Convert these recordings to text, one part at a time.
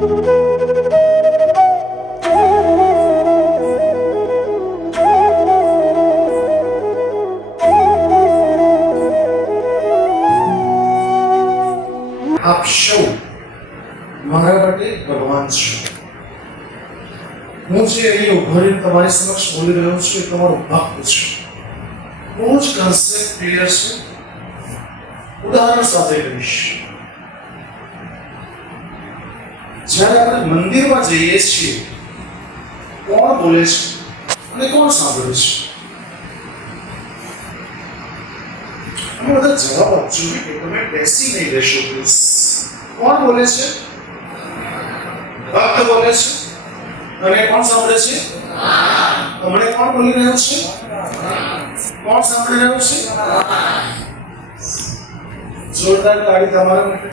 આપ સૌ મારા માટે ભગવાન છો. હું જે અહીં ઉભો રહીને તમારી સમક્ષ બોલી રહ્યો છું એ તમારો ભક્ત છું. બહુ જ કન્સેપ્ટ ક્લિયર છે. ઉદાહરણ સાથે કહીશ. જ્યારે આપણે મંદિરમાં જઈએ છીએ, કોણ બોલે છે અને કોણ સાંભળે છે? અમે બધા જવાબ આપજો કે તમે બેસી નહીં રહેશો પ્લીઝ. કોણ બોલે છે? ભક્ત બોલે છે. અને કોણ સાંભળે છે? હમણાં કોણ બોલી રહ્યું છે? કોણ સાંભળી રહ્યું છે? જોરદાર તાળી તમારા માટે.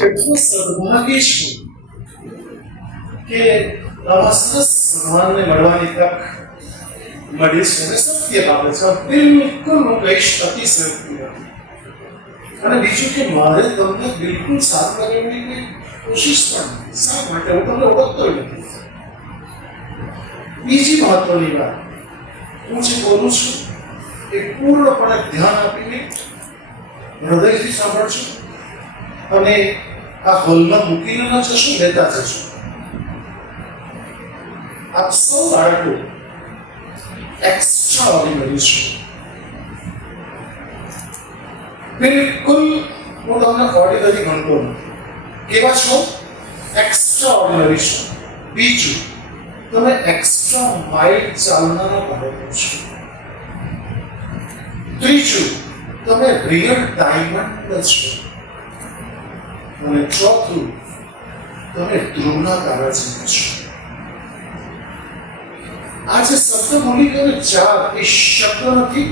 એટલું સદભાગ્ય છું કે આવા સરસ ભગવાનને મળવાની તક મળી છે. અને સત્ય બાબત છે, બિલકુલ હું કહીશ અતિશયોક્તિ નથી. અને બીજું કે મારે તમને બિલકુલ સારું લાગવાની કોઈ કોશિશ પણ નથી. શા માટે? હું તમને ઓળખતો નથી. બીજી મહત્વની વાત, હું જે બોલું છું એ પૂર્ણપણે ધ્યાન આપીને હૃદયથી સાંભળજો અને આ હોલમાં મૂકીને ન જશો, લેતા જશો. આપ સૌ બાળકો એક્સ્ટ્રા ઓર્ડિનરી છો. બિલકુલ હું તમને ઓર્ડિનરી ગણતો નથી. કેવા છો? એક્સ્ટ્રા ઓર્ડિનરી છો. બીજું, તમે એક્સ્ટ્રા માઇલ ચાલનારા બાળકો છો. ત્રીજું, તમે રિયલ ડાયમંડ છો. અને ચોથું, તમે ધ્રુવના તારા જેવા છો. આ જે શબ્દ બોલી ગયો ચાર, એ શબ્દ નથી,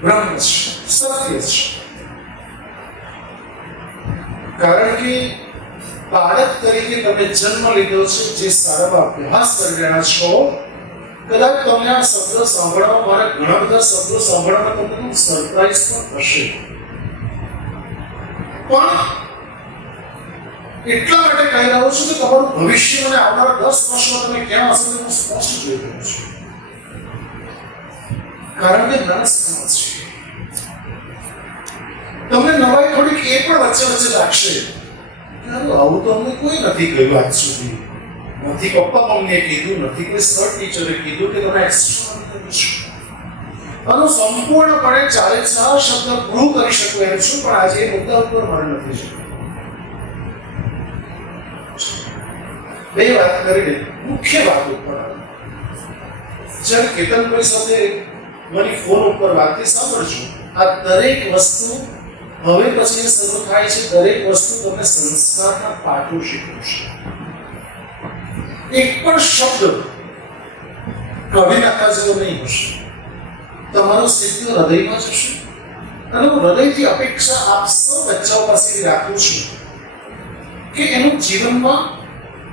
બ્રહ્મ છે, સત્ય છે. કારણ કે બાળક તરીકે તમે જન્મ લીધો છે, જે શાળામાં અભ્યાસ કરી રહ્યા છો, કદાચ તમને આ શબ્દ સાંભળવામાં, મારા ઘણા બધા શબ્દો સાંભળવામાં તમને સરપ્રાઈઝ પણ થશે. પણ એટલા માટે કહી રહ્યો છું કે તમારું ભવિષ્ય અને આવનારા 10 વર્ષમાં તમે ક્યાં હશો તે હું સ્પષ્ટ જોઈ રહ્યો છું. કારણ કે નાનસ છે. તમને નવાઈ થોડીક એ પણ વચ્ચે વચ્ચે લાગશે કે આવું તો અમને કોઈ નથી કહ્યું આજ સુધી. નથી પપ્પા મમ્મીએ કીધું, નથી કોઈ સર ટીચરે કીધું કે તમે એક્સ્ટ્રા કરી છો. અને સંપૂર્ણપણે 4 શબ્દ પ્રૂવ કરી શકું એમ છું, પણ આજે એ મુદ્દા ઉપર મારે નથી જવું. બે વાત કરીને મુખ્ય વાત ઉપર જ્યારે કેતનભાઈ સાથે મારી ફોન ઉપર વાતથી સાંભળજો. આ દરેક વસ્તુ હવે પછી શરૂ થાય છે. દરેક વસ્તુ તમને સંસ્કારના પાઠો શીખવશે. એક પણ શબ્દ કવિ નાખા જેવો નહીં હશે. તમારો સીધો હૃદયમાં જશે. અને હું હૃદયથી અપેક્ષા આપ સૌ બચ્ચાઓ પાસેથી રાખું છું કે એનું જીવનમાં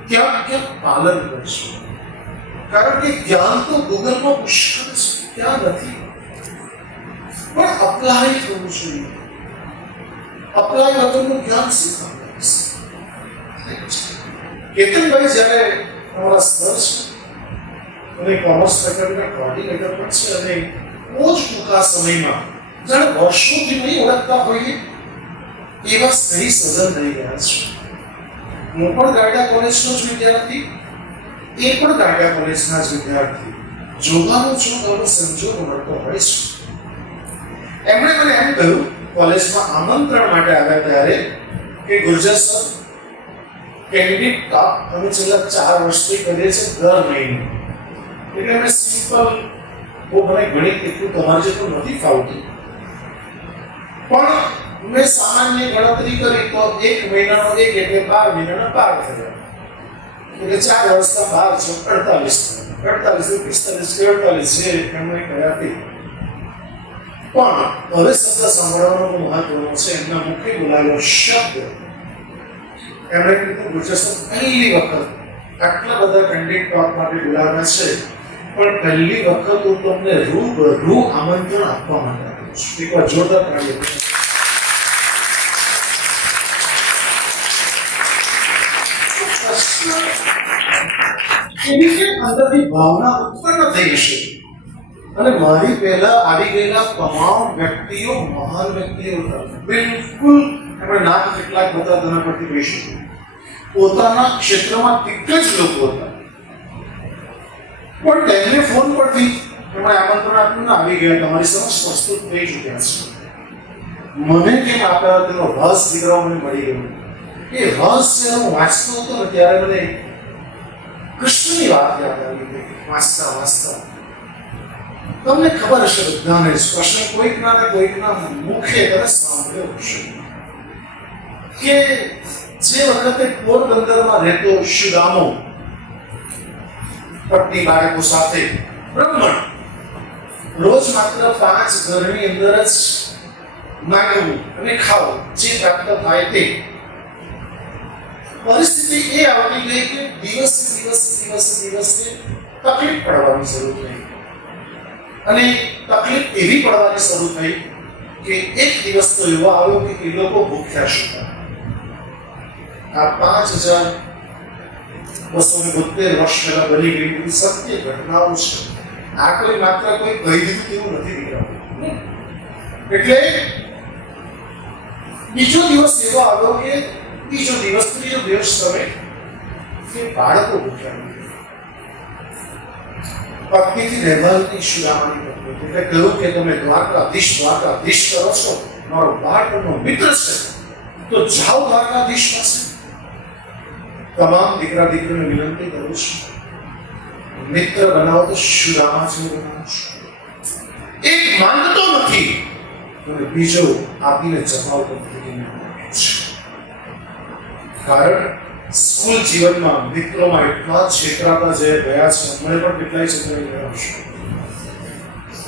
ક્યાંક પાલન કરશો. કારણ કે જ્ઞાન તો ગૂગલમાં પુષ્કળ છે, ત્યાં નથી. પણ અપ્લાય થવું જોઈએ. અપ્લાય વગરનું જ્ઞાન શીખવાનું. કેતનભાઈ જ્યારે અમારા સર છે અને કોમર્સ ફેકલ્ટીના કોર્ડિનેટર પણ છે, અને બહુ જ ટૂંકા સમયમાં જાણે વર્ષોથી નહીં ઓળખતા હોઈએ એવા સહી સજન થઈ ગયા છે. હું પણ ગાયડા કોલેજનો જ વિદ્યાર્થી, એ પણ ગાયડા કોલેજના જ વિદ્યાર્થી. જોવાનું છું તો સંજોગ મળતો હોય છે. એમણે મને એમ કહ્યું કોલેજમાં આમંત્રણ માટે આવ્યા ત્યારે કે ગુર્જર સર, કેન્ડિડેટ ટોક અમે છેલ્લા 4 વર્ષથી કરીએ છીએ દર મહિને. એટલે અમે સિમ્પલ, બહુ મને ગણિત એટલું તમારી જેટલું નથી ફાવતું, પણ મેં સામાન્ય ગણતરી કરી તો 1 મહિનાનો 1 એટલે 12 મહિનાના 12 થયા. એટલે 4 વર્ષના 12 છે 48 45 48 છે એમણે કર્યા હતી. પણ હવે શબ્દ સાંભળવાનો મહત્વનો છે. એમના મુખે બોલાયેલો શબ્દ એમણે કીધું, ગુજર સર પહેલી વખત આટલા બધા કેન્ડિડેટ ટોક માટે બોલાવ્યા છે પણ પહેલી વખત હું તમને રૂબરૂ આમંત્રણ આપવા માટે આવ્યો છું. એકવાર જોરદાર તાળીઓ. એની કે અંદરની ભાવના ઉત્પન્ન થઈ હશે અને મારી પહેલા આવી ગયેલા તમામ વ્યક્તિઓ મહાન વ્યક્તિઓ હતા. બિલકુલ એમણે નામ કેટલાક બધા તેના પરથી કહી શકું. પોતાના ક્ષેત્રમાં દિગ્ગજ લોકો હતા, પણ તેમને ફોન પરથી એમણે આમંત્રણ આપ્યું આવી ગયા, તમારી સમક્ષ પ્રસ્તુત થઈ ચૂક્યા છે. મને કેમ આપ્યા તેનો રસ દીકરાઓ મને મળી ગયો. એ રસ જ્યારે હું વાંચતો હતો ને ત્યારે મને કૃષ્ણની વાત યાદ આવી ગઈ. વાંચતા વાંચતા તમને ખબર હશે બધાને કૃષ્ણ કોઈકના મુખે તમે સાંભળ્યો હશે કે જે વખતે પોરબંદરમાં રહેતો સુદામો પત્ની બાળકો સાથે બ્રાહ્મણ રોજ માત્ર 5 ઘરની અંદર જ માગવું અને ખાવું જે પ્રાપ્ત થાય તે પરિસ્થિતિ એ આવી ગઈ કે દિવસે તકલીફ પડવાની શરૂ થઈ અને તકલીફ એવી પડવાની શરૂ થઈ કે એક દિવસ તો એવો આવ્યો કે એ લોકો ભૂખ્યા હતા. આ 5272 વર્ષ પહેલા બની ગયેલી સત્ય ઘટનાઓ છે. આ કોઈ માત્ર કોઈ કહી દીધું તેવું નથી નીકળ્યું. એટલે બીજો દિવસ એવો આવ્યો કે ત્રીજો દિવસ તમે કે બાળકો ભૂખ્યા પત્નીથી રહેવાની સુદામાની પત્ની એટલે કહ્યું કે તમે દ્વારકાધીશ કરો છો, મારો બાળકનો મિત્ર છે, તો જાઓ દ્વારકાધીશ પાસે. તમામ દીકરા દીકરીને વિનંતી કરું છું, મિત્ર બનાવો તો સુદામાજી બનાવો છો. એક માંગતો નથી અને બીજો આપીને જમાવતો નથી. કારણ સ્કૂલ જીવનમાં મિત્રોમાં એટલા છેતરાતા જે ગયા છે, મને પણ કેટલાય છેતરાઈ ગયા હશે.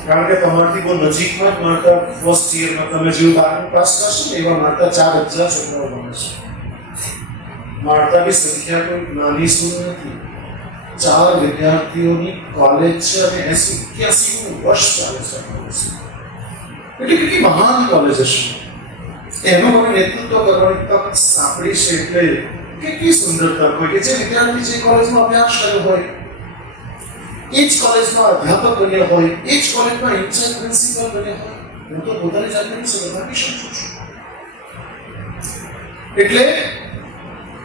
કારણ કે તમારથી બહુ નજીકમાં જ મારતા ફર્સ્ટ યરમાં તમે જેવું 12 પાસ કરશો ને એવા મારતા 4000 છોકરાઓ બને છે. મારતાની સંખ્યા કોઈ નાની શું નથી. 4 વિદ્યાર્થીઓની કોલેજ છે અને 80-81 વર્ષ ચાલે છે. એટલે કેટલી મહાન કોલેજ હશે. એનું મને નેતૃત્વ કરવાની તક સાંપડી છે. એટલે કેટલી સુંદરતા હોય કે જે વિદ્યાર્થી જે કોલેજમાં અભ્યાસ કર્યો હોય, એ જ કોલેજમાં અધ્યાપક બન્યા હોય, એ જ કોલેજમાં ઇન્ચાર્જ પ્રિન્સિપલ બન્યા હોય. હું તો પોતાની જાતને સમજાવી શકું છું. એટલે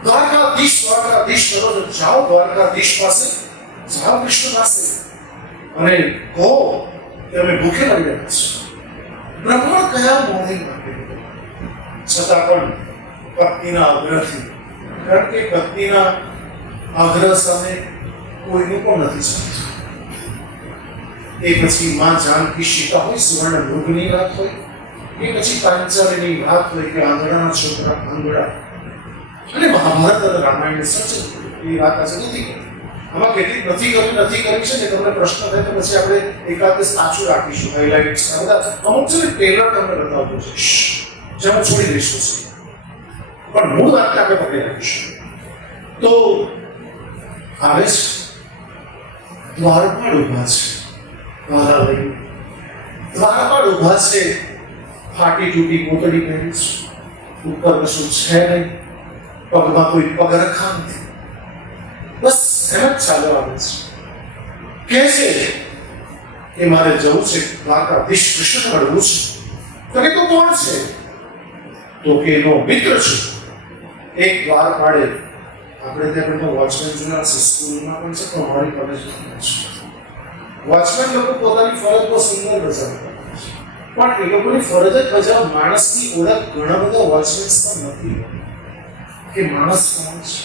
દ્વારકાધીશ કરો તો જાઓ દ્વારકાધીશ પાસે, જાઓ કૃષ્ણ પાસે અને કહો કે અમે ભૂખે મરી રહ્યા છીએ. બ્રાહ્મણ કયા મોડે છતાં પણ પત્નીના આગ્રહથી, કારણ કે પત્નીના આગ્રહ સામે કોઈનું પણ નથી ચાલતું. એ પછી માં જાનકી સીતા હોય, સુવર્ણ મૃગની વાત હોય, એ પછી પાંચાલીની વાત હોય કે આંધળાના છોકરા આંધળા, અને મહાભારત અને રામાયણ સર્જન એ વાત આજે નથી કરી. આમાં કેટલીક નથી કરી છે ને તમને પ્રશ્ન થાય તો પછી આપણે એકાદ દિવસ પાછું રાખીશું. હાઇલાઇટ્સ અમુક છે ને ટેલર તમને બતાવતો જઈશ, જેમાં છોડી દઈશું. પણ મૂળ વાત આપણે પકડી રાખીશું. તો આવે છે દ્વારપાળ ઉભા છે, દ્વારપાળ ઉભા છે, ફાટી તૂટી કોતડી પહેરી છે, ઉપર કશું છે નહીં, પગમાં કોઈ પગરખા નથી, બસ એમ જ ચાલો આવે છે. કહે છે કે મારે જવું છે દ્વારકાધીશ કૃષ્ણ મળવું છે. તો કે તો કોણ છે? તો કે એનો મિત્ર છે. એક દ્વારપાળે આપણે ત્યાં બધા વોચમેન જોયા છે, સ્કૂલમાં પણ છે, પણ અમારી કોલેજમાં છે. વોચમેન લોકો પોતાની ફરજ બહુ સુંદર બજાવતા પણ એ લોકોની ફરજ જ બજાવ માણસની ઓળખ ઘણા બધા વોચમેન્સમાં નથી કે માણસ કોણ છે.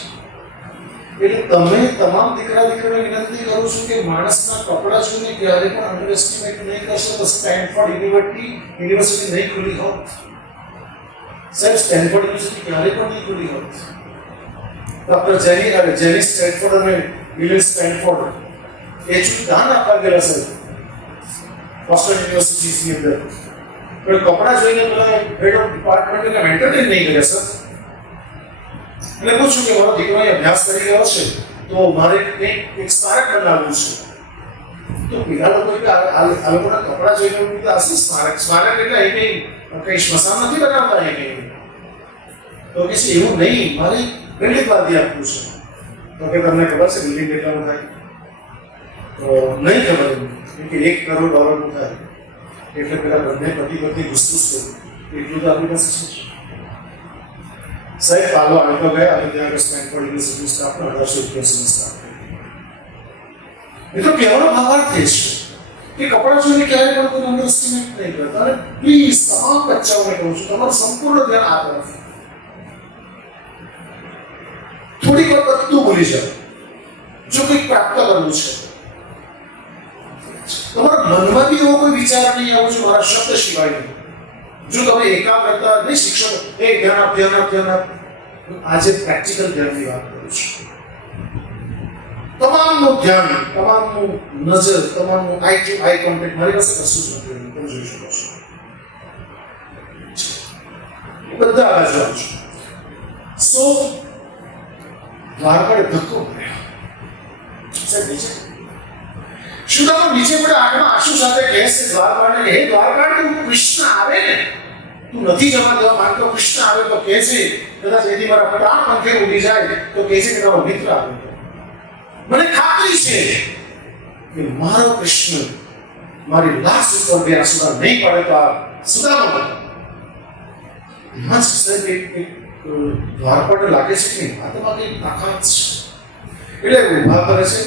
એટલે તમે તમામ દીકરા દીકરીને વિનંતી કરું છું કે માણસના કપડા જોઈને ક્યારે પણ અંડરએસ્ટિમેટ નહીં કરશો. તો સ્ટેનફોર્ડ યુનિવર્સિટી નહીં ખુલી હોત સાહેબ, સ્ટેનફોર્ડ યુનિવર્સિટી ક્યારે પણ નહીં ખુલી હોત. ડોક્ટર જેની સ્ટેનફોર્ડ અને વિલિયમ સ્ટેનફોર્ડ એ દાન આપવા ગયેલા સર બોસ્ટન યુનિવર્સિટીની અંદર, પણ કપડા જોઈને પેલા હેડ ઓફ ડિપાર્ટમેન્ટને એન્ટરટેન નહીં કર્યા સર. એટલે પૂછું કે મારો દીકરો અહીં અભ્યાસ કરી રહ્યો છે તો મારે એક સ્મારક બનાવવું છે. તો પેલા લોકો કે આ લોકોના કપડા જોઈને એવું કીધું, આ શું સ્મારક? સ્મારક એટલે અહીં કઈ સ્મશાન નથી બનાવતા અહીં. તો કે છે એવું નહીં, મારે બિલ્ડિંગ બાંધી આપવું છે. તો કે તમને ખબર છે બિલ્ડિંગ કેટલાનું થાય? તો નહીં ખબર એમ કે $1 કરોડ થાય. એટલે પેલા બંને પતિ ગુસ્સુસ કર્યું, એટલું તો આપણી પાસે છે. સાહેબ પાલો આણતો ગયા અને ત્યાં સ્ટેન્ફોર્ડ યુનિવર્સિટી સ્ટાફના 1881 સ્ટાફ. એ તો કહેવાનો ભાવાર્થ એ છે કે કપડા જોઈને ક્યારે પણ કોઈ અંડરસ્ટિમેટ નહીં કરતા. અને પ્લીઝ તમામ બચ્ચાઓને કહું છું, તમારું સંપૂર્ણ ધ્યાન આ તરફ. થોડીક વાર બધું ભૂલી જાઓ. જો કંઈક પ્રાપ્ત કરવું છે, તમારા મનમાંથી એવો કોઈ વિચાર નહીં આવવો જોઈએ મારા શબ્દ સિવાય. જો તમે એકાગ્રતા નહીં શિક્ષણ ધ્યાન આપ. આજે પ્રેક્ટિકલ ધ્યાનની વાત કરું છું. તમામનું ધ્યાન, તમામનું નજર, તમામનું આઈ કોન્ટેક્ટ મારી પાસે કશું જ નથી. તમે જોઈ શકો છો બધા આગળ જાઉં છું. સો દ્વારકાએ ધક્કો પડ્યો. સાહેબ નીચે શુદામા નીચે પડે, આંખમાં આંસુ સાથે કહે છે દ્વારકાને, હે દ્વારકા, તું કૃષ્ણ આવે ને, તું નથી જવા દેવા માંગતો, કૃષ્ણ આવે તો કહે છે, કદાચ એથી મારા પ્રાણ પંખે ઉડી જાય તો કહે છે કે તારો મિત્ર આવે. મને ખાતરી છે કે મારો કૃષ્ણ મારી લાશ ઉપર બે આંસુડા નહીં પડે તો આ સુદામા મસ્ત દ્વારપાને લાગે છે કે આત્મા કઈ તાકાત છે. એટલે ઉભા કરે છે.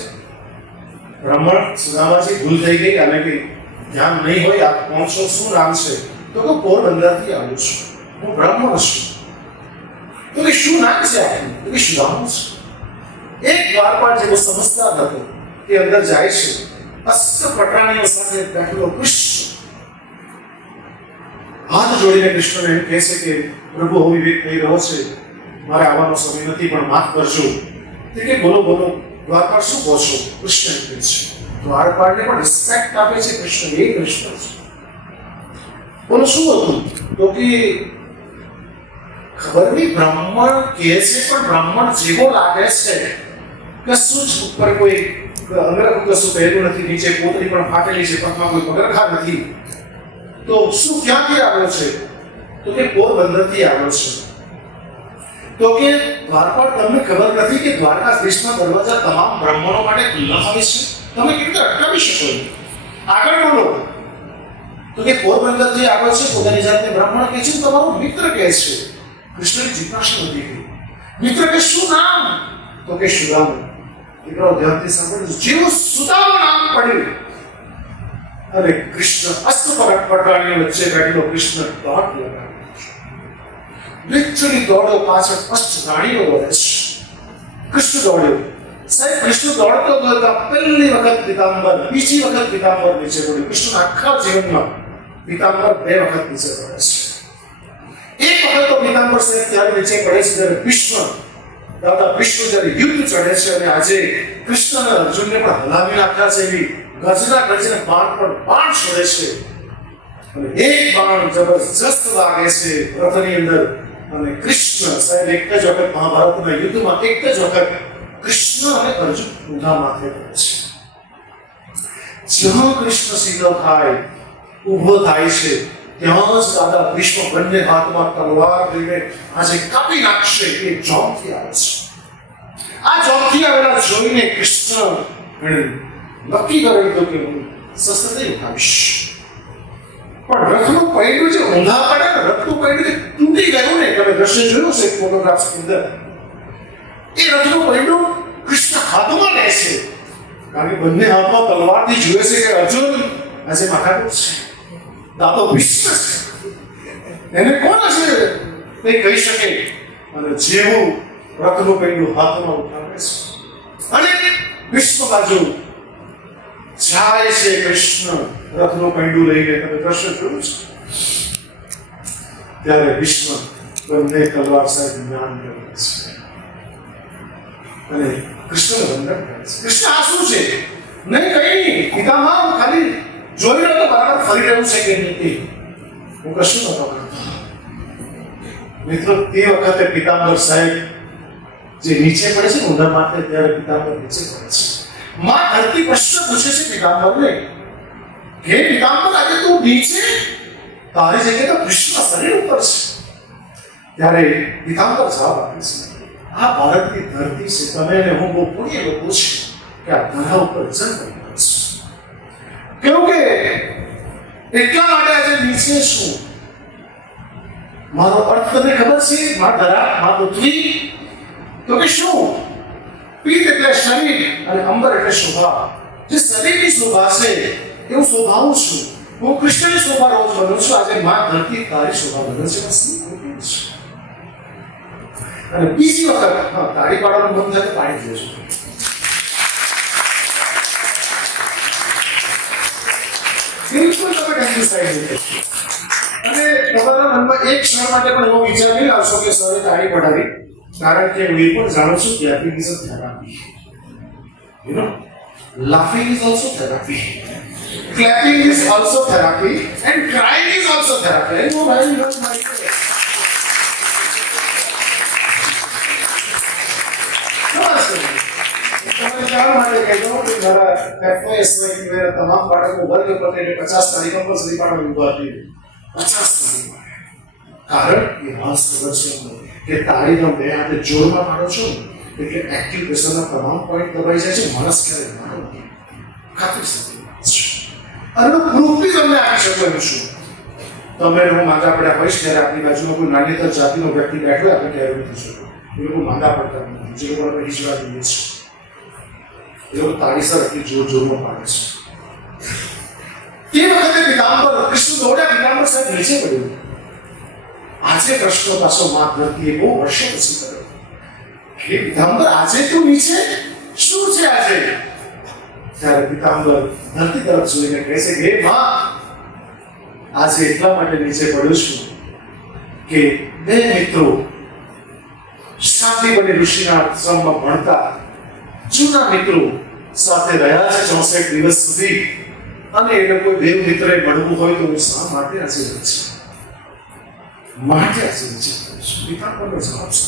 બ્રાહ્મણ સુદામાજી ભૂલ થઈ ગઈ અને કે ધ્યાન નહીં હોય, આપ કોણ છો, શું નામ છે? તો કે પોરબંદરથી આવ્યો છું, હું બ્રાહ્મણ છું. તો કે શું નામ છે આપનું? તો કે સુદામા છે. એક દ્વારપાળ જેવો સમજદાર હતો એ અંદર જાય છે. અસ્ત પટાણીઓ સાથે બેઠેલો કૃષ્ણ હાથ જોડીને કૃષ્ણને એમ કહે છે કે પ્રભુ હું વિવેક થઈ રહ્યો છે, મારે આવવાનો સમય નથી, પણ માફ કરજો. તે કે બોલો બોલો દ્વારપાળ શું કહો છો? કૃષ્ણ કહે છે. દ્વારપાળને પણ રિસ્પેક્ટ આપે છે કૃષ્ણ, એ કૃષ્ણ છે. બોલો શું હતું? તો કે ખબર નહીં, બ્રાહ્મણ કહે છે પણ બ્રાહ્મણ જેવો લાગે છે. કશું જ ઉપર કોઈ અંગરખું કશું પહેર્યું નથી, નીચે પોતરી પણ ફાટેલી છે, પગમાં કોઈ પગરખા નથી. તો શું ક્યાંથી આવ્યો છે? તો કે પોરબંદરથી આવ્યો છે. તો કે દ્વારપાળ, તમને ખબર નથી કે દ્વારકાધીશના દરવાજા તમામ બ્રાહ્મણો માટે ખુલ્લા હોય છે? તમે કેવી રીતે અટકાવી શકો? આગળ બોલો. તો કે પોરબંદરથી આવ્યો છે, પોતાની જાતને બ્રાહ્મણ કહે છે, તમારો મિત્ર કહે છે. કૃષ્ણની જિજ્ઞાસા વધી ગઈ. મિત્ર કે શું નામ? તો કે સુદામા. દીકરાઓ ધ્યાનથી સાંભળજો. જેવું સુદામા નામ પડ્યું અને કૃષ્ણ અસ્ત પટાણીઓ વચ્ચે બેઠેલો કૃષ્ણ દોડ લગાવ્યો. લિટરલી દોડ્યો, પાછળ સ્પષ્ટ ગાડીઓ દોડે છે. કૃષ્ણ દોડ્યો. સાહેબ કૃષ્ણ દોડતો પહેલી વખત પિતાંબર, બીજી વખત પિતાંબર નીચે પડ્યું. કૃષ્ણના આખા જીવનમાં પિતાંબર 2 વખત નીચે પડે છે. એક વખત તો પિતાંબર સાહેબ ત્યારે નીચે પડે છે જ્યારે ભીષ્મ, દાદા ભીષ્મ જ્યારે યુદ્ધ ચડે છે અને આજે કૃષ્ણ અને અર્જુનને પણ હલાવી નાખ્યા છે. એવી ગર્જના ગર્જને બાણ છોડે છે અને એક બાણ જબરજસ્ત લાગે છે રથની અંદર. અને કૃષ્ણ સાહેબ એક જ વખત મહાભારતના યુદ્ધમાં એક જ વખત કૃષ્ણ અને અર્જુન ઊંધા માથે પડે છે. જ્યાં કૃષ્ણ સીધો થાય, ઊભો થાય છે, ત્યાં જ દાદા ભીષ્મ બંને હાથમાં તલવાર લઈને આજે કાપી નાખશે. એ જોબથી આવે છે. આ જોબથી આવેલા જોઈને કૃષ્ણ નક્કી કરેલું હતું કે હું શસ્ત્ર નહીં ઉઠાવીશ. પણ રથનું પૈડું જે ઊંધા પડે ને, રથનું પૈડું જે તૂટી ગયું ને, તમે દ્રશ્ય જોયું છે ફોટોગ્રાફ્સની અંદર, એ રથનું પૈડું કૃષ્ણ હાથમાં લે છે. કારણ કે બંને હાથમાં તલવારથી જુએ છે કે અર્જુન આજે માથાકૂટ છે, દાદો ભીષ્મ છે, એને કોણ હશે તે કહી શકે. અને જેવું રથનું પૈડું હાથમાં ઉઠાવે છે અને ભીષ્મ બાજુ જાય છે કૃષ્ણ રથનું પૈડું લઈને, તમે દ્રશ્ય જોયું છે. ત્યારે ભીષ્મ બંને તલવાર સાહેબ જ્ઞાન કરે છે અને કૃષ્ણને વંદન કરે છે. કૃષ્ણ આ શું છે? નહીં કઈ નહીં, પિતામહ ખાલી જોઈ લો તો બરાબર ફરી રહ્યું છે કે નહીં, હું કશું નતો કરતો. મિત્રો તે વખતે પિતાંબર સાહેબ જે નીચે પડે છે ઊંધા માથે, ત્યારે પિતાંબર નીચે પડે છે. માં ધરતી પ્રશ્ન પૂછે છે પિતાંબરને કે પિતાંબર આજે તું નીચે તારી જગ્યાએ તો કૃષ્ણ શરીર ઉપર છે. ત્યારે પિતાંબર જવાબ આપે છે આ ભારતની ધરતી છે, તમે અને હું બહુ પુણ્ય લોકો છે કે આ ધરા ઉપર જન્મ લીધો છે. કેવું કે એટલા માટે આજે નીચે છું. મારો અર્થ તમને ખબર છે? માં ધરા, માં પૃથ્વી, તો કે શું? પીત એટલે શરીર અને અંબર એટલે શોભા. જે શરીરની શોભા છે એવું શોભાવું છું. હું કૃષ્ણની શોભા રોજ બનું છું. આજે માં ધરતી તારી શોભા બને છે. અને બીજી વખત તાળી પાડવાનું મન થાય તો પાડી દેજો. બિલકુલ તમે કન્ફ્યુઝ થઈ જશો અને તમારા મનમાં એક ક્ષણ માટે પણ એવો વિચાર નહીં આવશો કે સરે તાળી પડાવી, કારણ કે હું એ પણ જાણું છું કે clapping is a therapy. You know, laughing is also therapy, clapping is also therapy, and crying is also therapy. I know why you love my prayer. તમે જાણો માટે કહેજો કે મારા FYS માં મેરા તમામ બાળકો વર્ગ પ્રત્યે 50 તારીખ કંપલસરી પાડવાની ઉભા હતી. 50 તારીખ કારણ એ હાસ ખબર છે કે તાળીનો બે હાથે જોરમાં પાડો છો એટલે એક્ટિવ પ્રેશરના તમામ પોઈન્ટ દબાઈ જાય છે. માણસ ક્યારે માનો ખાતરી સાથે અને પ્રૂફ બી તમને આપી શકું એમ છું. તમે હું માંગા પડ્યા હોઈશ ત્યારે આપણી બાજુમાં કોઈ નાન્યતર જાતિનો વ્યક્તિ બેઠો આપણે ક્યારે નથી શકું. એ લોકો માંગા પડતા નથી, જે લોકો આપણે હિજવા દઈએ છીએ એ લોકો તાળીસર એટલી જોરમાં પાડે છે. તે વખતે પિતાંબર કૃષ્ણ દોડ્યા, પિતાંબર સાહેબ નીચે પડ્યું. આજે પ્રશ્નો પાછો માં ધરતીએ બહુ વર્ષો પછી કર્યો કે પિતાંબર આજે તું નીચે શું છે આજે? ત્યારે પિતાંબર ધરતી તરફ જોઈને કહે છે કે માં આજે એટલા માટે નીચે પડ્યો છું કે બે મિત્રો શાંતિવની ઋષિના આશ્રમમાં ભણતા જૂના મિત્રો સાથે રહ્યા છે 64 દિવસ સુધી, અને એ લોકો બે મિત્રએ મળવું હોય તો હું શા માટે આજે રહી છું? માટે આજે નીચે પડ્યો છું. પિતાંબરનો જવાબ છે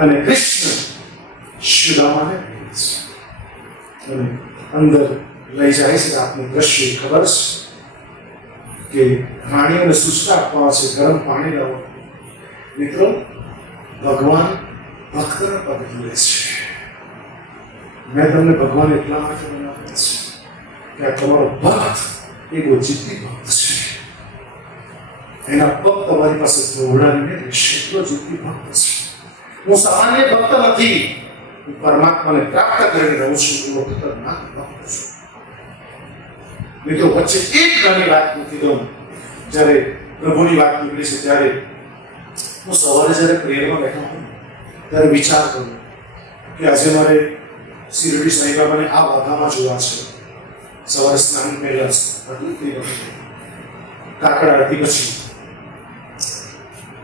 અને કૃષ્ણ સુદામાને કહે છે અને અંદર લઈ જાય છે. આપને દ્રશ્ય ખબર છે કે રાણીઓને સૂચના આપવા છે ગરમ પાણી લાવો. મિત્રો, ભગવાન ભક્તના પગ જુએ છે. મેં તમને ભગવાન એટલા માટે બનાવ્યા છે કે આ તમારો ભક્ત એ બહુ જિદ્દી ભક્ત છે. એના પગ તમારી પાસે દોડાવીને રહેશે, એટલો જિદ્દી ભક્ત છે. હું સામાન્ય ભક્ત નથી, હું પરમાત્માને પ્રાપ્ત કરીને રહું છું. હું ખતરનાક ભક્ત છું. મિત્રો, વચ્ચે એક નાની વાત મૂકી દઉં. જ્યારે પ્રભુની વાત નીકળી છે ત્યારે હું સવારે જ્યારે પ્રેયરમાં બેઠા હોઉં ત્યારે વિચાર કરું કે આજે મારે શિરડી સાંઈ બાબાને આ વાઘામાં જોવા છે. સવારે સ્નાન પહેલા કાકડા આરતી પછી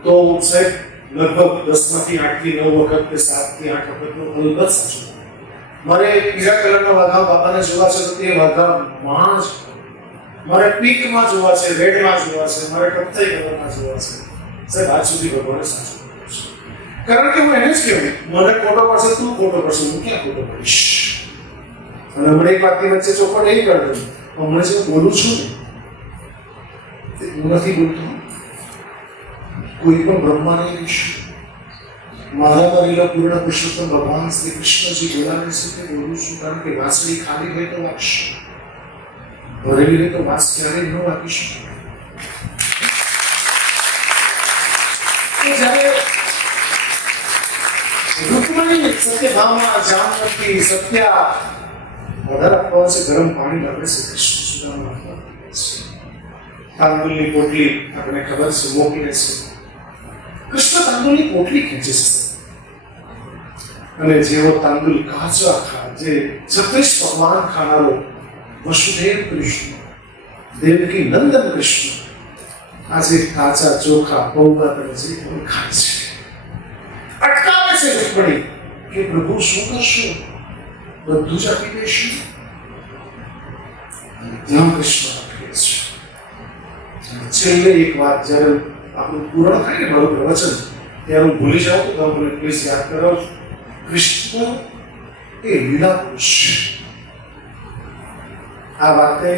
તો સાહેબ લગભગ 10માંથી 8થી 9 વખત કે 7થી 8 વખતનો અલબત્ત સાચું. મારે પીળા કલરના વાઘા બાબાને જોવા છે તો તે વાઘામાં જ, મારે પિંકમાં જોવા છે, રેડમાં જોવા છે, મારે કથ્થઈ કલરમાં જોવા છે. સાહેબ આજ સુધી ભગવાને સાચું કર્યું છે. કારણ કે હું એને જ કહ્યું મને ખોટો પડશે, તું ખોટો પડશે, હું ક્યાં ખોટો પડીશ? અને હમણાં એક વાતની વચ્ચે ચોખવટ એ કરી દઉં, હમણાં જે બોલું છું ને હું નથી બોલતો. કોઈ પણ બ્રહ્મા નહીં રહીશું. મારા મરેલા પૂર્ણ પુરુષોત્તમ ભગવાન શ્રી કૃષ્ણજી બોલાવે છે તે બોલું છું. કારણ કે વાંસળી ખાલી હોય તો વાગશે, ભરેલી હોય તો વાંસ ક્યારેય ન વાગી શકે. જ્યારે રૂકમણી સત્યભામા જામવંતી સત્યા ઓર્ડર આપવા છે ગરમ પાણી લાવે છે કૃષ્ણ સુદામા આપવા છે. તાંદુલની પોટલી આપણને ખબર છે મોકલે છે. કૃષ્ણ તાંદુલની પોટલી ખેંચે છે અને જેવો તાંદુલ કાચા જે 36 પકવાન ખાનારો વસુદેવ કૃષ્ણ, દેવકી નંદન કૃષ્ણ આજે કાચા ચોખા પૌવા તમે જે ખાય છે. અટકાવે છે રૂકમણી કે પ્રભુ શું કરશો? બધું જ આપી દઈશું. ત્યાં કૃષ્ણ અટકે છે. છેલ્લે એક વાત જ્યારે આપણું પૂર્ણ થાય ને મારું પ્રવચન ત્યારે હું ભૂલી જાઉં તો તમે મને પ્લીઝ યાદ કરાવજો. કૃષ્ણ એ લીલા પુરુષ. આ વાતને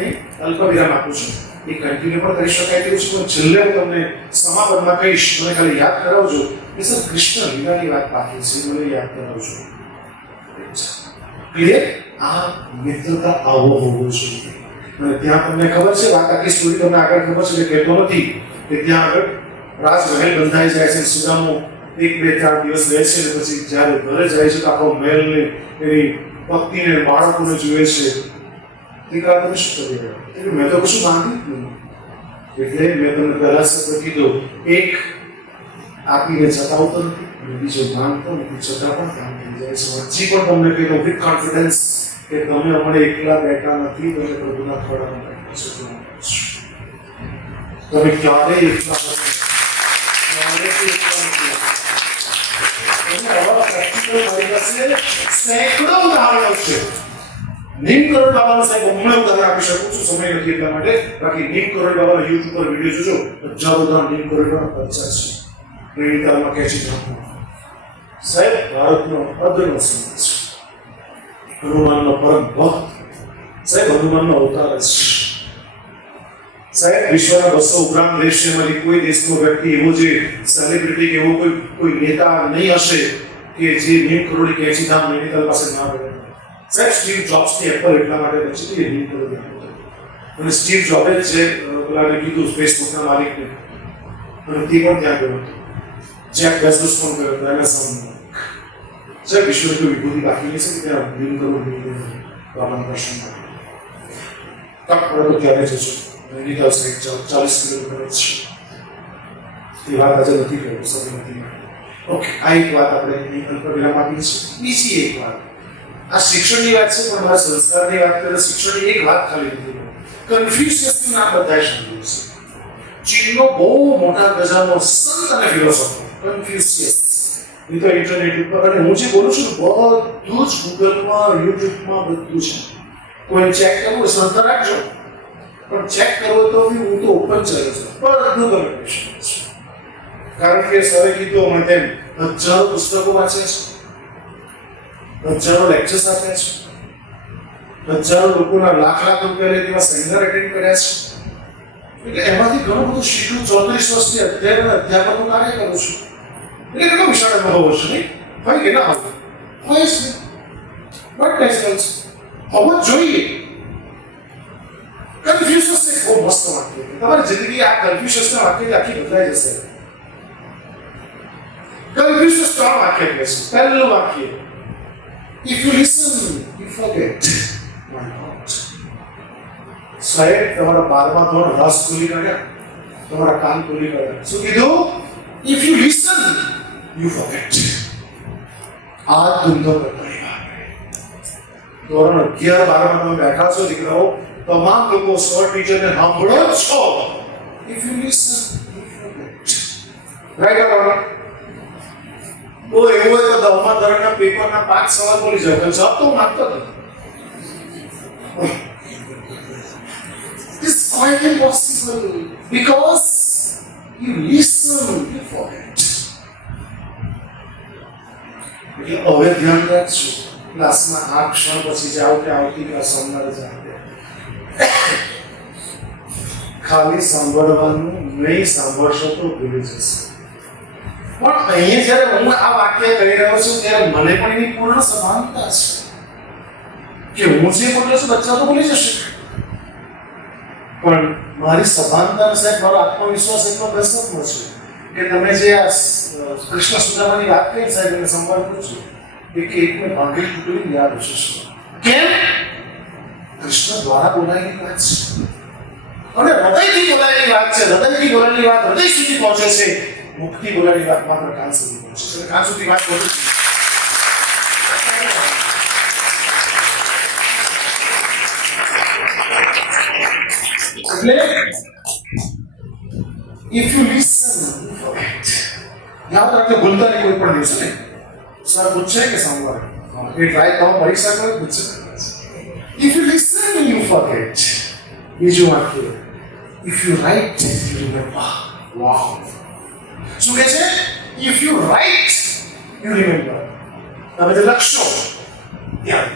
અલ્પ વિરામ આપું છું. એ કન્ટિન્યુ પણ કરી શકાય તેવું છે, પણ છેલ્લે હું તમને સમાપનમાં કહીશ. મને ખાલી યાદ કરાવજો કે સર કૃષ્ણ લીલાની વાત બાકી છે, મને યાદ કરાવજો. ક્લિયર? આ મિત્રતા આવો હોવો જોઈએ. અને ત્યાં તમને ખબર છે, વાત આખી સ્ટોરી તમને આગળ ખબર છે, કહેતો નથી કે ત્યાં આગળ રાજમહેલ બંધાઈ જાય છે. સુદામો 1-2-3 દિવસ રહે છે, અને પછી જ્યારે ઘરે જાય છે તો આખો મહેલને એની પત્નીને બાળકોને જુએ છે. દીકરા તમે શું કરી રહ્યા? એટલે મેં તો કશું માંગ્યું જ નહીં. એટલે મેં તમને પહેલા શબ્દ કીધો, એક આપીને જતાવતો નથી, અને બીજો માંગતો નથી, છતાં પણ કામ થઈ જાય છે. હજી પણ તમને કીધું વિથ કોન્ફિડન્સ કે તમે હમણાં એકલા બેઠા નથી, તમે પ્રભુના ખોળામાં બેઠા છો. તમે ક્યારેય એકલા નથી. સેંકડો ઉદાહરણો છે. નીમ કરોડ બાબાનો સાહેબ હમણાં ઉદાહરણ આપી શકું છું, સમય નથી એટલા માટે. બાકી નીમ કરોડ બાબાનો યુટ્યુબ પર વિડીયો જોજો, હજારો ઉદાહરણ નીમ કરોડ બાબા 50 છે. પ્રેરિતામાં કેચી નાખવું સાહેબ ભારતનો અદ્ભુત સંત છે. હનુમાનનો પરમ ભક્ત સાહેબ, હનુમાનનો અવતાર છે સાહેબ. વિશ્વના 200 ઉપરાંત દેશ છે, એમાંથી કોઈ દેશનો વ્યક્તિ એવો જે સેલિબ્રિટી કે એવો કોઈ નેતા નહીં હશે કે જે નીમ કરોડની કેચી ધામ નૈનીતાલ પાસે ના રહે સાહેબ. સ્ટીવ જોબ્સની એપલ એટલા માટે બચી હતી, નીમ કરોડ. અને સ્ટીવ જોબે જે પેલાને કીધું ફેસબુકના માલિકને, અને તે પણ ત્યાં ગયો હતો. જેક બેઝોસ પણ ગયો હતો એમેઝોનમાં. સાહેબ વિશ્વની કોઈ વિભૂતિ બાકી નહીં છે કે ત્યાં નીમ કરોડ બાબાના દર્શન માટે તક પડે તો ત્યારે જજો. નૈનીતાલ સાઈડ 40 કિલોમીટર છે. એ વાત આજે નથી કર્યો, સમય નથી. ઓકે, આ એક વાત આપણે અલ્પ વિરામ આપી છે. બીજી એક વાત, આ શિક્ષણની વાત છે, પણ મારા સંસ્કારની વાત કરીએ. શિક્ષણની એક વાત ખાલી નથી. કન્ફ્યુશિયસનું નામ બધાએ સાંભળ્યું છે. ચીનનો બહુ મોટા ગજાનો સંત અને ફિલોસોફર કન્ફ્યુશિયસ. એ તો ઇન્ટરનેટ ઉપર, અને હું જે બોલું છું બધું જ ગૂગલમાં, યુટ્યુબમાં બધું છે. કોઈ ચેક કરવું સંત રાખજો, પણ ચેક કરવો તો હું તો ઓપન ચાલ્યો છું, બધું તમે કહી શકો છો. કારણ કે સરે કીધું અમે તેમ હજારો પુસ્તકો વાંચે છે, હજારો લેક્ચર્સ આપ્યા છે, હજારો લોકોના લાખ રૂપિયા લઈને એવા સેમિનાર એટેન્ડ કર્યા છે. એટલે એમાંથી ઘણું બધું શીખવું. 34 વર્ષથી અધ્યાપકનું કાર્ય કરું છું. એટલે કેટલો વિશાળ અનુભવ હશે નહીં? હોય કે ના હોય? હોય જ નહીં. બટ નેચરલ હોવો જ જોઈએ. કન્ફ્યુશન્સ એક બહુ મસ્ત વાક્ય. તમારી જિંદગી આ કન્ફ્યુશન્સના વાક્યથી આખી બદલાઈ જશે. કન્ફ્યુશન્સ 3 વાક્ય કહે છે. પહેલું વાક્ય, if you listen, you forget. My God. સાહેબ તમારા 12મા ધોરણ રસ ખોલી કાઢ્યા, તમારા કાન ખોલી કાઢ્યા. શું કીધું? If you listen, you forget. આ ધંધો કરવાની વાત. ધોરણ 11-12માં તમે બેઠા છો દીકરાઓ, તમામ લોકો સર ટીચરને સાંભળો જ છો. If you listen, you forget. Right or તો એવું હોય તો 10મા ધોરણના પેપરના 5 સવાલ બોલી જાવ. જવાબ તો માંગતો નથી. It's quite impossible because you listen, you forget. એટલે હવે ધ્યાન રાખજો. ક્લાસમાં આ ક્ષણ પછી જાઓ કે આવતીકાલ સોમવારે જાઓ. ખાલી સાંભળવાનું નહીં, સાંભળશો તો ભૂલી જશો. પણ અહીંયા જ્યારે હું આ વાક્ય કહી રહ્યો છું ત્યારે મને પણ એની પૂર્ણ સભાનતા છે કે હું જે બોલ્યો છું બચ્ચા તો ભૂલી જશે. પણ મારી સભાનતા સાહેબ, મારો આત્મવિશ્વાસ એટલો બેસતનો છે કે તમે જે આ કૃષ્ણ સુદામાની વાત કરી સાહેબ, એને સંભાળ કરું છું કે એક મેં ભાંગી તૂટેલી યાદ હશે. કેમ? કૃષ્ણ દ્વારા બોલાયેલી વાત છે, અને હૃદયથી બોલાયેલી વાત છે. હૃદયથી બોલાયેલી વાત હૃદય સુધી પહોંચે છે. મુક્તિ બોલાયેલી વાત માત્ર કાન સુધી પહોંચે છે. કાન સુધી વાત પહોંચે છે. એટલે if you listen, you forget. યાદ રાખજો, ભૂલતા નહીં કોઈ પણ દિવસે. સર પૂછે કે સોમવારે એ ટ્રાય કરો, પરીક્ષા કરો, પૂછે. If you listen, you forget. બીજું વાક્ય, if you write, you remember. Wow. શું કહે છે? If you write, you remember. તમે જે લખશો ત્યાં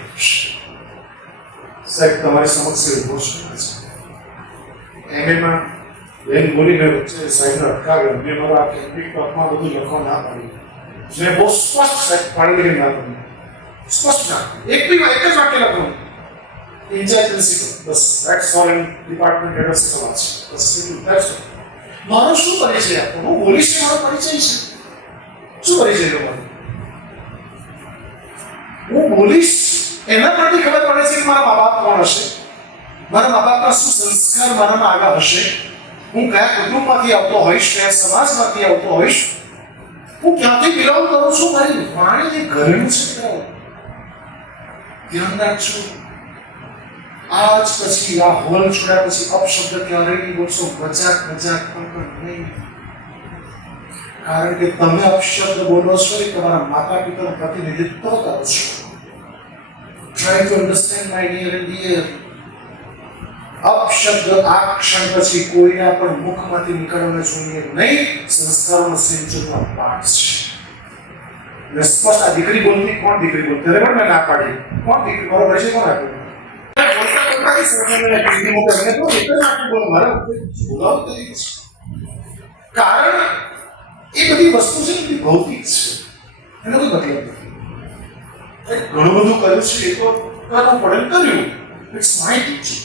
સાહેબ તમારી સમક્ષ ઉભો છું એમએમાં બેન બોલીને વચ્ચે સાહેબને અટકાવ્યો મેં મારા કેમ્પિંગ ટોકમાં બધું લખવા ના પાડી મેં બહુ સ્પષ્ટ સાહેબ પાડી ના કરી સ્પષ્ટ ના એક જ વાક્ય લખવાનું ઇન્ચાર્જ પ્રિન્સિપલ બસ that's all in department head of સમાજ બસ ધેટ્સ ઓલ મારો શું પરિચય આપો હું બોલીશ મારો પરિચય છે શું પરિચય તમારો હું બોલીશ એના પરથી ખબર પડે છે કે મારા મા બાપ કોણ હશે મારા મા બાપના શું સંસ્કાર મારામાં આવ્યા હશે હું કયા કુટુંબમાંથી આવતો હોઈશ કયા સમાજમાંથી આવતો હોઈશ હું ક્યાંથી બિલોંગ કરું છું મારી વાણી એ ઘરેલું છે ધ્યાન રાખજો આજ પછી આ હોલ છોડ્યા પછી અપશબ્દ ક્યારેય નહીં બોલશો મજાક પણ નહીં કારણ કે તમે અપશબ્દ બોલો છો એ તમારા માતા પિતાનું પ્રતિનિધિત્વ કરો છો Try to understand my dear and dear. અપશબ્દ આ ક્ષણ પછી કોઈના પણ મુખમાંથી નીકળવાના જોઈએ નહીં સંસ્કારોનો સિંચનનો પાઠ છે સ્પષ્ટ આ દીકરી બોલતી કોણ દીકરી બોલતી ત્યારે પણ મેં ના પાડી કોણ દીકરી મારો પરિચય કોણ આપ્યો કારણ એ બધી વસ્તુ છે ને ભૌતિક છે એનો કોઈ મતલબ નથી ઘણું બધું કર્યું છે એ તો કરવું પડે કર્યું ઇટ્સ માય ટીચિંગ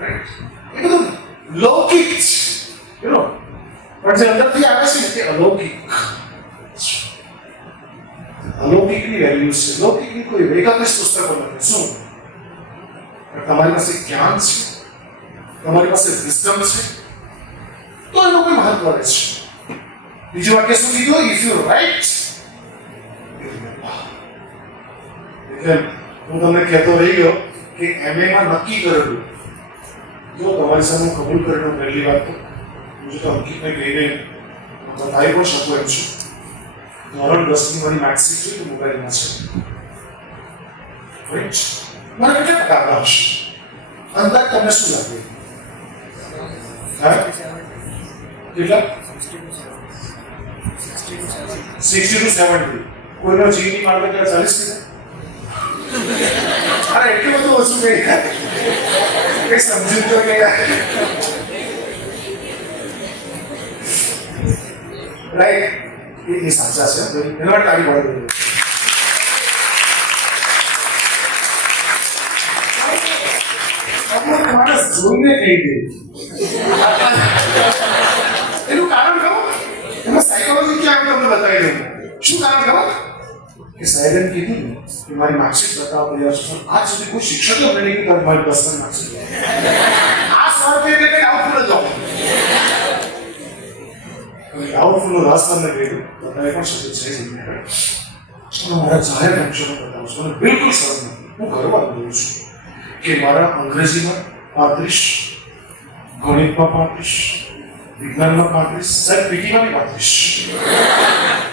રાઈટ એ બધું લૌકિક છે યુ નો પણ જે અંદરથી આવે છે ને તે અલૌકિક અલૌકિકની વેલ્યુ છે લૌકિકની કોઈ વેગાત્મક પુસ્તકો નથી શું તમારી પાસે જ્ઞાન છે તમારી પાસે વિઝડમ છે તો એનું કોઈ મહત્વ રહે છે બીજું વાક્ય શું કીધું ઇફ યુ રાઈટ હું તમને કહેતો રહી ગયો કે એમએમાં નક્કી કરેલું જો તમારી સામે કબૂલ કરેલો પહેલી વાત તો હું જો અંકિતને કહીને બતાવી પણ શકું એમ છું ધોરણ 10 ની મારી માર્કશીટ છે મોબાઈલમાં છે રાઈટ મને કેટલા ટકા હશે અંદાજ તમને શું લાગે કેટલા 60 to 70 કોઈનો જીની માર્ક 40 મિનિટ અરે એટલું બધું ઓછું કઈ કઈ સમજ્યું તો કે રાઈટ એ સાચા છે એના માટે તારી પડે માણસ જોઈને કહી દે એનું કારણ કહો એમાં સાયકોલોજી ક્યાં તમને બતાવી દઉં શું કારણ કહો કે સાહેબે કીધું કે મારી માર્કશીટ બતાવો પ્રયાસ આજ સુધી કોઈ શિક્ષકે અમને નહીં કીધું મારી 10 માર્કશીટ આ સ્વાર્થ એટલે કે ડાઉટફુલ જ ડાઉટફુલ નો રસ તમને કહ્યું બતાવે પણ શક્ય છે જ નહીં મારા જાહેર ફંક્શનો બતાવું છું અને બિલકુલ સરળ નથી હું કરવા બોલું છું કે મારા અંગ્રેજીમાં 35 ગણિતમાં 35 વિજ્ઞાનમાં 35 સાહેબ પીટીમાં 35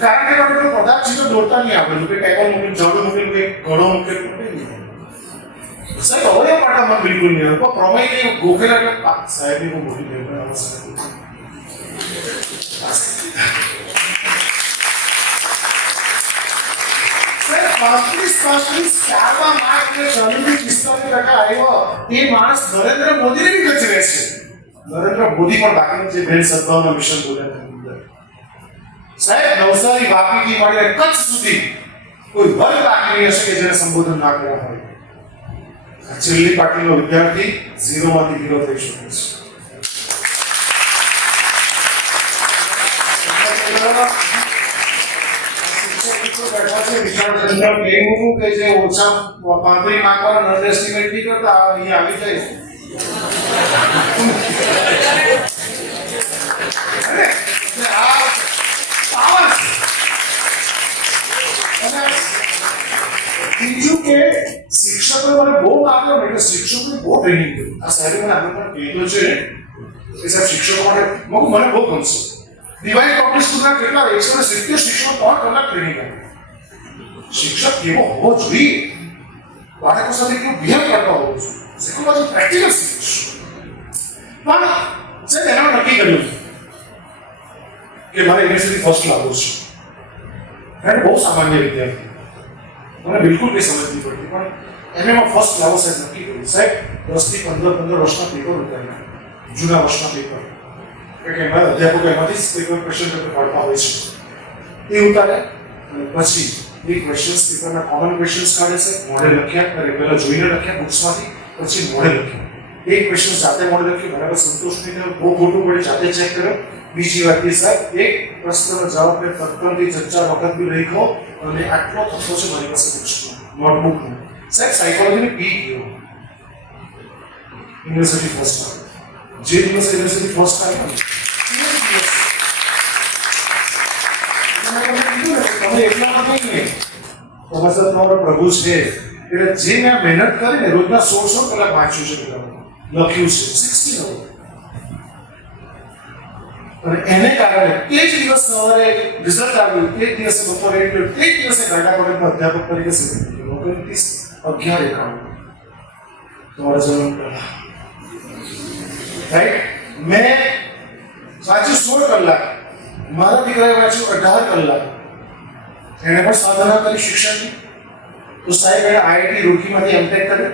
કારણ કે મને કોઈ પદાર્થ ચીજો દોરતા નહીં આવડતું કે ટેબલ મૂકીને જડું મૂકીને કે ઘડો મૂકીને સાહેબ હવે પાટામાં બિલકુલ નહીં આવતો પ્રમેય કે ગોખેલા કે સાહેબ હું બોલી ગયો માણસ નરેન્દ્ર મોદીને બી ગચરે છે નરેન્દ્ર મોદી પણ બાકી છે બેન સદભાવના મિશન બોલ્યા સાહેબ નવસારી વાપીથી માંડીને કચ્છ સુધી કોઈ વર્ગ બાકી હશે કે જેને સંબોધન ના કર્યા હોય છેલ્લી પાર્ટીનો વિદ્યાર્થી 0 માંથી હીરો થઈ શકે છે જે ઓછા પાંત્રી માર્કવાળા નન એસ્ટિમેટ નહીં કરતા અહીંયા આવી જાય બીજું કે શિક્ષકોએ મને બહુ આપ્યો એટલે શિક્ષકોએ બહુ ટ્રેનિંગ કર્યું આ સાહેબે મને આગળ પણ કીધું છે કે સાહેબ શિક્ષકો માટે મને બહુ ગમશે દિવાળી પબ્લિક સ્કૂલના કેટલા 170 શિક્ષકો 3 કલાક ટ્રેનિંગ આપી શિક્ષક કેવો હોવો જોઈએ બાળકો સાથે કેવું બિહેવ કરતા હોવો જોઈએ સાયકોલોજી પ્રેક્ટિકલ શીખીશ પણ સાહેબ એના નક્કી કર્યું કે મારે યુનિવર્સિટી ફર્સ્ટ લાવવું છે બહુ સામાન્ય વિદ્યાર્થી મને બિલકુલ કંઈ સમજ નહીં પડતી, પણ એમએમાં ફર્સ્ટ લાવો સાહેબ નક્કી કર્યું, સાહેબ 10 થી 15 વર્ષના પેપર ઉતાર્યા, જૂના વર્ષના પેપર, કે એમાં અધ્યાપકો એમાંથી જ પેપર ક્વેશ્ચન પેપર પાડતા હોય છે, એ ઉતારે અને પછી એ ક્વેશ્ચન્સ પેપરના કોમન ક્વેશ્ચન્સ કાઢે છે, મોડેલ લખ્યા, પહેલા જોઈને લખ્યા બુક્સમાંથી, પછી મોડેલ લખ્યા, એક ક્વેશ્ચન જાતે મોડેલ લખ્યું, બરાબર સંતોષ નહીં થયો, બહુ ખોટું પડે, જાતે ચેક કર્યો. બીજી વાત એ સાહેબ, એક પ્રશ્નનો જવાબ મેં તત્પરથી 4 વખત બી લખ્યો અને આટલો થતો છે મારી પાસે બુક્સનો, નોટબુકનો. સાહેબ સાયકોલોજીની પી ગયો યુનિવર્સિટી ફર્સ્ટ આવે, જે દિવસે યુનિવર્સિટી ફર્સ્ટ આવે તમે એટલા માટે નહીં, તમારા સાથે તમારો પ્રભુ છે એટલે જે મેં મહેનત કરીને રોજના 16 કલાક વાંચ્યું છે, લખ્યું છે 60 અને એને કારણે તે જ દિવસ સવારે રિઝલ્ટ આવ્યું, તે જ દિવસે બપોરે એટલું, તે જ દિવસે ગાડા કોલેજમાં અધ્યાપક તરીકે સેવા કરી. 29/11/91 તમારા જન્મ પહેલા, રાઈટ. મેં વાંચ્યું 16 કલાક, મારા દીકરાએ વાંચ્યું 18 કલાક, એને પણ સાધના કરી શિક્ષણની. તો સાહેબ એને આઈઆઈટી રૂરકીમાંથી એમટેક કર્યો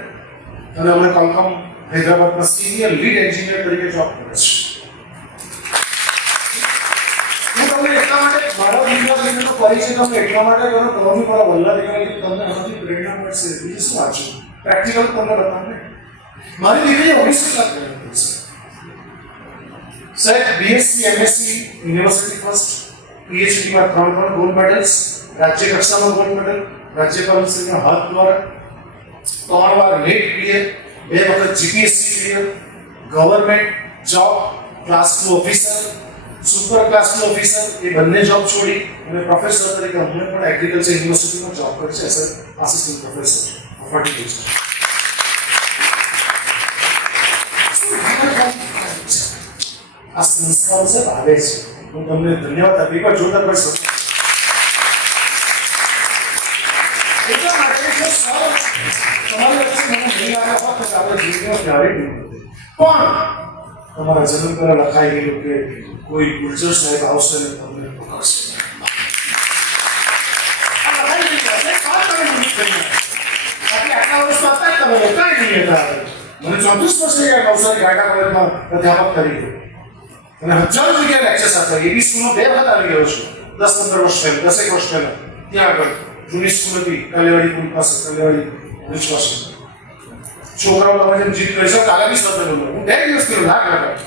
અને અમે કોલકોમ હૈદરાબાદમાં સિનિયર લીડ એન્જિનિયર તરીકે જોબ કરે છે. હું તમને એટલા માટે મારા દીકરાનો પરિચય તમને એટલા માટે કરો, તમે મારા વલ્લા દીકરાની તમને આનાથી પ્રેરણા મળશે. બીજું શું વાંચું, પ્રેક્ટિકલ તમને બતાવે. મારી દીકરીએ 19 કલાક મહેનત કરી છે સાહેબ. બીએસસી એમએસસી યુનિવર્સિટી ફર્સ્ટ, પીએચડીમાં 3 ગોલ્ડ મેડલ્સ, રાજ્ય કક્ષામાં ગોલ્ડ મેડલ, રાજ્યપાલશ્રીના હાથ દ્વારા 3 વાર નેટ ક્લિયર, 2 વખત GPSC clear, government job, class 2 officer, super class 2 officer, એ બંને જોબ છોડી અને પ્રોફેસર તરીકે અમને પણ એગ્રીકલ્ચર યુનિવર્સિટીમાં જોબ કરી છે as assistant professor of horticulture. આ સંસ્કારો છે આવે છે. હું તમને ધન્યવાદ આપી પણ જોતા પડશે. એટલા માટે જો તમારી વચ્ચે મને નહીં આવ્યા હોત તો આપણે જીવનમાં ક્યારે નહીં હોતે. પણ તમારા જન્મ પહેલા લખાઈ ગયેલું કે કોઈ ગુર્જર સાહેબ આવશે ને તમને પકડશે. આટલા વર્ષ હતા તમે કઈ નહીં હતા. મને 34 વર્ષે નવસારી ગાડા કોલેજમાં અધ્યાપક તરીકે અને હજારો જગ્યાએ લેક્ચર્સ આપતા. એબી સ્કૂલમાં 2 વખત આવી ગયો છું, 10-15 વર્ષ પહેલા, 10 વર્ષ પહેલા. ત્યાં આગળ જૂની સ્કૂલ હતી કલેવાડી પુલ પાસે, કલેવાડી બ્રિજ પાસે. છોકરાઓ તમે જેમ જીત કરી શકો, કાલે બી સર બોલો હું 2 દિવસ કર્યો લાગ લગાડ.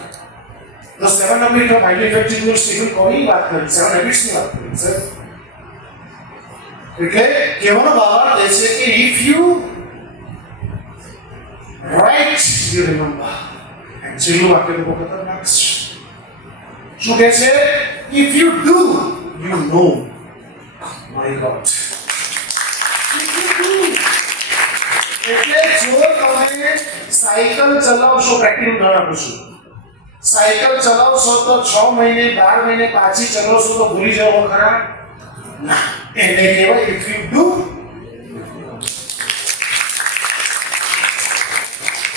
The 7 habits of highly effective people Stephen કોની વાત કરી, 7 habitsની વાત કરી સર. એટલે કહેવાનો ભાવાર્થ એ છે કે if you write you remember. અને છેલ્લું વાક્ય તો બહુ ખતરનાક છે. શું કહે છે? if you do you know. My God. એટલે જો તમે સાયકલ ચલાવશો, પ્રેક્ટિકલ ઉદાહરણ આપું છું, સાયકલ ચલાવશો તો 6 મહિને 12 મહિને પાછી ચલાવશો તો ભૂલી જાઓ ખરા ના. એને કહેવાય if you do.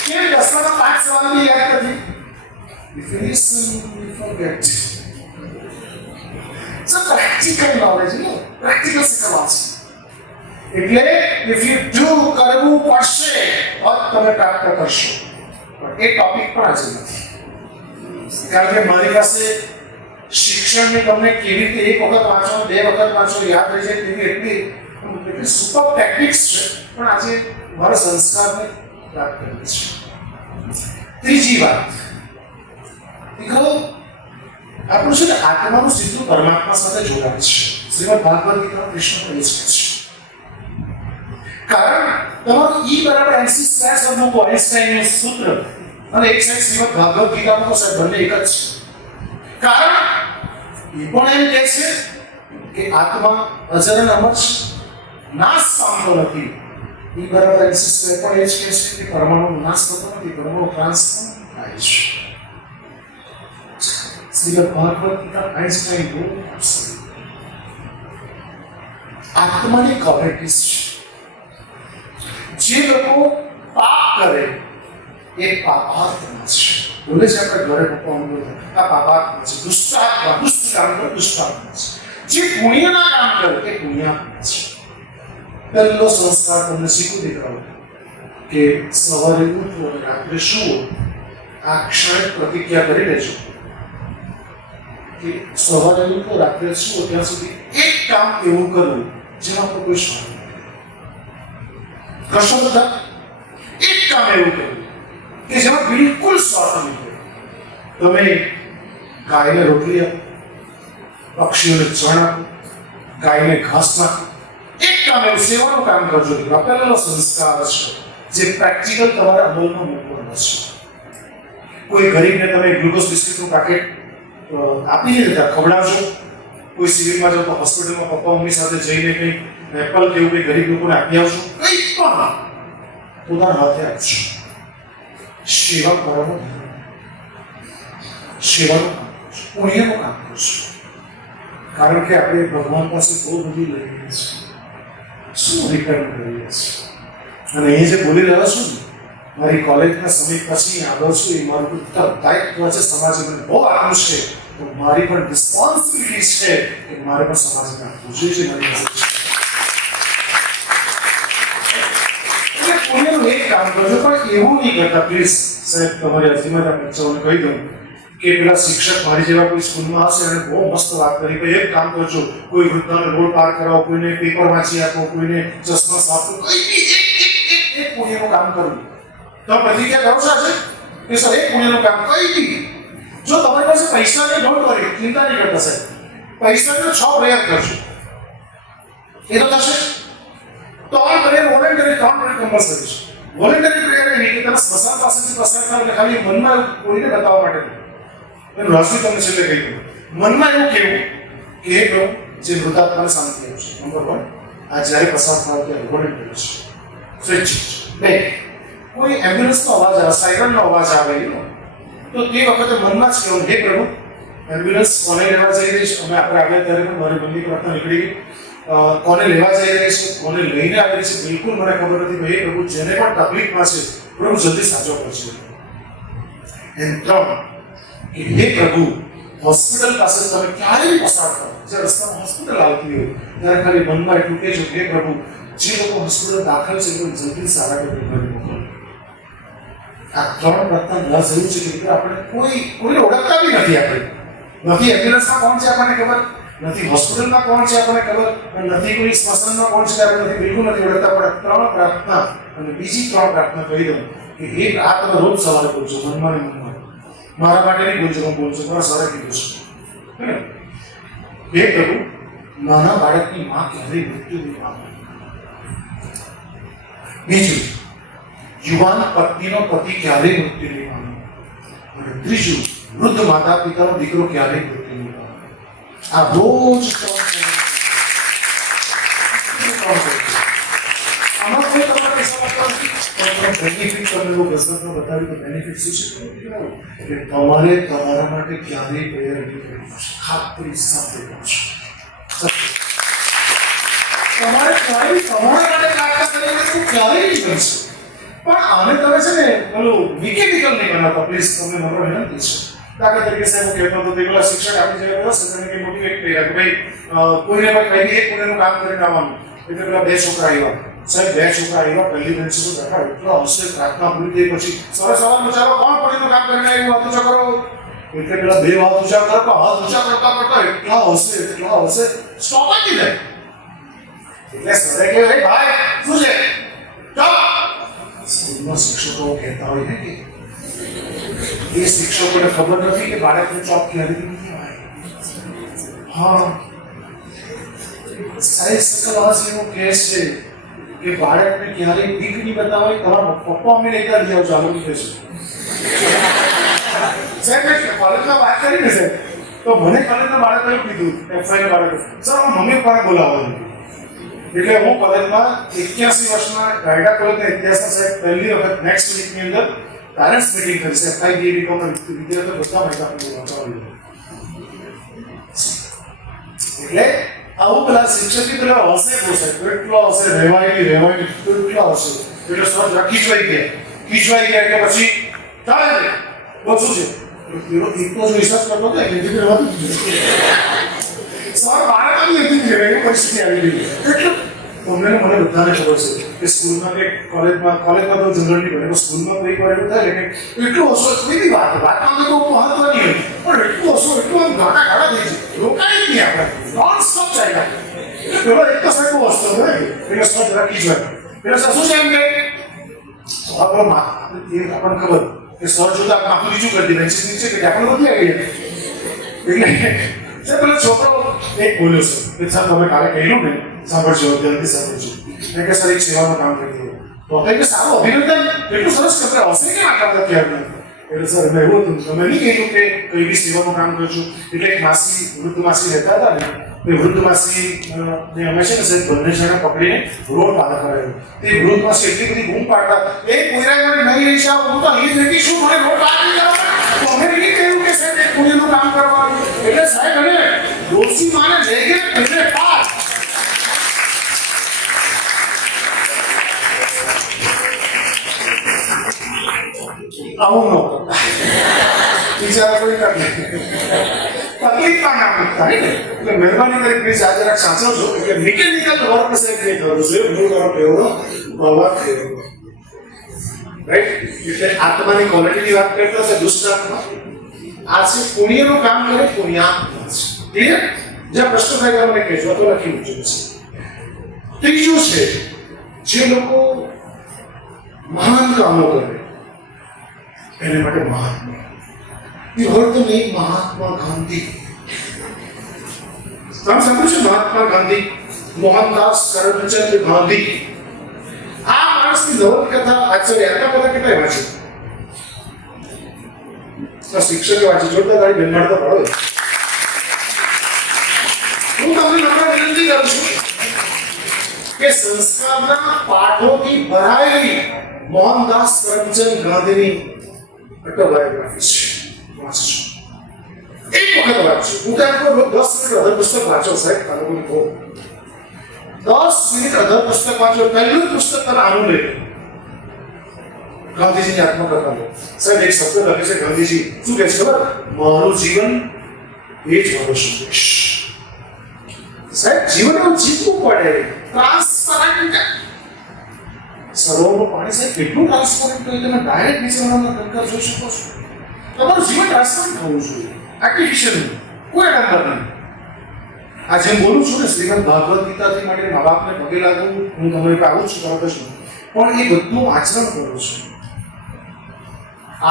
કેમ 10માં 5 સવાલ બી યાદ નથી? if you listen you forget. So practical knowledge, practical શીખવા છે. એટલે if you do કરવું પડશે તો તમે પ્રાપ્ત કરશો. પણ એ ટોપિક પણ આજે નથી, કારણ કે મારી પાસે શિક્ષણને તમને કેવી રીતે 1 વખત વાંચો, 2 વખત વાંચો, યાદ રહી જાય તેવી એટલી સુપર ટેકનિક્સ છે, પણ આજે મારા સંસ્કારને પ્રાપ્ત કરવી છે. ત્રીજી વાત, દીકરો આપણું છે ને આત્માનું સીધું પરમાત્મા સાથે જોડાય છે. શ્રીમદ ભાગવત ગીતા કૃષ્ણ કહે છે. કારણ તમારું E બરાબર MC સ્ક્વેર શબ્દનું આઈન્સ્ટાઈનનું સૂત્ર અને એક સાઈડ શ્રીમદ ભાગવત ગીતાનું તો સાહેબ બંને એક જ છે. કારણ એ પણ એમ કહે છે કે આત્મા અજર અને અમર છે, નાશ પામતો નથી. E બરાબર MC સ્ક્વેર પણ એ જ કહે છે કે પરમાણુ નાશ થતો નથી, પરમાણુ ટ્રાન્સફોર્મ થાય છે. શ્રીમદ ભાગવત ગીતા આઈન્સ્ટાઈન બોલ આત્માની ક્વોલિટીઝ છે. જે લોકો પાપ કરે એ પાપાત્મા છે. બોલે છે આપણે ઘરે પપ્પા આ પાપાત્મા છે, દુષ્ટાત્મા, દુષ્ટ કામ કરે દુષ્ટાત્મા છે. જે પુણ્યના કામ કરે એ પુણ્યાત્મા છે. પહેલો સંસ્કાર તમને શીખવું દીકરાઓ કે સવારે ઉઠો અને રાત્રે સુવો, આ ક્ષણે પ્રતિજ્ઞા કરી લેજો કે સવારે ઉઠો રાત્રે સુવો ત્યાં સુધી એક કામ એવું કરવું જેમાં આપણો કોઈ સ્વાર્થ કરશો બધા. એક કામ એવું કરવું કે જેમાં બિલકુલ સ્વાર્થ નહીં હોય. તમે ગાયને રોટલી આપો, પક્ષીઓને ચણ આપો, ગાયને ઘાસ નાખો, એક કામ એવું સેવાનું કામ કરજો. પહેલો સંસ્કાર છે જે પ્રેક્ટિકલ તમારા અમલમાં મૂકવાનો છે. કોઈ ગરીબને તમે ગ્લુકોઝ બિસ્કિટનું પેકેટ આપી નહીં દેતા, ખવડાવજો. કોઈ સિવિલમાં જાઓ તો હોસ્પિટલમાં પપ્પા મમ્મી સાથે જઈને કંઈ એપલ કે એવું કંઈ ગરીબ લોકોને આપી આવશો. કંઈ પણ પોતાના હાથે આપજો. સેવા કરવાનું, સેવાનું કામ કરજો, પુણ્યનું કામ કરજો. કારણ કે આપણે ભગવાન પાસે બહુ બધું લઈ રહ્યા છીએ, શું રિટર્ન કરીએ છીએ. અને એ જે બોલી રહ્યો છું ને, મારી કોલેજના સમય પછી આગળ છું, એ મારું દાયિત્વ છે. સમાજે મને બહુ આપ્યું છે, તો મારી પણ રિસ્પોન્સિબિલિટી છે કે મારે પણ સમાજને આપવું જોઈએ. મારી પુણ્યનું એક કામ કરજો, પણ એવું નહીં કરતા પ્લીઝ સાહેબ. તમારી અરજીમાં જ બચ્ચાઓને કહી દઉં કે પેલા શિક્ષક મારી જેવા કોઈ સ્કૂલમાં હશે અને બહુ મસ્ત વાત કરી કે એક કામ કરજો, કોઈ વૃદ્ધાને રોડ પાર કરાવો, કોઈને પેપર વાંચી આપો, કોઈને ચશ્મા સાફ કરો, એક પુણ્યનું કામ કરવું. તમે પ્રતિજ્ઞા કરો છો આજે કે સર એક પુણ્યનું કામ કઈ નહીં. જો તમારી પાસે પૈસા નહીં, ડોન્ટ વરી, ચિંતા નહીં કરતા સાહેબ. પૈસાનો 6 પ્રયાસ કરશો એ તો થશે. 3 પ્રેયર વોલેન્ટરી, 3 પ્રેયર કમ્પલસરી છે. વોલેન્ટરી પ્રેયર એ નહીં કે તમે સ્મશાન પાસેથી પસાર થાવ એટલે ખાલી મનમાં કોઈને બતાવવા માટે નહીં. એનું રાશિ તમને છેલ્લે કહી દઉં. મનમાં એવું કહેવું કે હે પ્રભુ, જે મૃતાત્માને શાંતિ આપશે. નંબર 1, આ જ્યારે પસાર થાવ ત્યારે વોલેન્ટરી છે, સ્વૈચ્છિક છે. 2, કોઈ એમ્બ્યુલન્સનો અવાજ આવે, સાયરનનો અવાજ આવે તો તે વખતે મનમાં જ કહેવું, હે પ્રભુ, એમ્બ્યુલન્સ કોને લેવા જઈ રહી છે. અમે આપણે આવ્યા ત્યારે પણ મારી મનની પ્રાર્થના નીકળી ગઈ, કોને લેવા જઈ રહી છે, કોને લઈને આવી રહી છે, બિલકુલ મને ખબર નથી. હે પ્રભુ, જેને પણ તકલીફમાં છે, પ્રભુ જલ્દી સાચો કરશે. એન્ડ 3, કે હે પ્રભુ, હોસ્પિટલ પાસે તમે ક્યારેય પસાર થાઓ, જે રસ્તામાં હોસ્પિટલ આવતી હોય ત્યારે ખાલી મનમાં એટલું કહેજો, હે પ્રભુ, જે લોકો હોસ્પિટલ દાખલ છે એ જલ્દી સારા કરી મોકલો. આ 3 પ્રાર્થના રાહ જરૂર છે કે આપણે કોઈને ઓળખતા બી નથી. આપણે નથી એમ્બ્યુલન્સમાં કોણ છે આપણને ખબર, નથી હોસ્પિટલમાં કોણ છે આપણને ખબર, નથી કોઈ સ્મશાનમાં કોણ છે આપણે નથી, બિલકુલ નથી ઓળખતા. પણ 3 પ્રાર્થના અને બીજી 3 પ્રાર્થના કહી દઉં કે હે, આ તમે રોજ સવારે બોલજો, મનમાં ને મનમાં. મારા માટે નહીં બોલજો, હું બોલજો, મારા સારા કીધું છે. હે પ્રભુ, નાના બાળકની માં ક્યારેય મૃત્યુ નહીં પામે. બીજું, યુવાન પત્નીનો પતિ ક્યારેય મૃત્યુ નહીં પામે. અને ત્રીજું, વૃદ્ધ માતા પિતાનો દીકરો ક્યારેય મૃત્યુ નહીં પામે. આ રોજ આમાં કોઈ તમારે પૈસા નથી. બેનિફિટ તમે લોકો કસરતમાં બતાવ્યું તો બેનિફિટ શું છે કે તમારે તમારા માટે ક્યારેય પ્રેયર નહીં કરવું છે. ખાતરી સાથે કરશો. તમારે ક્યારેય તમારા માટે પ્રાર્થના કરીને ક્યારેય નહીં કરશો. પણ આને તમે છે ને પેલું મિકેનિકલ નહીં બનાવતા પ્લીઝ, તમને મારો વિનંતી છે. દાખલા તરીકે સાહેબ હું કહેતો હતો, પેલા શિક્ષક આપણી જગ્યાએ બસ તેને કંઈ મોટિવેટ કર્યા કે ભાઈ કોઈને કંઈ એક પુણ્યનું કામ કરીને આવવાનું. એટલે પેલા 2 છોકરા આવ્યા સાહેબ, 2 છોકરા આવ્યા, પહેલી બેન્ચ ઉપર બેઠા, એટલો હશે. પ્રાર્થના પૂરી થઈ પછી સવારમાં ચાલો કોણ પુણ્યનું કામ કરીને આવ્યું, હાથ ઊંચા કરો. એટલે પેલા 2 હાથ ઊંચા કરો, હાથ ઊંચા કરતા કરતા એટલા હશે સ્ટોપ આપી જાય. એટલે સરે કે ભાઈ શું છે સ્કૂલમાં શિક્ષકો કહેતા હોય ને કે એ શિક્ષકોને ખબર નથી કે બાળકને ચોક ક્યારેથી નહીં આવે. હા સાહેબ, સકલવાસ એવું કહે છે કે બાળકને ક્યારેય બીક નહીં બતાવે. તમારા પપ્પા અમે લઈ લઈ આવો ચાલુ કહે છે સાહેબ. કોલેજમાં વાત કરી ને સાહેબ, તો મને કોલેજના બાળકોએ કીધું, એફઆઈ ના બાળકો, સર હું મમ્મી પપ્પાને બોલાવવાનું. એટલે હું કોલેજમાં 81 વર્ષના ગાયડા કોલેજના ઇતિહાસમાં સાહેબ પહેલી વખત નેક્સ્ટ વીકની અંદર પેરેન્ટ્સ મીટિંગ કરી છે. એફઆઈ બીએ બીકોમના વિદ્યાર્થીઓ બધા માહિતી આપણે પહોંચાડી. એટલે આવું પેલા શિક્ષકે પેલા હશે બહુ સાહેબ, કેટલો હશે, રહેવાય કેટલો હશે. એટલે સર ખીચવાઈ ગયા કે પછી ચાલે ઓછું છે. પેલો એક તો વિશ્વાસ કરતો હતો એટલે રહેવાતું સર બાળકની હતી જ એવું પરિસ્થિતિ આવી ગઈ. એટલે તમને મને બધાને ખબર છે કે સ્કૂલમાં કે કોલેજમાં તો જનરલ નહીં બને, સ્કૂલમાં કોઈ વાર એવું થાય કે એટલું હસો કોઈ બી વાતમાં તો મહત્વ નહીં હોય, પણ એટલું હસો એટલું આમ ગાડા થઈ જાય, રોકાય નહીં આપણે, નોન સ્ટોપ ચાલ્યા. પેલો એક તો સાહેબ હસતો હોય એટલે સ્ટોપ રાખી જાય. પેલો શું છે એમ કે આપણને ખબર કે સર જોતા માથું નીચું કરી દે, નીચે કે આપણને નથી આવી એટલે પેલો છોકરો એક બોલ્યો છે કે સર તમે કાલે કહેલું ને સાંભળજો, ધ્યાનથી સાંભળજો કે સર એક સેવાનું કામ કરી દીધું તો કે સારું અભિનંદન, એટલું સરસ કરતા હશે કે ના કરતા ક્યારે એટલે સર મેં એવું હતું તમે નહીં કહ્યું કે કઈ બી સેવાનું કામ કરજો. એટલે એક માસી વૃદ્ધ માસી રહેતા હતા ને, એ વૃદ્ધ માસી ને અમે છે ને સાહેબ બંને જણા પકડીને રોડ પાર કરાયો. તે વૃદ્ધ માસી એટલી બધી બૂમ પાડતા એ કોઈરાય મને નહીં લઈ જાવ, હું તો અહીં રહેતી છું, મને રોડ પાર નહીં કરવા. તો અમે નહીં કહ્યું કે સાહેબ એક પુણ્યનું કામ કરવાનું. એટલે સાહેબ અને ડોસી માને લઈ ગયા એટલે પાર. આવું ન બિચારા કોઈ કાઢે તકલીફમાં ના મૂકતા એટલે મહેરબાની કરી પ્લીઝ આજે રાખ સાચવજો કે મિકેનિકલ વર્ક સાહેબ નહીં કરવું જોઈએ, હું કરો એવો બાબા રાઈટ. એટલે આત્માની ક્વોલિટીની વાત કરતા છે દુષ્ટાત્મા, આ છે પુણ્યનું કામ કરે પુણ્યાત્મા છે. ક્લિયર? જ્યાં પ્રશ્ન થાય મને કહેજો તો લખી મૂકજો છે. ત્રીજું છે જે લોકો મહાન કામો કરે એને માટે મહાત્મા. You heard the name Mahatma Gandhi. તમે સાંભળ્યું છે મહાત્મા ગાંધી, મોહનદાસ કરમચંદ ગાંધી. આ માણસની નવલકથા આચાર્ય આટલા બધા કેટલા વાંચે? શિક્ષકે વાંચે, જોરદાર તાળી બેન મારતા પડો. હું તમને નમ્ર વિનંતી કરું છું કે સંસ્કારના પાઠોથી ભરાયેલી મોહનદાસ કરમચંદ ગાંધીની ઓટોબાયોગ્રાફી છે, વાંચજો. એક વખત વાંચજો. હું ત્યાં 10 મિનિટ અધર પુસ્તક વાંચો સાહેબ, કાનૂની કહો 10 મિનિટ અધર પુસ્તક વાંચો. પહેલું પુસ્તક તમે આનું લે, ગાંધીજીની આત્મકથા લો. સાહેબ એક શબ્દ લખે છે ગાંધીજી, શું કહે છે ખબર? મારું જીવન એ જ મારો સંદેશ. સાહેબ જીવનમાં જીતવું પડે, ટ્રાન્સપરન્ટ. સરોવરનું પાણી સાહેબ કેટલું ટ્રાન્સપરન્ટ હોય, તમે ડાયરેક્ટ નીચેવાળાના ટંકાર જોઈ શકો છો. તમારું જીવન ટ્રાન્સપરન્ટ થવું જોઈએ, આર્ટિફિશિયલ કોઈ આડંબર નહીં. આ જેમ બોલું છું ને શ્રીમદ ભાગવત ગીતાથી માટે મા બાપને પગે લાગવું, હું તમારી પાસે આવું છું તરત જ, પણ એ બધું આચરણ કરું છું.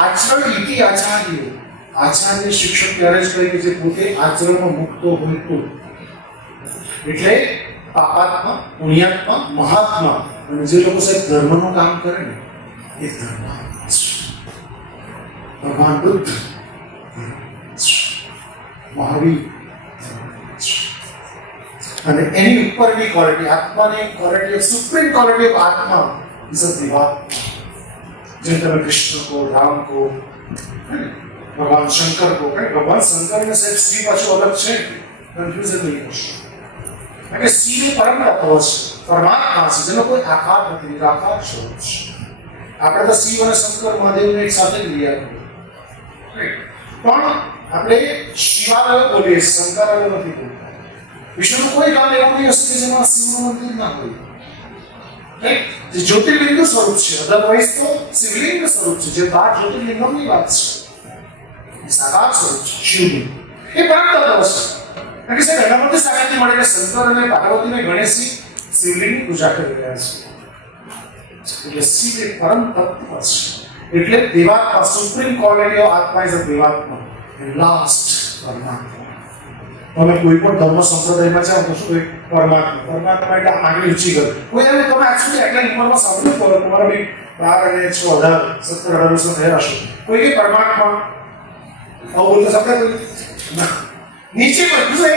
આચરણ ઇતિ આચાર્ય, આચાર્ય શિક્ષક ત્યારે જ કહે કે જે પોતે આચરણમાં મુક્તો હોય તો. એટલે પાપાત્મા, પુણ્યાત્મા, મહાત્મા અને જે લોકો સાહેબ ધર્મનું કામ કરે ને એ ધર્માત્મા છે. ભગવાન બુદ્ધ મહાવીર અને એની ઉપરની ક્વોલિટી આત્માની ક્વોલિટી, સુપ્રીમ ક્વોલિટી ઓફ આત્મા ઇઝ અ દિવાત્મા. જેમ તમે કૃષ્ણ કો, રામ કો, ભગવાન શંકર કો, ભગવાન શંકર ને સાહેબ શ્રી પાછું અલગ છે, કન્ફ્યુઝન નહીં થશે. એટલે શ્રી પરમ તત્વ છે, પરમાત્મા છે, જેનો કોઈ આકાર નથી, નિરાકાર સ્વરૂપ છે. આપણે તો શિવ અને શંકર મહાદેવને એક સાથે જ લઈ પણ આપણે શિવાલય બોલીએ, શંકરાલય નથી બોલતા. વિશ્વનું કોઈ ગામ એવું નહીં હશે કે જેમાં શિવનું મંદિર ના હોય. જે જ્યોતિર્લિંગ સ્વરૂપ છે, અદરવાઇઝ તો શિવલિંગ સ્વરૂપ છે. જે 12 જ્યોતિર્લિંગમની વાત છે એ સાકાર સ્વરૂપ છે શિવનું, એ પરમ તત્વ છે. કે સાહેબ એના પરથી સાબિતી મળે કે શંકર અને પાર્વતી અને ગણેશજી શિવલિંગની પૂજા કરી રહ્યા છે. એટલે શિવ એક પરમ તત્વ છે. એટલે દેવાત્મા, સુપ્રીમ ક્વોલિટી ઓફ આત્મા ઇઝ અ દેવાત્મા એન્ડ લાસ્ટ પરમાત્મા. તમે કોઈ પણ ધર્મ સંપ્રદાયમાં જાઓ તો શું પરમાત્મા, પરમાત્મા એટલે આગળ ઊંચી કર. કોઈ એમ તમે actually આટલા ઉંમરમાં સાંભળ્યું તો તમારા બી 12 અને 6, 17, 18 વર્ષના થયા હશો. કોઈ કે પરમાત્મા આવું બોલતા સાંભળ્યા ના. નીચે પણ શું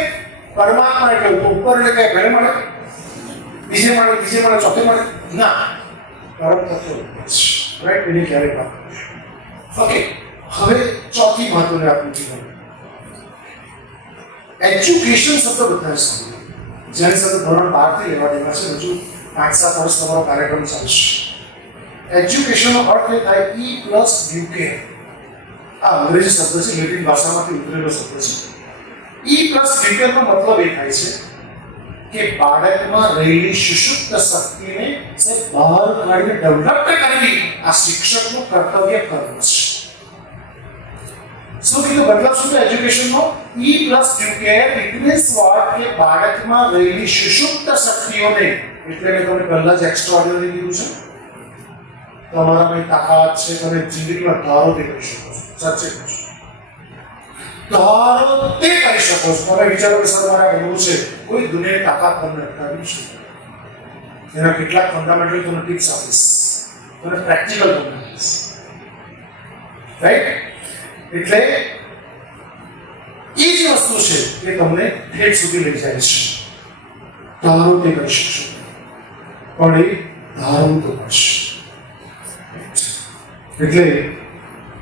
પરમાત્મા એટલે ઉપર એટલે કઈ ઘરે મળે, બીજે મળે, ચોથે મળે ના, પરમ તત્વ રાઈટ. એની ક્યારેય વાત. ઓકે, હવે ચોથી મહત્વની આપણું જીવન એજ્યુકેશન શબ્દ બધા સાંભળ્યું. જેની સાથે ધોરણ 12 થી લેવા દેવા છે, હજુ 5-7 વર્ષ તમારો કાર્યક્રમ ચાલશે. એજ્યુકેશનનો અર્થ એ થાય E+UK. આ અંગ્રેજી શબ્દ છે, લેટિન ભાષામાંથી ઉતરેલો શબ્દ છે. E+UK નો મતલબ એ થાય છે કે બાળકમાં રહેલી સુષુપ્ત શક્તિને બહાર કાઢીને ડેવલપ કરવી આ શિક્ષકનું કર્તવ્ય કરવું છે. શું કીધું? મતલબ શું છે એજ્યુકેશનનો? E plus due care it means what કે બાળકમાં રહેલી સુષુપ્ત શક્તિઓને, એટલે મેં તમને પહેલા જ એક્સ્ટ્રા ઓર્ડિનરી કીધું છે, તમારામાં તાકાત છે, તમે જિંદગીમાં ધારો તે કરી શકો છો. સાચે કહું છું, ધારો તે કરી શકો છો. તમે વિચારો કે સર મારા એવું છે, કોઈ દુનિયાની તાકાત તમને અટકાવી શકે? એના કેટલાક ફંડામેન્ટલ તમને ટિપ્સ આપીશ, તમને પ્રેક્ટિકલ તમને આપીશ, રાઈટ? એટલે એ જે વસ્તુ છે એ તમને ઠેઠ સુધી લઈ જાય છે. ધારો તે કરી શકશો, પણ એ ધારવું તો પડશે. એટલે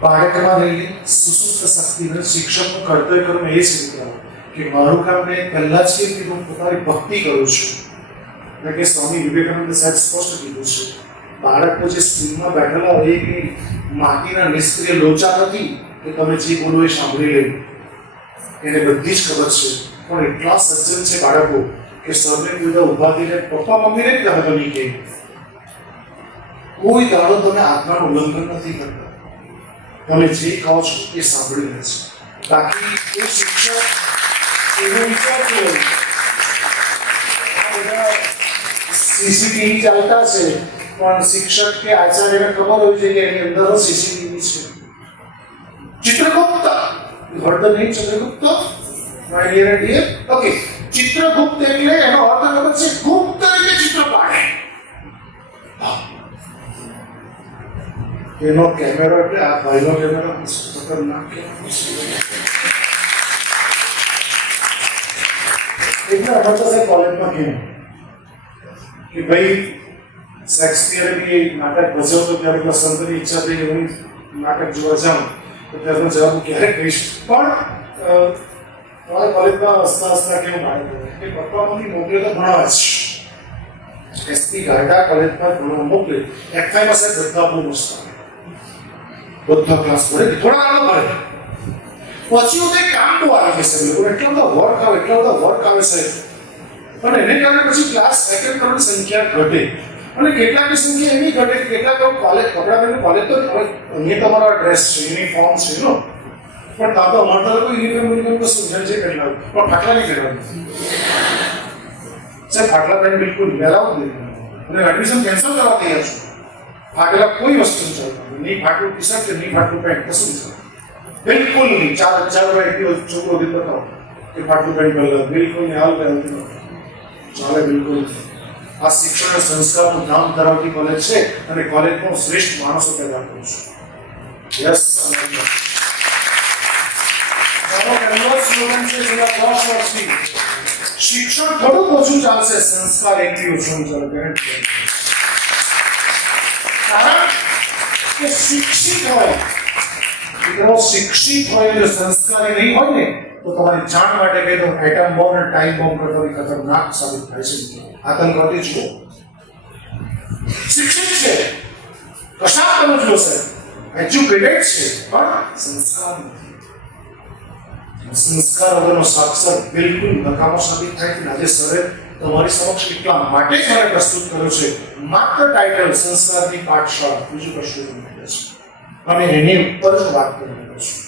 બાળકમાં રહેલી સુસુપ્ત શક્તિને શિક્ષકનું કર્તવ્ય કરવું એ શીખવું કે મારું કામ મેં પહેલા જ કેમ કીધું, પોતાની ભક્તિ કરું છું. એટલે કે સ્વામી વિવેકાનંદ સાહેબ સ્પષ્ટ કીધું છે, બાળકો જે સ્કૂલમાં બેઠેલા હોય કે માટીના નિષ્ક્રિય લોચા નથી કે તમે જે બોલો એ સાંભળી લે, એને બધી જ ખબર છે. પણ એટલા સજ્જન છે બાળકો કે સરને કોઈ ઉભા થઈને પપ્પા મમ્મીને જ કહેતો નહીં કે કોઈ દાડો તમે આજ્ઞાનું ઉલ્લંઘન નથી કરતા, તમે જે કહો છો એ સાંભળી લે છે. બાકી એ શિક્ષક એનો વિચાર છે સીસીટીવી ચાલતા છે, પણ શિક્ષક કે આચાર્યને ખબર હોવી જોઈએ કે એની અંદર સીસીટીવી છે. ચિત્રગુપ્ત વર્ડ નહીં, Chandragupta my dear dear. Okay, Chitragupta એટલે એનો અર્થ ખબર છે, ગુપ્ત એટલે ચિત્ર પાડે. એનો કેમેરો એટલે આ ભાઈનો કેમેરો ખતરનાક કેમેરો છે. એટલે અમે તો સાહેબ કોલેજમાં કેમ કે ભાઈ શેક્સપિયરે બી નાટક ભજવતો ત્યારે સંતની ઈચ્છા થઈ હું નાટક જોવા જાઉં તો તેનો જવાબ હું ક્યારેક કહીશ. પણ તમારા કોલેજમાં હસતા હસતા કેવું નાટક કે પપ્પા મમ્મી મોકલે તો ભણવા જ. એસપી ગાર્ડા કોલેજમાં ભણવા મોકલે. એફઆઈમાં સાહેબ બધા બહુ મસ્ત બધા ક્લાસ પડે થોડા આગળ પડે. પછી હું કામ બહુ આવે છે સાહેબ, એટલા બધા વર્ક આવે સાહેબ. પણ એને કારણે પછી ક્લાસ સેકન્ડ કરવાની સંખ્યા ઘટે, અને કેટલાકની સંખ્યા એવી ઘટે કે કેટલાક કોલેજ કપડા પહેરીને કોલેજ તો અહીંયા તમારા ડ્રેસ છે, યુનિફોર્મ છે નો, પણ કાં તો અમારા લોકો યુનિફોર્મ કશું જે પહેરલા પણ ફાટલા નહીં પહેરવાનું સાહેબ. ફાટલા પહેરી બિલકુલ પહેરાવું જ નહીં, અને એડમિશન કેન્સલ કરવા તૈયાર છું. ફાટેલા કોઈ વસ્તુ નહીં ચાલતું, નહીં ફાટલું ટી શર્ટ કે નહીં ફાટલું પેન્ટ કશું નહીં ચાલતું, બિલકુલ નહીં. 4,000 એક દિવસ છોકરો દીધ બતાવો કે ફાટલું પેન્ટ પહેરલા, બિલકુલ નહીં. હાલ પહેરતું ચાલે બિલકુલ. આ શિક્ષણ સંસ્કારનું નામ ધરાવતી કોલેજ છે, અને કોલેજમાં શ્રેષ્ઠ માણસો પેદા કરું છું. યસ, શિક્ષણ થોડું ઓછું ચાલશે, સંસ્કાર એટલી ઓછું ચાલે. કારણ કે શિક્ષિત હોય એટલે સંસ્કારી નહીં હોય ને તો તમારી જાણ માટે કહી દો, એટમ બોમ્બ અને ટાઈમ બોમ્બ કરતા ખતરનાક સાબિત થાય છે. આતંકવાદી છો, શિક્ષિત છે, કશાક તમે જો સાહેબ, એજ્યુકેટેડ છે, પણ સંસ્કાર નથી. સંસ્કાર વગરનો સાક્ષર બિલકુલ નકામો સાબિત થાય છે. આજે સરે તમારી સમક્ષ એટલા માટે જ મને પ્રસ્તુત કર્યો છે, માત્ર ટાઇટલ સંસ્કારની પાઠશાળા, બીજું કશું નહીં છે, અને એની ઉપર જ વાત કરી રહ્યો છું.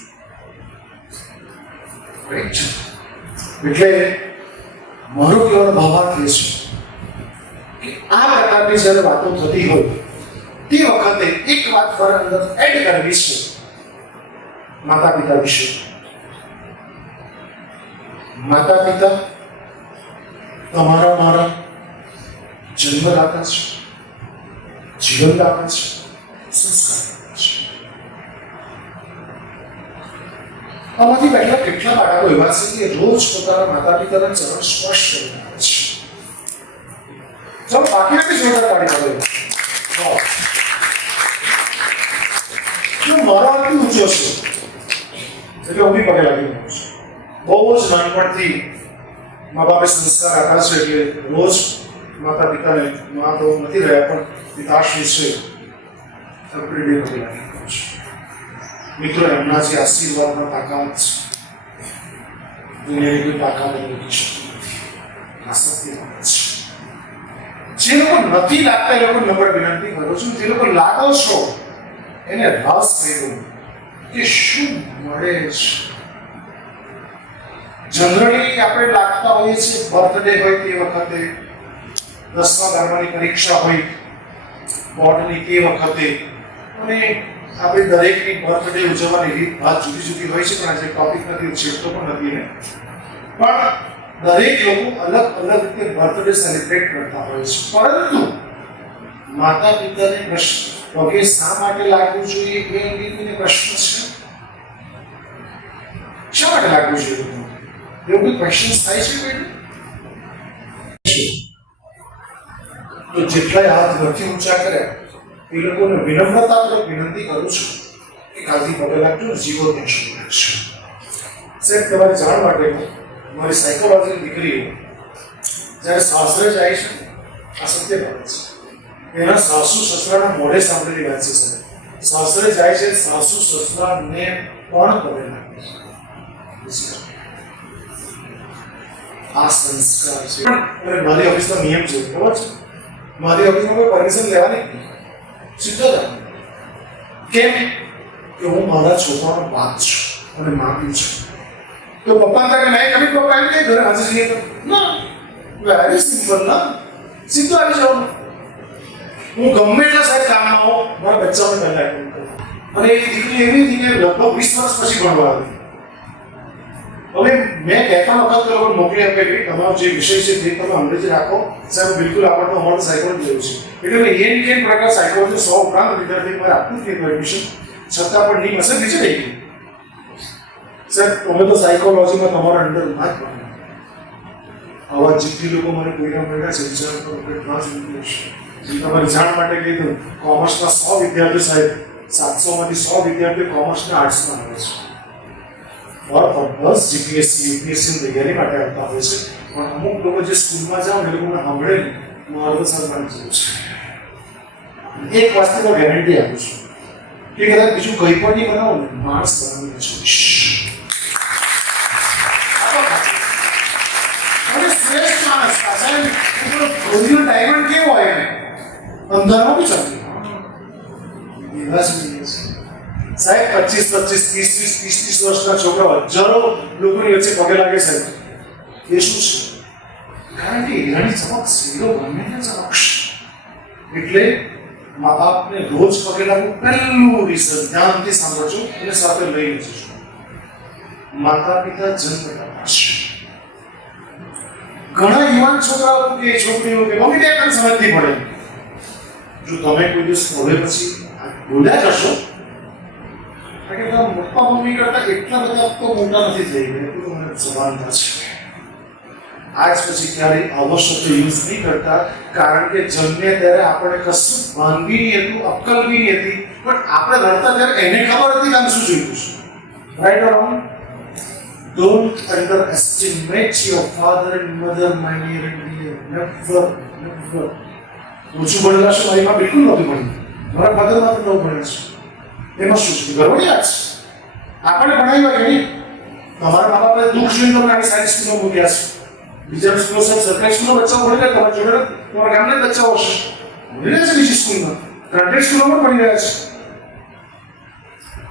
એટલે મારું કહેવાનો ભાવાર્થ એ છે કે આ પ્રકારની જ્યારે વાતો થતી હોય તે વખતે એક વાત મારા અંદર એડ કરવી છે માતા પિતા વિશે. માતા પિતા તમારા મારા જન્મદાતા છે, જીવનદાતા છે, સંસ્કારદાતા છે. આમાંથી બેઠા કેટલા બાળકો એવા છે કે રોજ પોતાના માતા પિતાના ચરણ સ્પર્શ કરીને આવે છે. ચાલો બાકીના બી જોરદાર પાડી દો. મારો અર્થ ઊંચો છે એટલે હું બી પગે લાગી રહ્યો છું. બહુ જ નાનપણથી મા બાપે સંસ્કાર આપ્યા છે, એટલે રોજ માતા પિતાને મા તો નથી રહ્યા પણ પિતાશ્રી છે આપણી બે પગે લાગી રહ્યો છું. મિત્રો, એમના જે આશીર્વાદના તાકાત દુનિયાની કોઈ તાકાત નથી. આસક્તિ મળે છે. જે લોકો નથી લાગતા એ લોકો નમ્ર વિનંતી કરું છું, જે લોકો લાગો છો એને રસ થઈ દો કે શું મળે છે. જનરલી આપણે લાગતા હોઈએ છીએ બર્થડે હોય તે વખતે, 10મા ધોરણની પરીક્ષા હોય બોર્ડની તે વખતે, અને આપણે દરેકની બર્થડે ઉજવવાની રીત ભાત જુદી જુદી હોય છે. પણ આજે ટોપિક નથી, છેડતો પણ નથી ને, પણ દરેક લોકો અલગ અલગ રીતે બર્થડે સેલિબ્રેટ કરતા હોય છે. પરંતુ માતા પિતાને પ્રશ્ન પગે શા માટે લાગવું જોઈએ એ અંગેનો પ્રશ્ન છે. શા માટે લાગવું જોઈએ એવું કોઈ ક્વેશ્ચન થાય છે બેટા? તો જેટલા હાથ નથી ઊંચા કર્યા એ લોકોને વિનમ્રતાપૂર્વક વિનંતી કરું છું કે કાલથી પગે લાગજો, જીવો ને શરૂ રાખશો. સાહેબ, તમારી જાણ માટે મારી સાયકોલોજીની દીકરીઓ જ્યારે સાસરે જાય છે, આ સત્ય બાબત છે, એના સાસુ સસરાના મોઢે સાંભળેલી વાત છે. સાહેબ, સાસરે જાય છે, સાસુ સસરાને પણ પગે લાગે છે. આ સંસ્કાર છે. અને મારી ઓફિસનો નિયમ છે, ખબર છે? મારી ઓફિસમાં કોઈ પરમિશન લેવાની સીધો કેમ કે હું મારા છોકરાનો બાપ છું અને માપી છું. તો પપ્પા તારે નહીં કમી પપ્પા એમ કે ઘરે હાજર જઈએ તો ના, વેરી સિમ્પલ ના, સીધું આવી જવાનું. હું ગમે એટલા સાહેબ કામમાં હોઉં, મારા બચ્ચાઓને પહેલા એટેન્ડ કરું. અને એ દીકરી એવી હતી કે લગભગ 20 વર્ષ પછી ભણવા આવી. હવે મેં કહેતા વખત લોકો મોકલી આપે કે તમારો જે વિષય છે તે તમે અંગ્રેજી રાખો. સાહેબ, બિલકુલ આપણને અમારું સાયકોલોજી જેવું છે. એટલે મેં એ પ્રકાર સાયકોલોજી 100 ઉપરાંત વિદ્યાર્થી મારે આપવું જ નહીં એડમિશન, છતાં પણ નહીં અસર નીચે થઈ ગઈ. સાહેબ, તમે તો સાયકોલોજીમાં તમારા અંડર ના જ ભણો. આવા જેટલી લોકો મને કોઈના મળ્યા છે વિચાર કરો કેટલા જ ઇંગ્લિશ. તમારી જાણ માટે કીધું, કોમર્સના 100 વિદ્યાર્થીઓ સાહેબ, 700માંથી 100 વિદ્યાર્થીઓ કોમર્સના આર્ટ્સમાં આવે છે. બસ જીપીએસસી યુપીએસસી તૈયારી માટે આવતા હોય છે. પણ અમુક લોકો જે સ્કૂલમાં જાઓ ને એ લોકોને સાંભળે ને મારું તો સરપંચ જેવું છે. એક વાસ્તવમાં ગેરંટી આપું છું કે કદાચ બીજું કંઈ પણ નહીં બનાવો ને, માણસ બનાવીને છોડીશ. શ્રેષ્ઠ માણસ ડાયમંડ કેવો હોય ને અંધારમાં બી ચાલે. સાહેબ, 25, 25, 30, 30 વર્ષના છોકરાઓ હજારો લોકોની વચ્ચે પગે લાગે સાહેબ. એ શું છે? કારણ કે હીરાની ચમક હીરો ગમે ત્યાં ચમકશે. એટલે મા બાપને રોજ પગે લાગવું પહેલું રીઝન, ધ્યાનથી સાંભળજો અને સાથે લઈને જજો. માતા પિતા જન્મ તપાસશે. ઘણા યુવાન છોકરાઓ કે છોકરીઓ કે મમ્મી ડેડ સમજ નહીં પડે. જો તમે કોઈ દિવસ હવે પછી બોલ્યા કરશો કે પપ્પા મમ્મી કરતા એટલા બધા તો મોટા નથી થઈ ગયા, એટલું મને સમાનતા છે. આજ પછી ક્યારેય આવો શબ્દ યુઝ નહીં કરતા, કારણ કે જન્મ્યા ત્યારે આપણે કશું ભાન બી નહીં હતું, અક્કલ બી નહીં હતી, પણ આપણે લડતા ત્યારે એને ખબર હતી કે આમ શું જોયું છે. Right or wrong? Don't underestimate your father and mother, my dear and dear. Never, never. ઓછું ભણેલા છો? મારી માં બિલકુલ નહોતી ભણી. મારા ફાધર માં પણ નવું ભણ્યા છે. એમાં શું છે? ગર્વની વાત છે. આપણને ભણાવ્યા કે નહીં? તમારા મા બાપે દુઃખ જોઈને તમને આવી સારી સ્કૂલમાં મૂક્યા છે. બીજા સ્કૂલો સાહેબ, સરકારી સ્કૂલમાં બચ્ચાઓ ભણે તમારા જોડે તમારા ગામના બચ્ચાઓ હશે, ભણી રહ્યા છે બીજી સ્કૂલમાં, ગ્રાન્ટેડ સ્કૂલોમાં ભણી રહ્યા છે.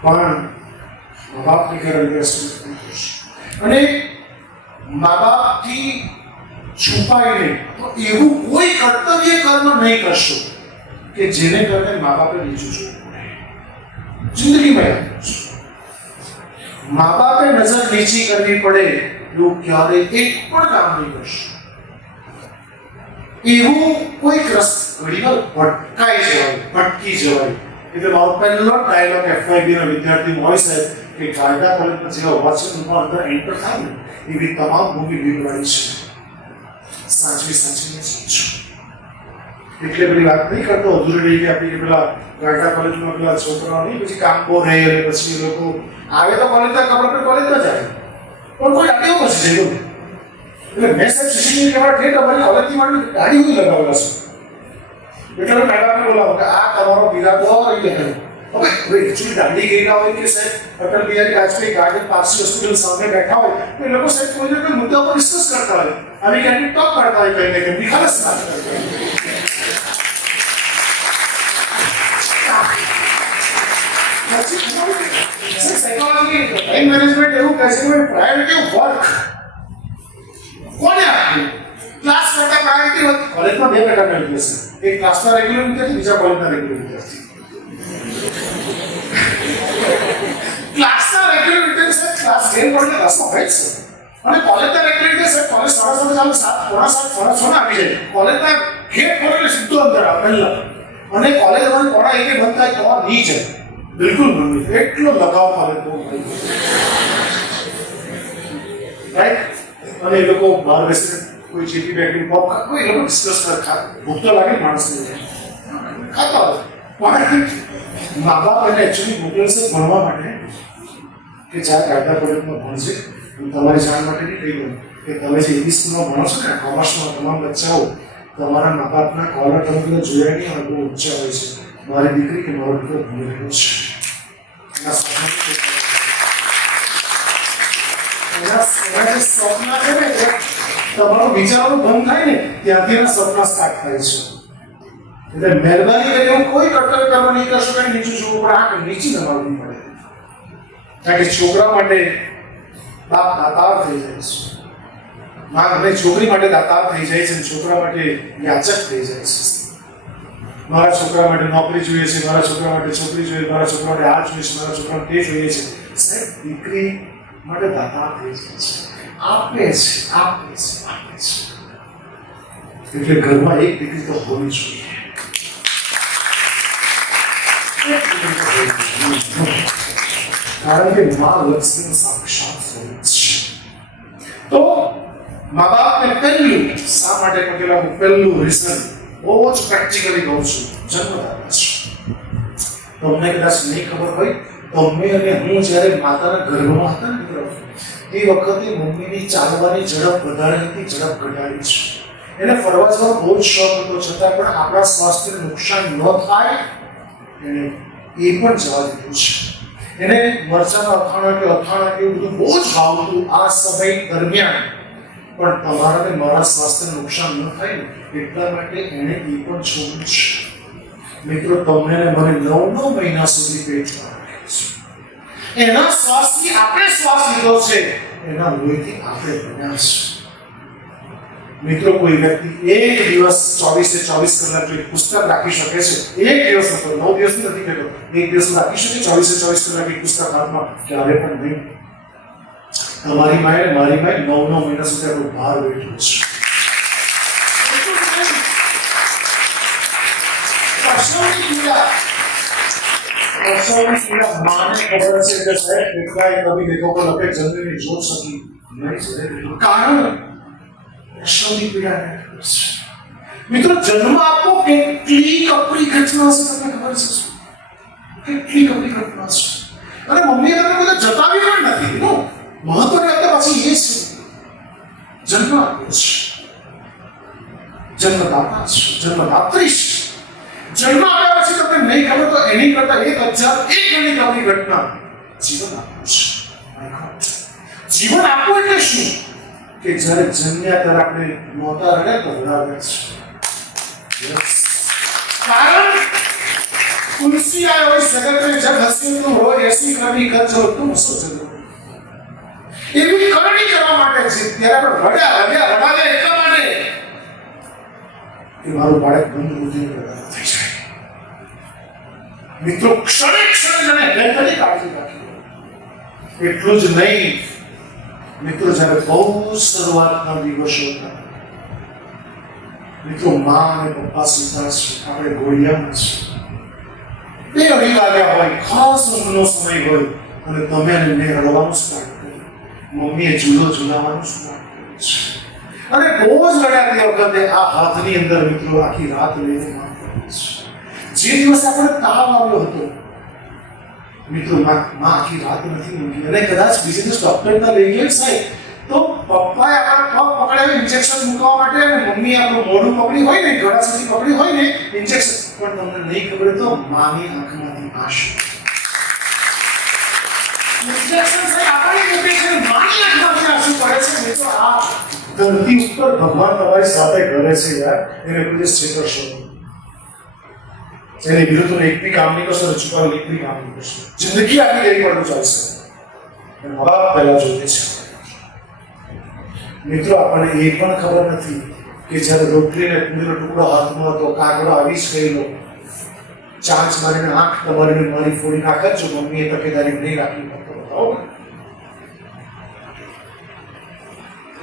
પણ મા બાપની ઘરે ઇન્વેસ્ટમેન્ટ કરશે અને મા બાપથી છુપાઈને તો એવું કોઈ કર્તવ્ય કર્મ નહીં કરશો કે જેને કારણે મા બાપે નીચું જોવું પડે. જિંદગીમાં યાદ રાખજો, મા બાપે નજર નીચી કરવી પડે એવું ક્યારેય એક પણ કામ નહીં કરશો. એવું કોઈ ઘડીવાર ભટકાઈ જવાય, ભટકી જવાય. એટલે મારો પહેલો ડાયલોગ FYB ના વિદ્યાર્થી મોય સાહેબ કે કાયદા કોલેજમાં જેવા વોચરૂમમાં અંદર એન્ટર થાય ને એવી તમામ મૂવી બીવડાવી છે. સાચવીને સમજો. એટલે પેલી વાત નહીં કરતો અધૂરી રહી ગયા કે પેલા કાયદા કોલેજમાં પેલા છોકરાઓ નહીં પછી કામ બહુ રહે અને પછી લોકો આવે તો કોલેજના કપડા પર કોલેજમાં જાય પણ કોઈ આટેવો પછી જઈ એટલે મેં સાહેબ સીસીટીવી કેમેરા ઠેઠ અમારી કોલેજથી માંડી ગાડી સુધી લગાવેલા છે. એટલે મેં મેડમને બોલાવો કે આ તમારો બિરાદો આવી ગયો હવે એકચ્યુઅલી દાંડી ગયેલા હોય કે સાહેબ અટલ બિહારી વાજપેયી ગાર્ડન પારસી હોસ્પિટલ સામે બેઠા હોય તો એ લોકો સાહેબ કોઈ ને કોઈ મુદ્દા પર ડિસ્કસ કરતા હોય અને ક્યાંક ટોક કરતા હોય કઈ ને કંઈ નિખાલસ ના કરતા સાયકોલોજી ટાઈમ મેનેજમેન્ટ એવું કહે છે કે પ્રાયોરિટી વર્ક કોને આપ્યું ક્લાસ કરતા પ્રાયોરિટી હોય કોલેજમાં બે પ્રકારના વિદ્યાર્થી એક ક્લાસના રેગ્યુલર વિદ્યાર્થી બીજા કોલેજના રેગ્યુલર વિદ્યાર્થી ક્લાસના રેગ્યુલર વિદ્યાર્થી ક્લાસ 10 પડે ક્લાસમાં હોય છે અને કોલેજના રેગ્યુલર વિદ્યાર્થી કોલેજ 7:30 ચાલુ 7:45 આવી જાય કોલેજના ગેટ ખોલે સીધો અંદર આવે પહેલા અને કોલેજ વાળી પોડા એકે બંધ થાય તો નહીં જાય બિલકુલ નહીં એટલો લગાવ કોલેજ બહુ રાઈટ અને એ લોકો બહાર બેસીને કોઈ ચીટી બેકરી પોપ કોઈ લોકો ડિસ્કસ કરતા ભૂખ તો લાગે માણસને ખાતા પણ મા બાપ એને એકચ્યુઅલી મોકલે છે ભણવા માટે કે જ્યાં કાયદા કોલેજમાં ભણશે તમારી જાણ માટે નહીં કહી દઉં કે તમે જે એવી સ્કૂલમાં ભણો છો ને કોમર્સમાં તમામ બચ્ચાઓ તમારા મા બાપના કોલર તમે જોયા નહીં હોય બહુ ઊંચા હોય છે મારી દીકરી કે મારો દીકરો ભણી રહ્યો છે એના જે સપના છે ને તમારું વિચારવાનું બંધ થાય ને ત્યાંથી એના સપના સ્ટાર્ટ થાય છે એટલે મહેરબાની કરીને કોઈ કર્તવ્ય કર્મ નહીં કરશો કે નીચું જોવું પડે આંખ નીચી દબાવવી પડે કારણ કે છોકરા માટે બાપ દાતાર થઈ જાય છે માં અને છોકરી માટે દાતાર થઈ જાય છે અને છોકરા માટે યાચક થઈ જાય છે મારા છોકરા માટે નોકરી જોઈએ છે મારા છોકરા માટે છોકરી જોઈએ મારા છોકરા માટે આ જોઈએ છે મારા છોકરાને તે જોઈએ છે સાહેબ દીકરી માટે દાતાર થઈ જાય છે આપે છે એટલે ઘરમાં એક દીકરી તો હોવી જોઈએ કારણ કે મા લક્ષ્મી સાક્ષાત સ્વરૂપ છે તો મા બાપને પહેલું શા માટે પકેલા હું પહેલું રીઝન બહુ જ પ્રેક્ટિકલી કહું છું જન્મદાતા છે તમને કદાચ નહીં ખબર હોય તમે અને હું જ્યારે માતાના ગર્ભમાં હતા ને મિત્રો એ વખતે મમ્મીની ચાલવાની ઝડપ વધારે હતી ઝડપ ઘટાડી છે એને ફરવા જવાનો બહુ જ શોખ હતો છતાં પણ આપણા સ્વાસ્થ્યને નુકસાન ન થાય એને એ પણ જવા દીધું છે એને મરચાના અથાણા કે એવું બધું બહુ જ ભાવતું આ સમય દરમિયાન પણ તમારા ને મારા સ્વાસ્થ્યને નુકસાન ન થાય ને એટલા માટે એને એ પણ છોડ્યું છે મિત્રો તમને ને મને 9 મહિના સુધી પેટમાં એના શ્વાસથી આપણે શ્વાસ લીધો છે એના લોહીથી આપણે બન્યા છે મિત્રો કોઈ વ્યક્તિ એક દિવસ 24 કલાક એક પુસ્તક રાખી શકે છે એક દિવસ તો 9 દિવસ નથી કહેતો એક દિવસ રાખી શકે 24 કલાક એક પુસ્તક હાથમાં ક્યારે પણ નહીં તમારી માએ મારી માએ 9 મહિના સુધી આપણો ભાર વેઠ્યો છે माने खबर से कि शायद कितना कभी देखो को लगे जल्दी नहीं जोड़ सकी नहीं जोड़े कारण शरीर पीड़ा है मित्रों जन्म आपको કેટલી કપરી ઘટના છે તમને ખબર છે કેટલી કપરી ઘટના છે અને મમ્મીએ તમને બધા જતાવી પણ નથી નો મહત્વની વાત પાછી એ છે જન્મ આપ્યો છે જન્મદાતા છે જન્મદાત્રી છે જન્મ આપ્યા પછી તમને નહીં ખબર તો એની કરતા 1001 ગણી કપરી ઘટના જીવન આપ્યું છે જીવન આપવું એટલે શું કે જ્યારે જન્મ્યા ત્યારે આપણે નહોતા રડ્યા તો રડાવ્યા છે કારણ तुलसी आए हो इस जगत में जब हंसी तुम हो ऐसी करनी कर जो तुम उसको चलो એવી કરણી કરવા માટે છે ત્યારે આપણે રડ્યા એટલા માટે કે મારું બાળક બંધ બુદ્ધિ પેદા થઈ જાય મિત્રો ક્ષણે જણે હેલ્થની કાળજી રાખી એટલું જ નહીં મિત્રો જ્યારે બહુ શરૂઆતના દિવસો હતા મિત્રો મા અને પપ્પા સીધા છે આપણે ગોળિયામાં છે બે અઢી વાગ્યા હોય ખાસ ઊંઘનો સમય હોય અને તમે અને મેં રડવાનું સ્ટાર્ટ કર્યું મમ્મીએ જુદો ઝુલાવવાનું સ્ટાર્ટ કર્યું અને બહુ જ રડ્યા તે વખતે આ હાથની અંદર મિત્રો આખી રાત લઈને કામ કર્યું છે જે દિવસે આપણે તાવ આવ્યો હતો મિત્રો માં આખી રાત નથી ઊંઘી અને કદાચ બીજે દિવસ ડોક્ટરના લઈ ગયા સાહેબ તો પપ્પાએ આપણા પગ પકડાવી ઇન્જેક્શન મૂકવા માટે અને મમ્મી આપણું મોઢું પકડી હોય ને ગળા સુધી પકડી હોય ને ઇન્જેક્શન પણ તમને નહીં ખબર તો માની આંખમાંથી આશુ ઇન્જેક્શન સે આપણે મૂકે છે મારી આંખમાંથી આંસુ પડે છે મેં તો આ ધરતી ઉપર ભગવાન તમારી સાથે કરે છે યાર એને કોઈ છેતરશો નહીં એને વિરુદ્ધ એક બી કામ નહીં કરશો ને છુપાવેલ એક બી કામ નહીં કરશો જિંદગી આખી દેરી પડવું ચાલશે અને બાપ પહેલા જોઈએ છે મિત્રો આપણને એ પણ ખબર નથી કે જ્યારે રોટલીને પૂરીનો ટુકડો હાથમાં હતો કાગડો આવી જ ગયેલો ચાંચ મારીને આંખ તમારીને મારી ફોડી નાખે જો મમ્મીએ તકેદારી નહીં રાખી બતાવો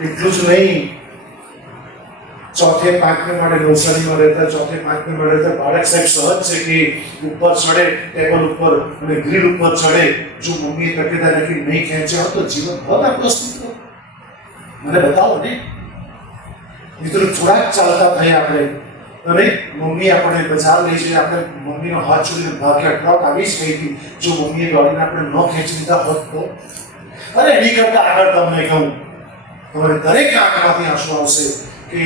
એટલું જ નહીં ચોથે પાંચમે માટે નવસારીમાં રહેતા ચોથે પાંચમે માટે રહેતા બાળક સાહેબ સહજ છે કે ઉપર ચડે ટેબલ ઉપર અને ગ્રીલ ઉપર ચડે જો મમ્મીએ તકેદારી રાખી નહીં ખેંચ્યા હોત તો જીવન હોત આપણું અસ્તિત્વ મને બતાવો ને મિત્રો થોડાક ચાલતા થયા આપણે અને મમ્મી આપણે બજાર લઈ જઈએ આપણે મમ્મીનો હાથ છોડીને ભાગે અટકાવટ આવી જ ગઈ હતી જો મમ્મીએ દોડીને આપણે ન ખેંચી લીધા હોત તો અરે એની કરતા આગળ તમને કહું તમારે દરેક આંખમાંથી આંસુ આવશે કે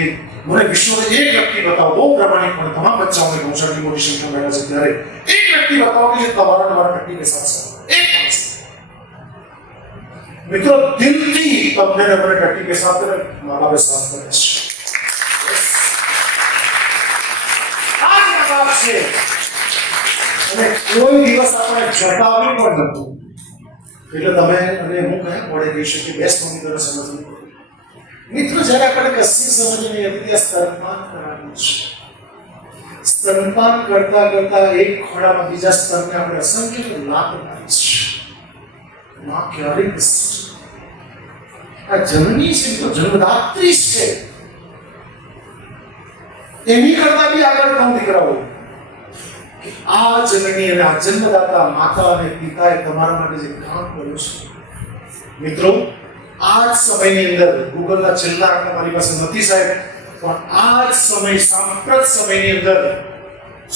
મને વિશ્વને એક વ્યક્તિ બતાવો બહુ પ્રમાણિકપણે તમામ બચ્ચાઓને ગૌશાળાની મોટી સંખ્યા બેઠા છે ત્યારે એક વ્યક્તિ બતાવો કે જે તમારા તમારા ટટ્ટી કે સાથ એક માણસ મિત્રો દિલથી તમને તમારે ટટ્ટી કે સાથ કરે મા બાપે સાથ કરે છે છે અને કોઈ દિવસ આપણે જટાવ્યું પણ નતું એટલે તમે અને હું કયા મોડે કહી શકીએ બેસ્ટ મમ્મી તરફ સમજવું મિત્રો જ્યારે આપણે કશી સમજ નહીં હતી સ્તનપાન કરવાનું છે સ્તનપાન કરતા કરતા એક ખોળામાં બીજા સ્તનને આપણે અસંખ્ય લાત મારી છે માં ક્યારે આ જનની છે તો જન્મદાત્રી છે એની કરતા બી આગળ કોણ દીકરાઓ આ જનની અને આ જન્મદાતા માતા અને પિતાએ તમારા માટે જે કામ કર્યું છે મિત્રો આ જ સમયની અંદર ગૂગલના છેલ્લા આંકડા મારી પાસે નથી સાહેબ પણ આ જ સમય સાંપ્રત સમયની અંદર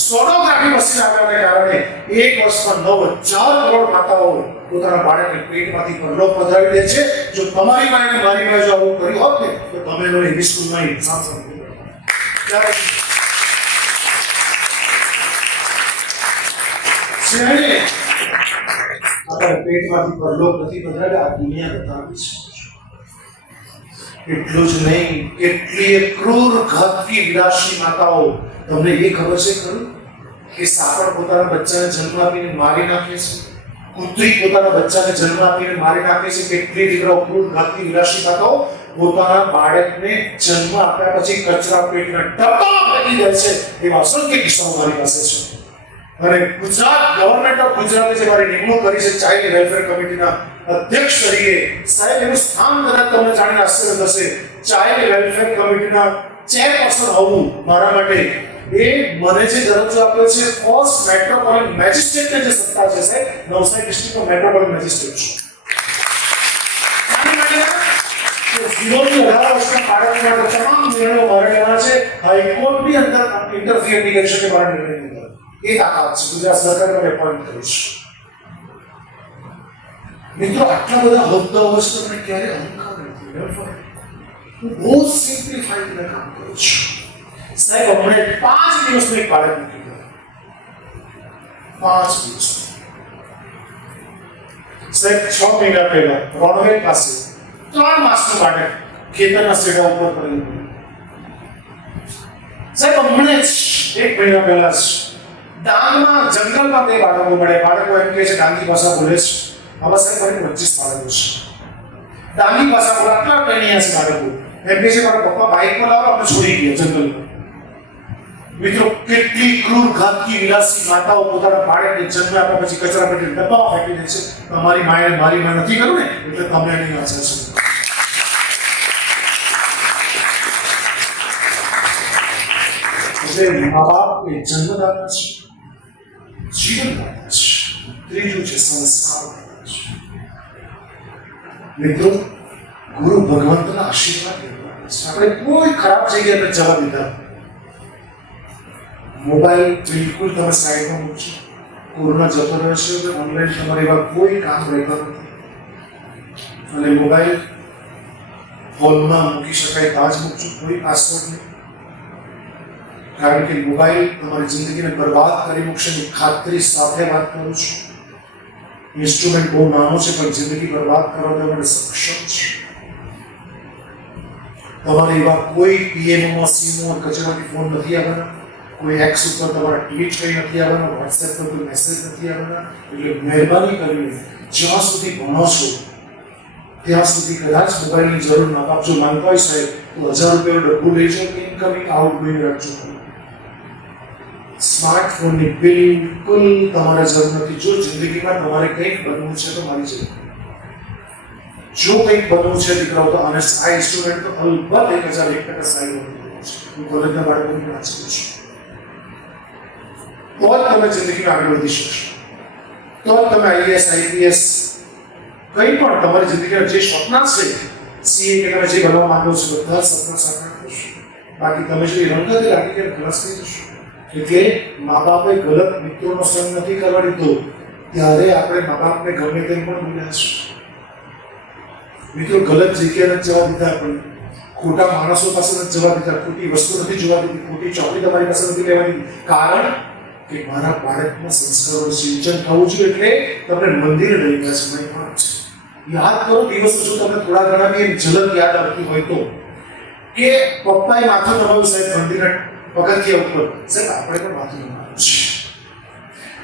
સોનોગ્રાફી મશીન આવ્યાને કારણે એક વર્ષમાં 9,000 કરોડ માતાઓ પોતાના બાળકને પેટમાંથી પરલોક પધરાવી દે છે જો તમારી માને મારી પાસે આવું કર્યું હોત ને તો તમે લોકોને ઇંગ્લિશ સ્કૂલમાં એક્ઝામ સમજી આપણે પેટમાંથી પરલોક નથી પધરાવ્યા આ દુનિયા બતાવી છે એટલું જ નહીં કેટલી ક્રૂર ઘાતકી વિલાસી માતાઓ તમને એ ખબર છે ખરું કે સાપડ પોતાના બચ્ચાને જન્મ આપીને મારી નાખે છે કૂતરી પોતાના બચ્ચાને જન્મ આપીને મારી નાખે છે કેટલી દીકરાઓ ક્રૂર ઘાતકી વિલાસી માતાઓ પોતાના બાળકને જન્મ આપ્યા પછી કચરા પેટના ડબ્બા ફેંકી દે છે એવા અસંખ્ય કિસ્સાઓ મારી પાસે છે અને ગુજરાત ગવર્નમેન્ટ ઓફ ગુજરાતે જે મારી નિમણૂક કરી છે ચાઇલ્ડ વેલફેર કમિટીના અધ્યક્ષ તરીકે સાહેબ એનું સ્થાન કદાચ તમને જાણીને આશ્ચર્ય થશે ચાઇલ્ડ વેલફેર કમિટીના ચેરપર્સન હોવું મારા માટે એ મને જે દરજ્જો આપ્યો છે ફર્સ્ટ મેટ્રોપોલિટન મેજિસ્ટ્રેટની જે સત્તા છે સાહેબ નવસારી ડિસ્ટ્રિક્ટનો મેટ્રોપોલિટન મેજિસ્ટ્રેટ છું જીવનની 18 વર્ષના બાળક માટે તમામ નિર્ણયો મારે લેવાના છે હાઈકોર્ટ બી અંદર ઇન્ટરફિયર નહીં કરી શકે મારા નિર્ણયની અંદર એ તાકાત છે ગુજરાત સરકારને એપોઇન્ટ કરીશ મિત્રો આટલા બધા હોદ્દાઓ છે તમને ક્યારે અહંકાર નથી હું બહુ સિમ્પ્લિફાઈડ કામ કરું છું સાહેબ હમણે 5 દિવસનું એક બાળક મૂકી ગયો 5 દિવસ સાહેબ 6 મહિના પહેલા રોનવેલ પાસે 3 માસનું બાળક ખેતરના સેડા ઉપર પડેલું સાહેબ હમણે જ 1 મહિના પહેલા જ ડાંગમાં જંગલમાં બે બાળકો મળે બાળકો એમ કહે છે ડાંગી ભાષા બોલે છે આવા સાહેબ મારી 25 બાળકો છે ડાંગી ભાષા બોલે આટલા ટ્રેનિયા છે બાળકો એમ કહે છે મારા પપ્પા બાઇક પર લાવો આપણે છોડી ગયા જંગલમાં મિત્રો કેટલી ક્રૂર ઘાતકી વિલાસી માતાઓ પોતાના બાળકને જન્મ આપ્યા પછી કચરા પેટી ડબ્બામાં ફેંકી દે છે તમારી માએ મારી માં નથી કર્યું ને એટલે તમને એની અસર છે એટલે મા બાપ એ જન્મદાતા છે જીવનદાતા છે ત્રીજું છે સંસ્કાર મિત્રો ગુરુ ભગવંતના આશીર્વાદ આપણે કોઈ ખરાબ જગ્યાએ જવા દીધા મોબાઈલ બિલકુલ તમે સાઈડમાં મૂકશો કોરોના જતો રહેશે તો ઓનલાઈન તમારે એવા કોઈ કામ રહેતા નથી અને મોબાઈલ હોલમાં મૂકી શકાય ત્યાં જ મૂકજો કોઈ પાસવર્ડ નહીં કારણ કે મોબાઈલ તમારી જિંદગીને બરબાદ કરી મૂકશે એની ખાતરી સાથે વાત કરું છું. ઇન્સ્ટ્રુમેન્ટ બહુ નાનો છે પણ જિંદગી બરબાદ કરવા માટે સક્ષમ છે. તમારે એવા કોઈ પીએમઓમાં સીમો કચેરીમાંથી ફોન નથી આવવાના, કોઈ એક્સ ઉપર તમારા ટ્વીટ કંઈ નથી આવવાના, વોટ્સએપ પર કોઈ મેસેજ નથી આવવાના. એટલે મહેરબાની કરીને જ્યાં સુધી ભણો છો ત્યાં સુધી કદાચ મોબાઈલની જરૂર ના આપજો. માનતા હોય સાહેબ તો 1000 રૂપિયાનું ડબ્બું લઈ જાઓ, ઇનકમિંગ આઉટગોઈંગ રાખજો. સ્માર્ટફોનની બિલકુલ તમારે જરૂર નથી. જો જિંદગીમાં તમારે કંઈક બનવું છે તો મારી જરૂર, જો કંઈક બનવું છે દીકરાઓ તો અને આ ઇન્સ્ટ્રુમેન્ટ તો અલબત્ત 1001% સારી બનવું છે. હું કોલેજના બાળકોની વાત કરું છું. તો જ તમે જિંદગીમાં આગળ વધી શકશો, તો જ તમે આઈએએસ આઈપીએસ કંઈ પણ તમારી જિંદગીના જે સપના છે, સીએ કે તમે જે બનવા માંગો છો બધા સપના સાકાર કરશો. બાકી તમે જો રંગતે રાખી કે ખલાસ થઈ જશો. એટલે મા બાપે ગલત મિત્રોનો સંગ નથી કરવા દીધો, ત્યારે આપણે મા બાપને ગમે તેમ પણ બોલ્યા છે. મિત્રો ગલત જગ્યાએ જવા દીધા, આપણને ખોટા માણસો પાસે નથી જવા દીધા, ખોટી વસ્તુ નથી જોવા દીધી, ખોટી ચોકડી તમારી પાસે નથી લેવાની. કારણ કે મારા બાળકના સંસ્કારોનું સિંચન થવું જોઈએ. એટલે તમને મંદિર લઈ ગયા સમય પણ છે. યાદ કરો દિવસો, જો તમને થોડા ઘણા બી ઝલક યાદ આવતી હોય તો, કે પપ્પાએ માથું નમાવ્યું સાહેબ મંદિરના પગથિયા ઉપર, સાહેબ આપણે પણ માથું નમાવ્યું છે.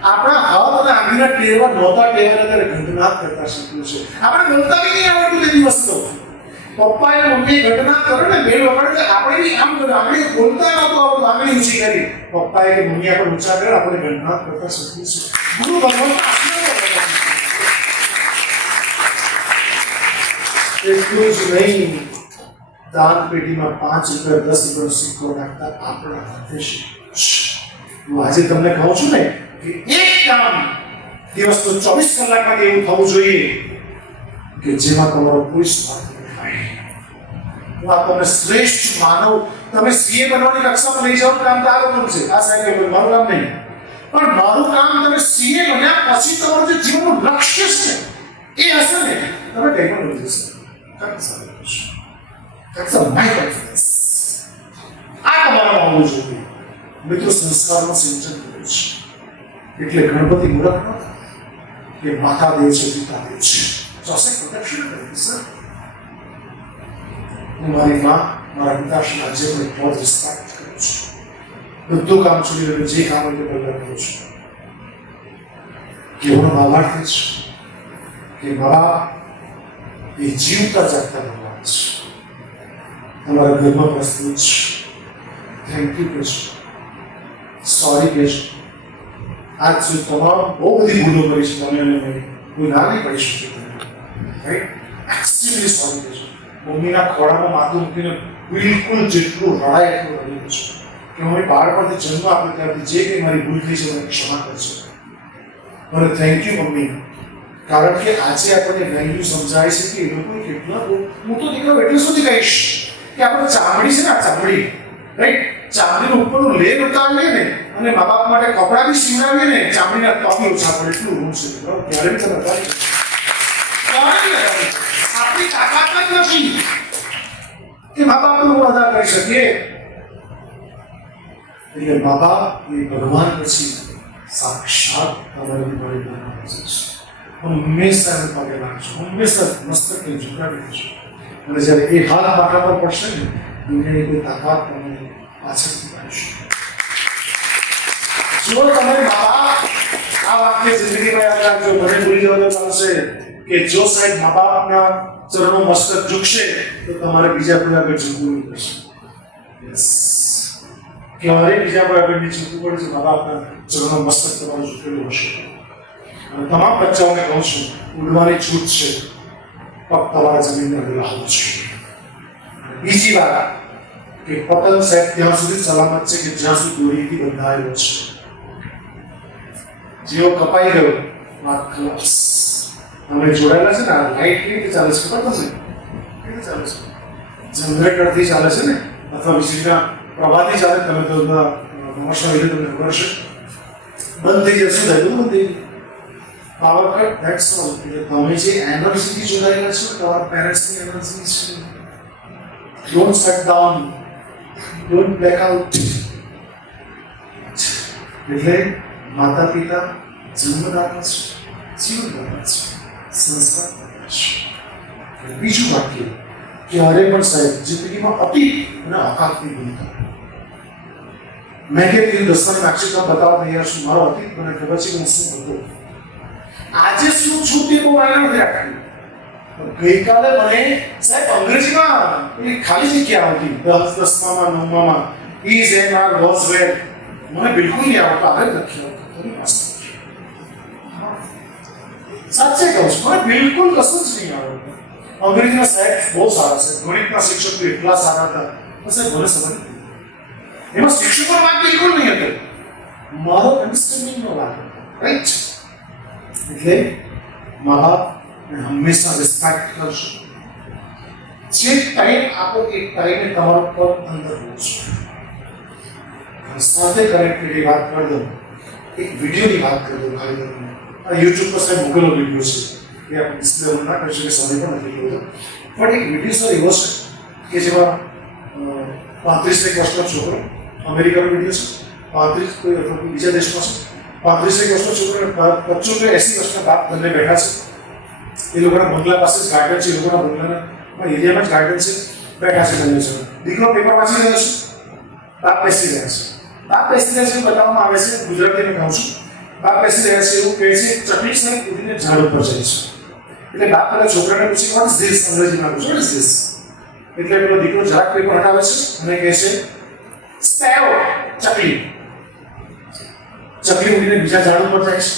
આપણા હાથ અને આંગળીના ટેરવા નહોતા ટેવાના ત્યારે ઘંટનાદ કરતા શીખ્યું છે. આપણે બોલતા બી નહીં આવડતું તે દિવસ તો. પપ્પા અને મમ્મી ઘટના કરે ને બેન વગર આપણે બી આમ આપણે બોલતા નહોતું આવડતું, આંગળી ઊંચી કરી. પપ્પાએ કે મમ્મી આપણે ઊંચા કરે, આપણે ઘટનાદ કરતા શીખ્યું છે. ગુરુ ભગવાન એટલું જ નહીં, દાન પેટીમાં 5 રૂપિયા 10 રૂપિયાનો સિક્કો નાખતા આપણા હાથે છે. હું આજે તમને કહું છું ને કે એક કામ દિવસનો 24 કલાકમાં એવું થવું જોઈએ કે જેમાં તમારો કોઈ સ્વાર્થ ન થાય. હું આ તમને શ્રેષ્ઠ માનવ, તમે સીએ બનવાની કક્ષામાં લઈ જાઓ, કામ તો આ લોકોનું છે. આ સાહેબ મારું કામ નહીં, પણ મારું કામ તમે સીએ બન્યા પછી તમારું જે જીવનનું લક્ષ્ય છે એ હશે ને, તમે કંઈ પણ બની જશે. That's a my confidence. આ તમારામાં હોવું જોઈએ. મિત્રો સંસ્કારનું સિંચન કર્યું છે. એટલે ગણપતિ મૂર્ખ નહોતા કે માતા દેવ છે પિતા દેવ છે. ચોસે પ્રોટેક્શન કરી સર. હું મારી માં મારા પિતાશ્રીના આજે પણ એટલો જ રિસ્પેક્ટ કરું છું. બધું કામ છોડીને જે કામ હોય તે પહેલા કરું છું. કે હું ભાવાર્થી છું કે બાબા એ જીવતા જાગતા ભગવાન છે. તમારા ઘરમાં પ્રસ્તુત છે. થેન્ક યુ કહેશો, સોરી કહેશો. આજ સુધી તમામ બહુ બધી ભૂલો કરી છે તમે અને મેં, કોઈ ના નહીં પડી શકે. રાઈટ, એક્સ્ટ્રીમલી સોરી કહેશો. મમ્મીના ખોળામાં માથું મૂકીને બિલકુલ જેટલું રડાય એટલું રડી છે કે મમ્મી બાળપણથી જન્મ આપ્યો ત્યારથી જે કંઈ મારી ભૂલ થઈ છે મને ક્ષમા કરશે. મને થેન્ક યુ મમ્મી. કારણ કે આજે આપણને વેલ્યુ સમજાય છે કે એ લોકો કેટલા. હું તો દીકરો એટલે સુધી કહીશ કે આપણે ચામડી છે ને, આ ચામડી રાઈટ, ચામડીનું ઉપરનું લેર ઉતારીએ ને અને મા બાપ માટે કપડાં બી સીવડાવીએ ને, ચામડીના તોબી ઓછા પડે એટલું રૂમ છે. ક્યારે બી તમે આપણી તાકાત જ નથી કે મા બાપનું અદા કરી શકીએ. એટલે મા બાપ એ ભગવાન પછી સાક્ષાત તમારી મારી બનાવે છે. હંમેશા એમ પગે લાગશો, હંમેશા મસ્તકને ઝુકાવી દેશો. અને જ્યારે એ હાથ માથા પર પડશે ને, દુનિયાની કોઈ તાકાત તમને પાછળથી પાડશે. જો તમે બાપ આ વાક્ય જિંદગીમાં યાદ રાખજો, મને ભૂલી જવાનું ચાલશે કે જો સાહેબ મા બાપના ચરણો મસ્તક ઝૂકશે તો તમારે બીજા કોઈ આગળ ઝૂકવું નહીં પડશે. યસ, ક્યારે બીજા કોઈ આગળ નહીં ઝૂકવું પડશે, મા બાપના ચરણો મસ્તક તમારું ઝૂકેલું હશે. અને તમામ બચ્ચાઓને કહું છું, ઉડવાની છૂટ છે, પગ તમારા જમીનને અડેલા હોવું જોઈએ. બીજી વાત કે પતંગ સાહેબ ત્યાં સુધી સલામત છે કે જ્યાં સુધી દોરીથી બંધાયેલો છે. જેવો કપાઈ ગયો વાત ખલાસ. અમે જોડાયેલા છે ને, આ લાઈટ કેવી રીતે ચાલે છે ખબર તમને? કેવી ચાલે છે? જનરેટરથી ચાલે છે ને, અથવા વીજળીના પ્રવાહથી ચાલે. તમે તો નમસ્કાર વિશે તમને ખબર છે. બંધ થઈ જાય શું થાય? બંધ થઈ જાય. Power cut, that's all. એટલે તમે જે એનર્જીથી જોડાયેલા છો, તમારા પેરેન્ટ્સની એનર્જી છે. Don't shut down, don't black out. એટલે માતા પિતા જન્મદાતા છે, જીવનદાતા છે, સંસ્કારદાતા છે. અને બીજું વાક્ય ક્યારે પણ સાહેબ જિંદગીમાં અતીત અને અકાતની ભૂલતા. મેં કે તેનું દસ્તાની અક્ષરતા બતાવવા તૈયાર છું. મારો અતીત મને ખબર છે કે હું શું હતો, આજે શું છું તે બહુ માયને નથી રાખતી. ગઈકાલે મને સાહેબ અંગ્રેજીમાં એક ખાલી જગ્યા આવતી 10, 10માં 9માં is and are was were, મને બિલકુલ નહીં આવડતું. આગળ લખી આવતું સાચે કહું છું, મને બિલકુલ કશું જ નહીં આવડતું. અંગ્રેજીના સાહેબ બહુ સારા છે, ગણિતના શિક્ષકો એટલા સારા હતા, સાહેબ મને સમજ નથી. એમાં શિક્ષકોનો ભાગ બિલકુલ નહીં હતો, મારો અન્ડરસ્ટેન્ડિંગનો ભાગ હતો. રાઈટ? એટલે મા બાપ હંમેશા રિસ્પેક્ટ કરશો. જે ટાઈમ આપો એ ટાઈમે તમારો પર અંદર હોવો જોઈએ. સાથે કનેક્ટેડ વાત કરી દઉં, એક વિડીયોની વાત કરી દઉં. ખાલી તમને આ યુટ્યુબ પર સાહેબ મૂકેલો વિડીયો છે, એ આપણે ડિસ્પ્લે ના કરી શકીએ, સમય પણ નથી લેતો, પણ એક વિડીયો સર એવો છે કે જેમાં 35 વર્ષનો છોકરો, અમેરિકાનો વિડીયો છે, 35 કોઈ બીજા દેશમાં છે, 35 વર્ષનો છોકરો 25 કે 80 વર્ષના બાપ બંને બેઠા છે. એ લોકોના બંગલા પાસે જ ગાર્ડન છે, એ લોકોના બંગલાના એરિયામાં જ ગાર્ડન છે, બેઠા છે બંને જણ. દીકરો પેપર વાંચી રહ્યો છે, બાપ બેસી રહ્યા છે. બાપ બેસી રહ્યા છે બતાવવામાં આવે છે, ગુજરાતીમાં કહું છું. બાપ બેસી રહ્યા છે એવું કહે છે, ચકલી સાહેબ ઉડીને ઝાડ ઉપર જાય છે. એટલે બાપ પેલા છોકરાને પૂછે વોટ ઇઝ ધીસ, અંગ્રેજીમાં પૂછે વોટ ઇઝ ધીસ. એટલે પેલો દીકરો જરાક પેપર હટાવે છે અને કહે છે સ્પેરો, ચકલી. ચકલી ઉડીને બીજા ઝાડ ઉપર જાય છે.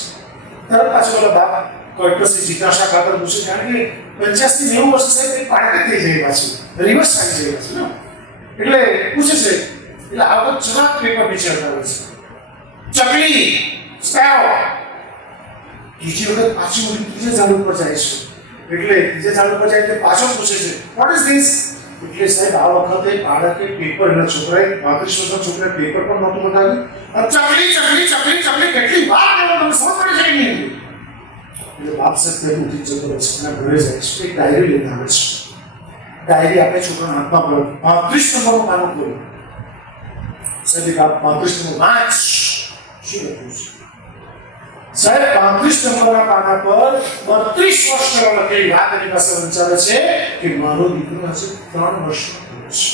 તરત પાછો પેલો બાપ કોઈટોસી જિજ્ઞાસા ખાતર પૂછે, કારણ કે 50 થી 90 વર્ષ સાહેબ એ પાડા થઈ જાય પાછું, રિવર્સ થઈ જાય પાછું ને. એટલે પૂછે છે, એટલે આ વખત જરાક પેપર નીચે હટાવે છે, ચકલી, સ્પેરો. બીજી વખત પાછી ઉડી ત્રીજા ઝાડ ઉપર જાય છે. એટલે ત્રીજા ઝાડ ઉપર જાય એટલે પાછો પૂછે છે વોટ ઇઝ ધીસ. એટલે સાહેબ આ વખતે બાળકે પેપર, એના છોકરાએ 35 વર્ષના છોકરાએ પેપર પણ નહોતું બતાવ્યું. ચકલી ચકલી ચકલી ચકલી કેટલી વાર તમને સમજ પડી જાય નહીં. એટલે બાપ સાહેબ પહેલું ઉઠી જતો રહે છે અને ઘરે જાય છે, એક ડાયરી લઈને આવે છે. ડાયરી આપણે છોકરાના હાથમાં પડે, 35 નંબરનું પાનું ખોલ્યું. સાહેબ એક 35 નંબર વાંચ. શું લખ્યું છે સાહેબ? 35 નંબરના પાના પર 32 વર્ષ પહેલા લખેલી વાત એની પાસે વંચાવે છે કે મારો દીકરો હજુ 3 વર્ષનો થયો છે.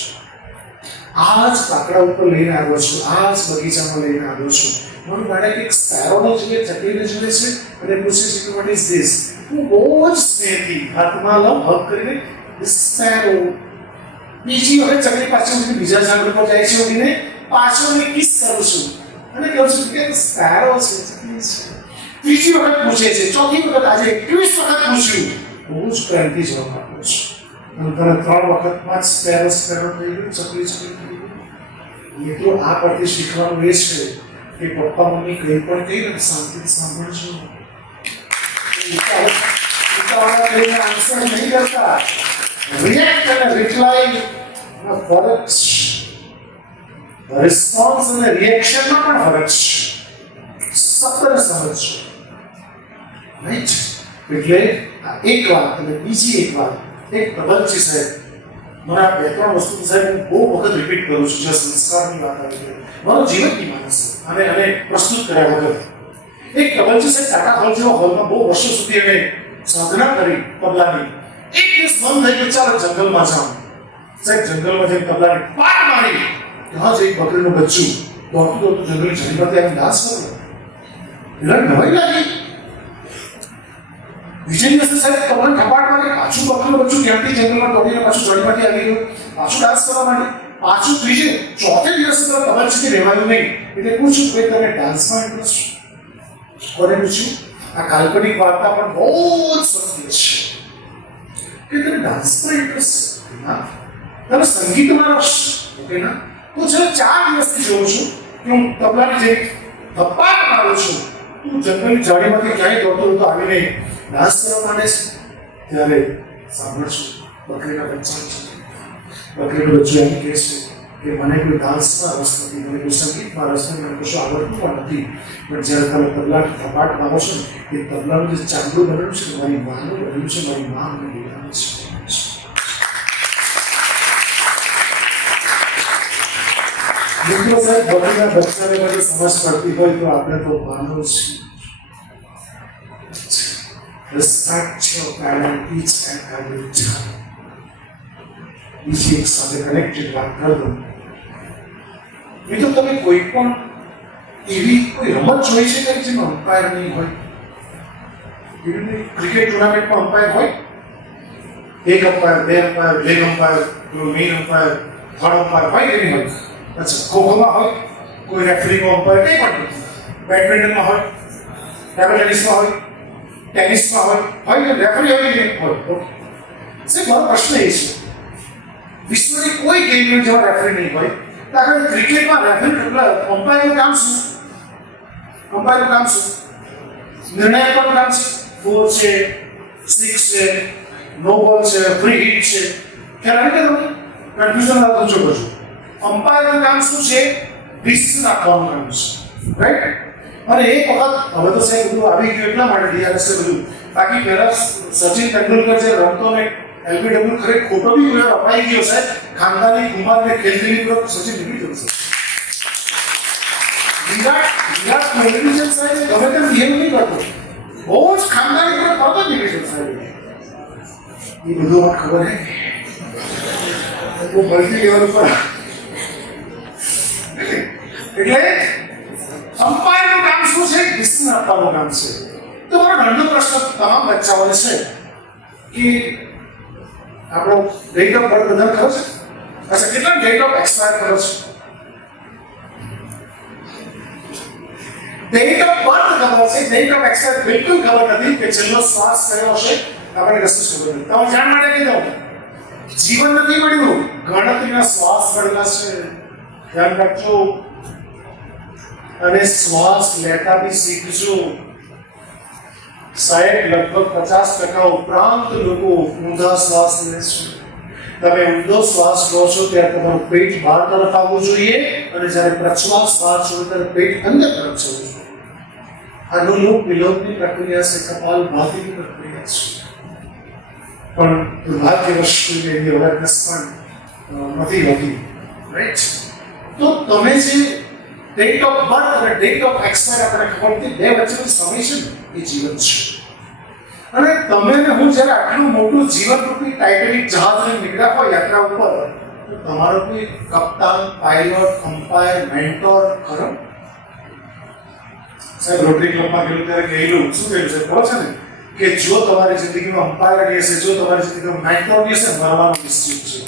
આ જ કાકડા ઉપર લઈને આવ્યો છું, આ જ બગીચામાં લઈને આવ્યો છું. મારું બાળક એક સ્પેરોને જોઈએ, ચકલીને જોઈએ છે અને પૂછે છે કે વોટ ઇઝ ધીસ. હું બહુ જ સ્નેહથી હાથમાં લઉં, હગ કરીને સ્પેરો. બીજી વખત ચકલી પાછી ઉઠીને બીજા ઝાડ ઉપર જાય છે, ઉઠીને પાછો એને કિસ કરું છું અને કહું છું કે સ્પેરો છે, ચકલી છે. ત્રીજી વખત પૂછે છે, ચોથી વખત, આજે 21 વખત પૂછ્યું. બહુ જ પ્રેમથી જવાબ આપ્યો છે. અને તને 3 વખતમાં જ સ્પેરો સ્પેરો થઈ ગયું, ચકલી ચકલી થઈ ગયું. મિત્રો આ પરથી શીખવાનું એ છે કે પપ્પા મમ્મી કંઈ પણ કહી ને શાંતિથી સાંભળજો. ઉતાવળા કરીને આન્સર નહીં કરતા, રિએક્ટ અને રિપ્લાય ફરક છે. રિસ્પોન્સ અને રિએક્શનમાં પણ ફરક છે. સત્તર સમજ રાઈટ. એટલે આ એક વાત અને બીજી એક વાત, એક પ્રબંધજી સાહેબ, મને આ 2-3 વસ્તુ સાહેબ હું બહુ વખત રિપીટ કરું છું. જે સંસ્કારની વાત આવી છે, મારો જીવનની માનસ છે અને પ્રસ્તુત કર્યા વગર. એક પ્રબંધજી સાહેબ ટાટા હોલ જેવા હોલમાં બહુ વર્ષો સુધી એને સાધના કરી તબલાની. એક દિવસ મન થઈ ગયું ચાલો જંગલમાં જાઉં. સાહેબ જંગલમાં જઈને તબલાની પાટ મારી, ત્યાં જઈ બકરીનું બચ્ચું દોડતું દોડતું જંગલની ઝાડીમાંથી આવીને ડાન્સ કર્યો. એટલે નવાઈ લાગી. બીજે દિવસે સાહેબ તબલાની થપાટ મારી, પાછું બકરીનું બચ્ચું ક્યાંથી જંગલમાં દોડીને પાછું ઝાડીમાંથી આવી ગયું, પાછું ડાન્સ કરવા માંડી. પાછું ત્રીજે ચોથે દિવસે તો તબલચીથી રહેવાયું નહીં. એટલે પૂછ્યું કે તને ડાન્સમાં ઇન્ટરેસ્ટ? કોને પૂછ્યું? આ કાલ્પનિક વાર્તા પણ બહુ જ સત્ય છે કે તને ડાન્સમાં ઇન્ટરેસ્ટ છે ના, તને સંગીતમાં રસ ઓકે ના. તો છેલ્લે 4 દિવસથી જોઉં છું કે હું તબલાની જે થપ્પાટ મારું છું, તું જંગલની ઝાડીમાંથી ક્યાંય દોડતો તો આવીને ડાન્સ કરવા માંડે છે. ત્યારે સાંભળશું બકરીના બચ્ચા છે. બકરીનું બચ્ચું એમ કહે છે કે મને કોઈ ડાન્સમાં રસ નથી, મને કોઈ સંગીતમાં રસ નથી, મને કશું આવડતું પણ નથી. પણ જ્યારે તમે તબલાની થપાટ મારો છો ને, એ તબલાનું જે ચાંદલું બન્યું છે મારી માનું બન્યું છે, મારી મા મને બોલાવે છે. મિત્રો સાહેબ બકરીના બચ્ચાને બધી સમજ પડતી હોય તો આપણે તો માનવ છીએ. Respect your parent each and every time. બીજી એક સાથે કનેક્ટેડ વાત કરો. મિત્રો તમે કોઈ પણ એવી કોઈ રમત જોઈ છે કે જેમાં અમ્પાયર નહીં હોય? ક્રિકેટ ટુર્નામેન્ટમાં અમ્પાયર હોય? એક અમ્પાયર, બે umpire, leg umpire, main umpire, third umpire હોય કે નહીં હોય? અચ્છા, ખોખોમાં હોય કોઈ રેફરીનો અમ્પાયર? કંઈ પણ નહીં. બેડમિન્ટનમાં હોય, ટેબલ ટેનિસમાં હોય, ટેનિસમાં હોય કે રેફરી હોય કે નહીં હોય? સાહેબ મારો પ્રશ્ન એ છે, વિશ્વની કોઈ ગેમમાં જેવા રેફરી નહીં હોય, તો આગળ ક્રિકેટમાં રેફરી અમ્પાયરનું કામ શું? અમ્પાયરનું કામ શું? નિર્ણય આપવાનું કામ છે. 4 છે, 6 છે, નો બોલ છે, ફ્રી હિટ છે. ખ્યાલ આવી કે તમને? કન્ફ્યુઝન ના થજો બધું. અમ્પાયરનું કામ શું છે? ડિસિઝન આપવાનું કામ છે. રાઈટ? અને એક વખત હવે તો સાહેબ બધું આવી ગયું એટલા માટે ડીઆરએસ છે બધું. બાકી પહેલા સચિન તેંડુલકર જે રમતો ને એલબીડબ્લ્યુ ખરેખર ખોટો બી કોઈ અપાઈ ગયો સાહેબ. ખાનદાની કુમારને ખેલદીની પર સચિન નીકળી ગયો છે. વિરાટ કોહલી છે સાહેબ ગમે તેમ બિહેવ નહીં કરતો. બહુ જ ખાનદાની પર પડતો જ નીકળી ગયો સાહેબ. એ બધું મને ખબર હે. બહુ મલ્ટી લેવલ પર એટલે અમ્પાયરનું કામ શું છે? ડિસિઝન આપવાનું કામ છે. તો મારો નાનો પ્રશ્ન તમામ બચ્ચાઓને છે કે આપણો ડેટ ઓફ બર્થ બધાને ખબર છે? અચ્છા, કેટલા ડેટ ઓફ એક્સપાયર ખબર છે? ડેટ ઓફ બર્થ ખબર છે, ડેટ ઓફ એક્સપાયર બિલકુલ ખબર નથી કે છેલ્લો શ્વાસ કયો હશે. આપણે કશું ખબર નથી. તમે જાણ માટે કહી દઉં, જીવન નથી મળ્યું, ગણતરીના શ્વાસ પડેલા છે. ધ્યાન રાખજો અને શ્વાસ લેતા બી શીખજો. સાહેબ લગભગ 50% ઉપરાંત લોકો ઊંધા શ્વાસ લે છે. તમે ઊંધો શ્વાસ લો છો ત્યારે તમારું પેટ બહાર તરફ આવવું જોઈએ અને જ્યારે પ્રશ્વાસ બહાર છોડો ત્યારે પેટ અંદર તરફ જવું જોઈએ. આ લોક વિલોપની પ્રક્રિયા છે, કપાલભાતિની પ્રક્રિયા છે. પણ દુર્ભાગ્યવશ કોઈને એની અવેરનેસ પણ નથી હોતી. રાઈટ? તો તમે જે ડેટ ઓફ બર્થ અને ડેટ ઓફ એક્સપાયર આપણે ખબર હતી, બે વચ્ચેનો સમય છે ને એ જીવન છે. અને તમે ને હું જ્યારે આટલું મોટું જીવનરૂપી ટાઇટેનિક જહાજને નીકળ્યા હોય યાત્રા ઉપર, તો તમારો કોઈ કપ્તાન, પાયલોટ, અમ્પાયર, મેન્ટોર ખરો? સાહેબ રોટરી ક્લબમાં ગયેલું ત્યારે કહેલું શું કહ્યું છે ખબર છે ને કે જો તમારી જિંદગીમાં અમ્પાયર ની હશે, જો તમારી જિંદગીમાં મેન્ટોર ની હશે, મરવાનું નિશ્ચિત છે.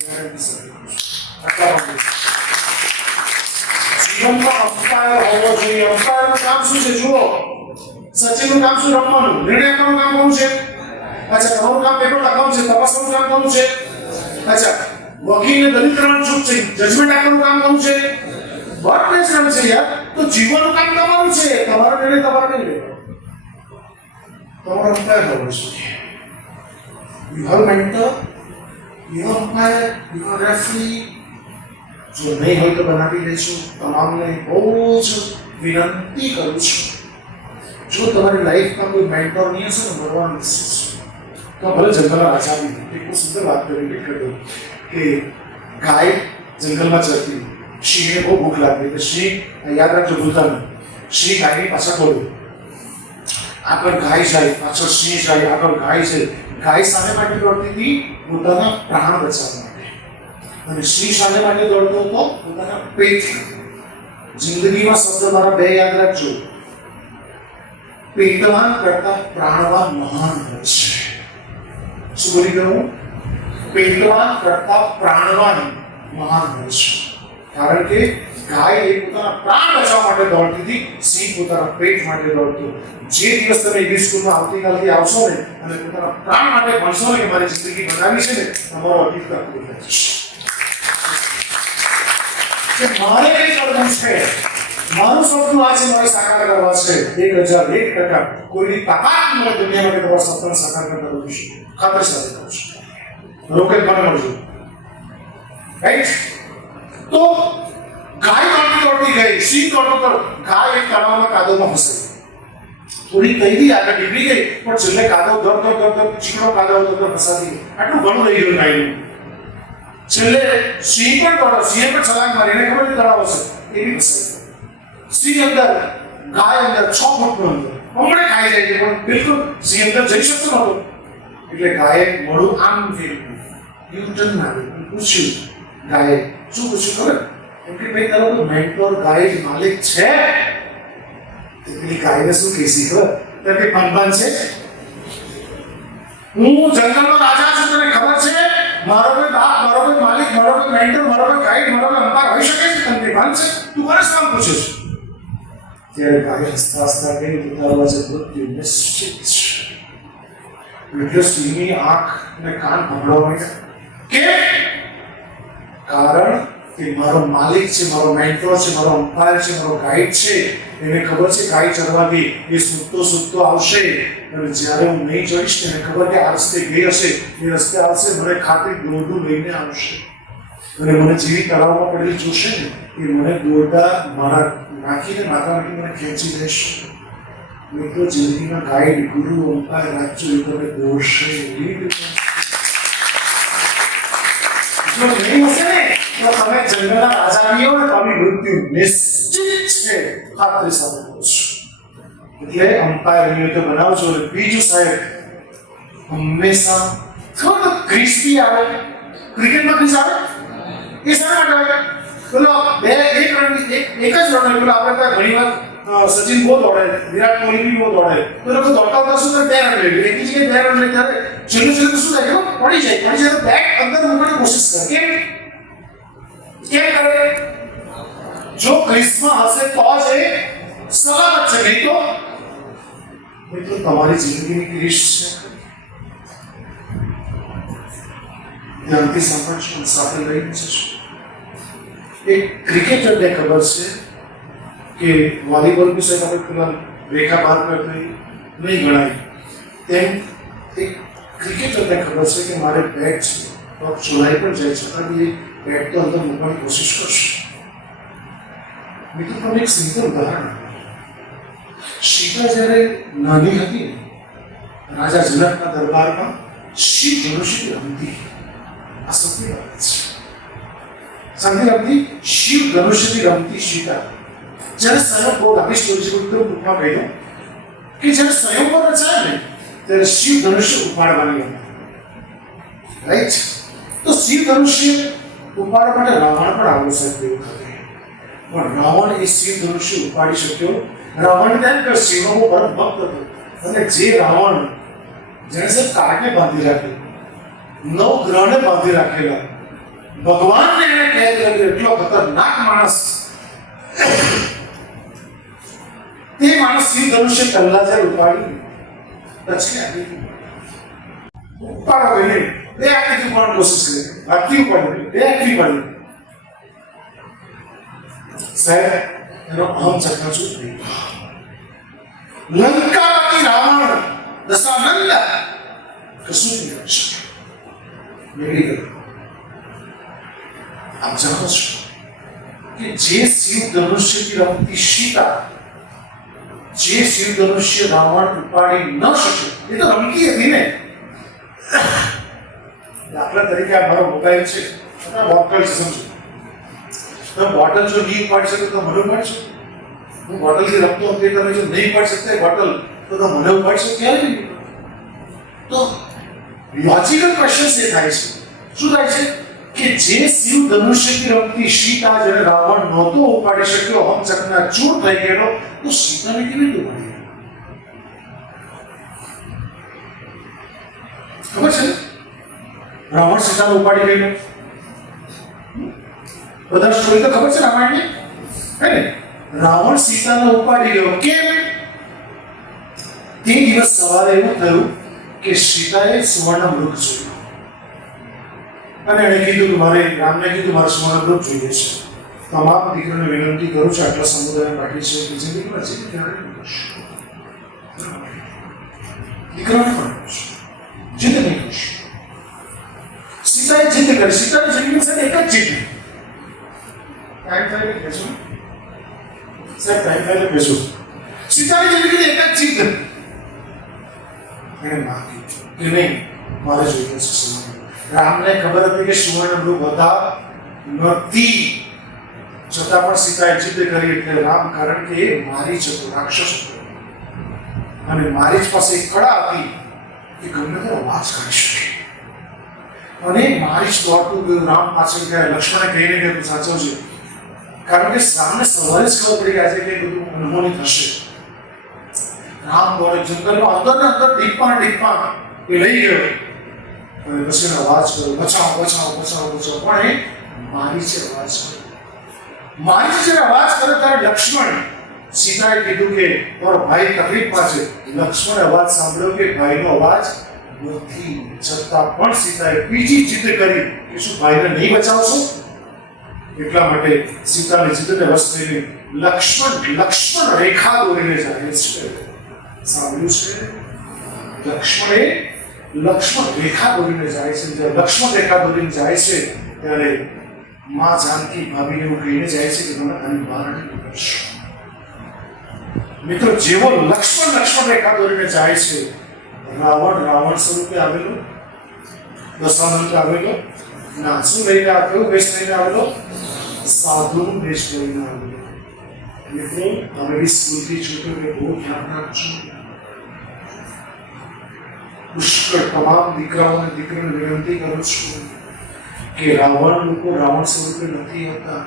જીવનમાં અમ્પાયર હોવો જોઈએ. અમ્પાયરનું કામ શું છે? જુઓ, સચિનનું કામ શું? રમવાનું. નિર્ણય આપવાનું કામ કોનું છે? અચ્છા, તમારું કામ પેપર લખવાનું છે. તપાસવાનું કામ કોનું છે? અચ્છા, વકીલને દલીલ કરવાનું શું છે? જજમેન્ટ આપવાનું કામ કોનું છે? વર્કપ્લેસ રમે છે યાર. તો જીવનનું કામ તમારું છે. તમારો નિર્ણય તમારે નહીં લેવાનો. તમારો અમ્પાયર હોવો જોઈએ. You have mentor, you have umpire, you have referee. જો નહીં હોય તો બનાવી લેજો. તમામને બહુ જ વિનંતી કરું છું, જો તમારી લાઈફમાં કોઈ મેન્ટોર નહીં હશે ને, મળવાનું નિશ્ચિત છે. તો ભલે જંગલના રાજા બી એક બહુ સુંદર વાત કરી કે ગાય જંગલમાં ચરતી, સિંહને બહુ ભૂખ લાગી એટલે સિંહ, યાદ રાખજો ભૂલતા નહીં, સિંહ ગાયની પાછળ દોડ્યો. આગળ ગાય જાય, પાછળ સિંહ જાય, આગળ ગાય છે. ગાય સામે માટે દોડતી હતી પોતાના પ્રાણ બચાવવા માટે, અને સિંહ સામે માટે દોડતો હતો પોતાના પેટ. જિંદગીમાં શબ્દ મારા બે યાદ રાખજો, પેટવાન કરતા પ્રાણવાન મહાન હોય છે. શું બોલી ગયો? પેટવાન કરતા પ્રાણવાન મહાન હોય છે. કારણ કે ગાય એ પોતાના પ્રાણ બચાવવા માટે દોડતી હતી, સિંહ પોતાના પેટ માટે દોડતો. જે દિવસ તમે ઇંગ્લિશ સ્કૂલમાં આવતીકાલથી આવશો ને અને પોતાના પ્રાણ માટે ભણશો ને કે મારી જિંદગી બનાવી છે ને, તમારો અધિકાર પૂરો થઈ જશે. કે મારે કઈ કરવું છે, મારું સપનું આ છે, મારે સાકાર કરવા છે. 1001% કોઈની તાકાત મને દુનિયા માટે તમારા સપના સાકાર કરતા રહું છું. ખાતરી સાથે કહું છું. રોકેટ મને મળજો. રાઈટ? તો ગાય દોડતી ગઈ, સિંહ દોડતો, ગાય એક તળાવમાં કાદવમાં ફસાઈ. થોડી તૈયારી આગળ નીકળી ગઈ, પણ છેલ્લે કાદવ દોડ ચીકણો કાદવ ફસાતી ગઈ. આટલું ઘણું રહી ગયું ગાયનું. છેલ્લે સિંહ પણ દોડો, સિંહે પણ છલાંગ મારી, એને ખબર તળાવ હશે. એવી વસાઈ સિંહ અંદર ગાય અંદર 6 ફૂટનો અંદર હમણાં ખાઈ જાય છે પણ બિલકુલ સિંહ અંદર જઈ શકતો નહોતો એટલે ગાયે મોઢું આમ ફેરવ્યું યુટર્ન માર્યું પૂછ્યું ગાયે શું પૂછ્યું ખબર કેમ કે ભાઈ તારો તો મેન્ટોર ગાય માલિક છે પેલી ગાયને શું કહેશી ખબર તો કે ભગવાન છે હું જંગલનો રાજા છું તને ખબર છે મારો કોઈ બાપ મારો કોઈ માલિક મારો કોઈ મેન્ટર મારો કોઈ ગાઈડ મારો કોઈ અંપાયર હોઈ શકે છે તને ભાન છે તું કોને કામ પૂછે છે ત્યારે ગાય હસતા હસતા કહી ઉતારવા છે મૃત્યુ નિશ્ચિત છે એટલે સિંહની આંખ ને કાન ભમડવા માંડ્યા કેમ કારણ કે મારો માલિક છે મારો મેન્ટર છે મારો અંપાયર છે મારો ગાઈડ છે એને ખબર છે ગાય ચરવાથી એ સૂતો આવશે અને જ્યારે હું નહીં જઈશ તેને ખબર કે આ રસ્તે ગઈ હશે એ રસ્તે આવશે મને ખાતરી દોરડું લઈને આવશે અને મને જેવી તળાવમાં પડેલી જોશે ને એ મને દોરડા મારા નાખીને માથામાંથી મને ખેંચી લેશે મિત્રો જિંદગીમાં ગાઈડ ગુરુ અંપાયર રાજ્ય એ તમે દોરશે એવી રીતે જો નહીં હશે ને તો તમે જંગલના રાજાનીઓ ને તમે મૃત્યુ નિશ્ચિત છે ખાતરી સાથે બોલશો એટલે અમ્પાયર નિયતો બનાવજો અને બીજું સાહેબ હંમેશા થોડું ક્રિસ્પી આવે ક્રિકેટમાં ક્રિસ આવે એ શા માટે આવે પેલો એક જ રન પેલો આપણે ઘણી વાર સચિન બહુ દોડે વિરાટ કોહલી બી બહુ દોડે તો લોકો દોડતા શું કરે 2 રન લઈ લે એકી જગ્યાએ 2 રન લઈ ત્યારે છેલ્લું શું થાય પડી જાય તો બેટ અંદર મૂકવાની કોશિશ કરે કેમ કરે જો ક્રિસમાં હશે તો જ એ સલામત છે નહીં તો મિત્રો તમારી જિંદગીની ક્રિસ છે ધ્યાનથી સાંભળજો સાથે લઈને જશો એક ક્રિકેટરને ખબર છે કે વોલીબોલ બી સાહેબ આપણે પેલા રેખા બહાર કરતી નહીં ગણાય તેમ એક ક્રિકેટરને ખબર છે કે મારે બેટ છે તો ચોલાઈ પણ જાય છતાં બી બેટ તો અંદર મૂકવાની કોશિશ કરશે મિત્રો તમને એક સિમ્પલ ઉદાહરણ સીતા જ્યારે નાની હતી રાજા જનકના દરબારમાં શિવ ધનુષી રમતી આ સૌથી વાત છે સાંભળી રમતી શિવ ધનુષી રમતી સીતા જ્યારે સંયોગ બહુ લાંબી સ્ટોરી છે મિત્રો ટૂંકમાં કહી દઉં કે જ્યારે સંયોગો રચાય ને ત્યારે શિવ ધનુષ્ય ઉપાડવાની હતી રાઈટ તો શિવ ધનુષ્ય ઉપાડવા માટે રાવણ પણ આવો સાહેબ એવું હતું પણ રાવણ એ શિવ ધનુષ્ય ઉપાડી શક્યો રાવણ તેમ કે શિવનો બહુ પરમ ભક્ત હતો અને જે રાવણ જેને સાહેબ કાટને બાંધી રાખી 9 ગ્રહને બાંધી રાખેલા ભગવાનને એને કેદ કર્યો એટલો ખતરનાક માણસ તે માણસ શિવ ધનુષ્ય પહેલા જ્યારે ઉપાડી પછી આપી ઉપાડો ગઈ બે આખી ઉપાડવાની કોશિશ કરી આખી ઉપાડી બે આખી ઉપાડી સાહેબ એનો અહમ ચકનાચૂર થઈ લંકાપતિ રાવણ દશાનંદ કશું નહીં કરી શકે મેળી ગયો આપ જાણો છો કે જે શિવ ધનુષ્યથી રમતી સીતા જે શિવ ધનુષ્ય રાવણ ઉપાડી ન શકે એ તો રમતી હતી ને દાખલા તરીકે આ મારો મોબાઈલ છે આ બોટલ છે સમજો તો બોટલ જો નહીં ઉપાડી શકે તો મને ઉપાડી શકે હું બોટલથી રમતો હતો તમે જો નહીં ઉપાડી શકતા બોટલ તો મને ઉપાડી શકે ક્યારે નહીં તો લોજિકલ ક્વેશ્ચન એ થાય છે શું થાય છે કે જે શિવ ધનુષ્યથી રમતી સીતા જેને રાવણ નહોતો ઉપાડી શક્યો હમ ચકના ચૂર થઈ ગયેલો તો સીતાને કેવી રીતે ઉપાડી ખબર છે રાવણ સીતાને ઉપાડી ગયેલો બધા સ્ટોરી તો ખબર છે રામાયણની હે ને રાવણ સીતાને ઉપાડી ગયો કેમ તે દિવસ સવારે એવું થયું કે સીતાએ સુવર્ણ મૃગ જોયું અને એણે કીધું કે મારે રામને કીધું મારે સુવર્ણ મૃગ જોઈએ છે તમામ દીકરીઓને વિનંતી કરું છું આટલા સમુદાય બાકી છે કે જિંદગીમાં જે ક્યારે દીકરાને પણ જીદ નહીં કરશો સીતાએ જીદ કરી સીતાની જિંદગીમાં સાહેબ એક જ જીદ ટાઈમ થાય એટલે બેસું સાહેબ ટાઈમ થાય એટલે બેસું સીતાની જિંદગીની એક જ જીદ એને માગી કે નહીં મારે જોઈએ છે સુવર્ણ રામને ખબર હતી કે સુવર્ણ મૃગ હતા નથી છતાં પણ સીતાએ જીદ કરી એટલે રામ, કારણ કે એ મારીચ હતો, રાક્ષસ હતો, અને મારીચ પાસે એક કળા હતી કે ગમે તે અવાજ કાઢી શકે. અને મારીચ દોડતું ગયું, રામ પાછળ ગયા. લક્ષ્મણે કહીને કે તું સાચવજે, કારણ કે રામને સવારે જ ખબર પડી આજે કે બધું અનહોની થશે. રામ દોડે જંગલમાં અંદર ને અંદર ડીપા એ લઈ ગયો. અને પછી એનો અવાજ કર્યો, બચાવો બચાવો બચાવો બચાવો. પણ એ મારીચે અવાજ કર્યો. મારીચે અવાજ કર્યો ત્યારે લક્ષ્મણ, સીતાએ કીધું કે તારો ભાઈ તકલીફમાં છે. લક્ષ્મણે અવાજ સાંભળ્યો કે ભાઈનો અવાજ નથી, છતાં પણ સીતાએ બીજી જીદ કરી કે શું ભાઈને નહીં બચાવશો? એટલા માટે સીતાની જીદને વશ થઈને લક્ષ્મણ રેખા દોરીને જાય છે. સાંભળ્યું છે? લક્ષ્મણ રેખા દોરીને જાય છે. જ્યારે લક્ષ્મણ રેખા દોરીને જાય છે ત્યારે માં જાનકી ભાભીને એવું કહીને જાય છે કે તમે આની બહાર નીકળશો. મિત્રો, જેવો લક્ષ્મણ રેખા દોરીને જાય છે, રાવણ સ્વરૂપે આવેલો, દશાનંદ આવેલો, ના શું લઈને આવ્યો? વેશ લઈને આવેલો, સાધુનું વેશ લઈને આવેલો. મિત્રો, તમે સ્કૂલથી છૂટ્યો કે બહુ ધ્યાન રાખજો. પુષ્કળ તમામ દીકરાઓને દીકરીને વિનંતી કરું છું કે રાવણ સ્વરૂપે નથી હોતા.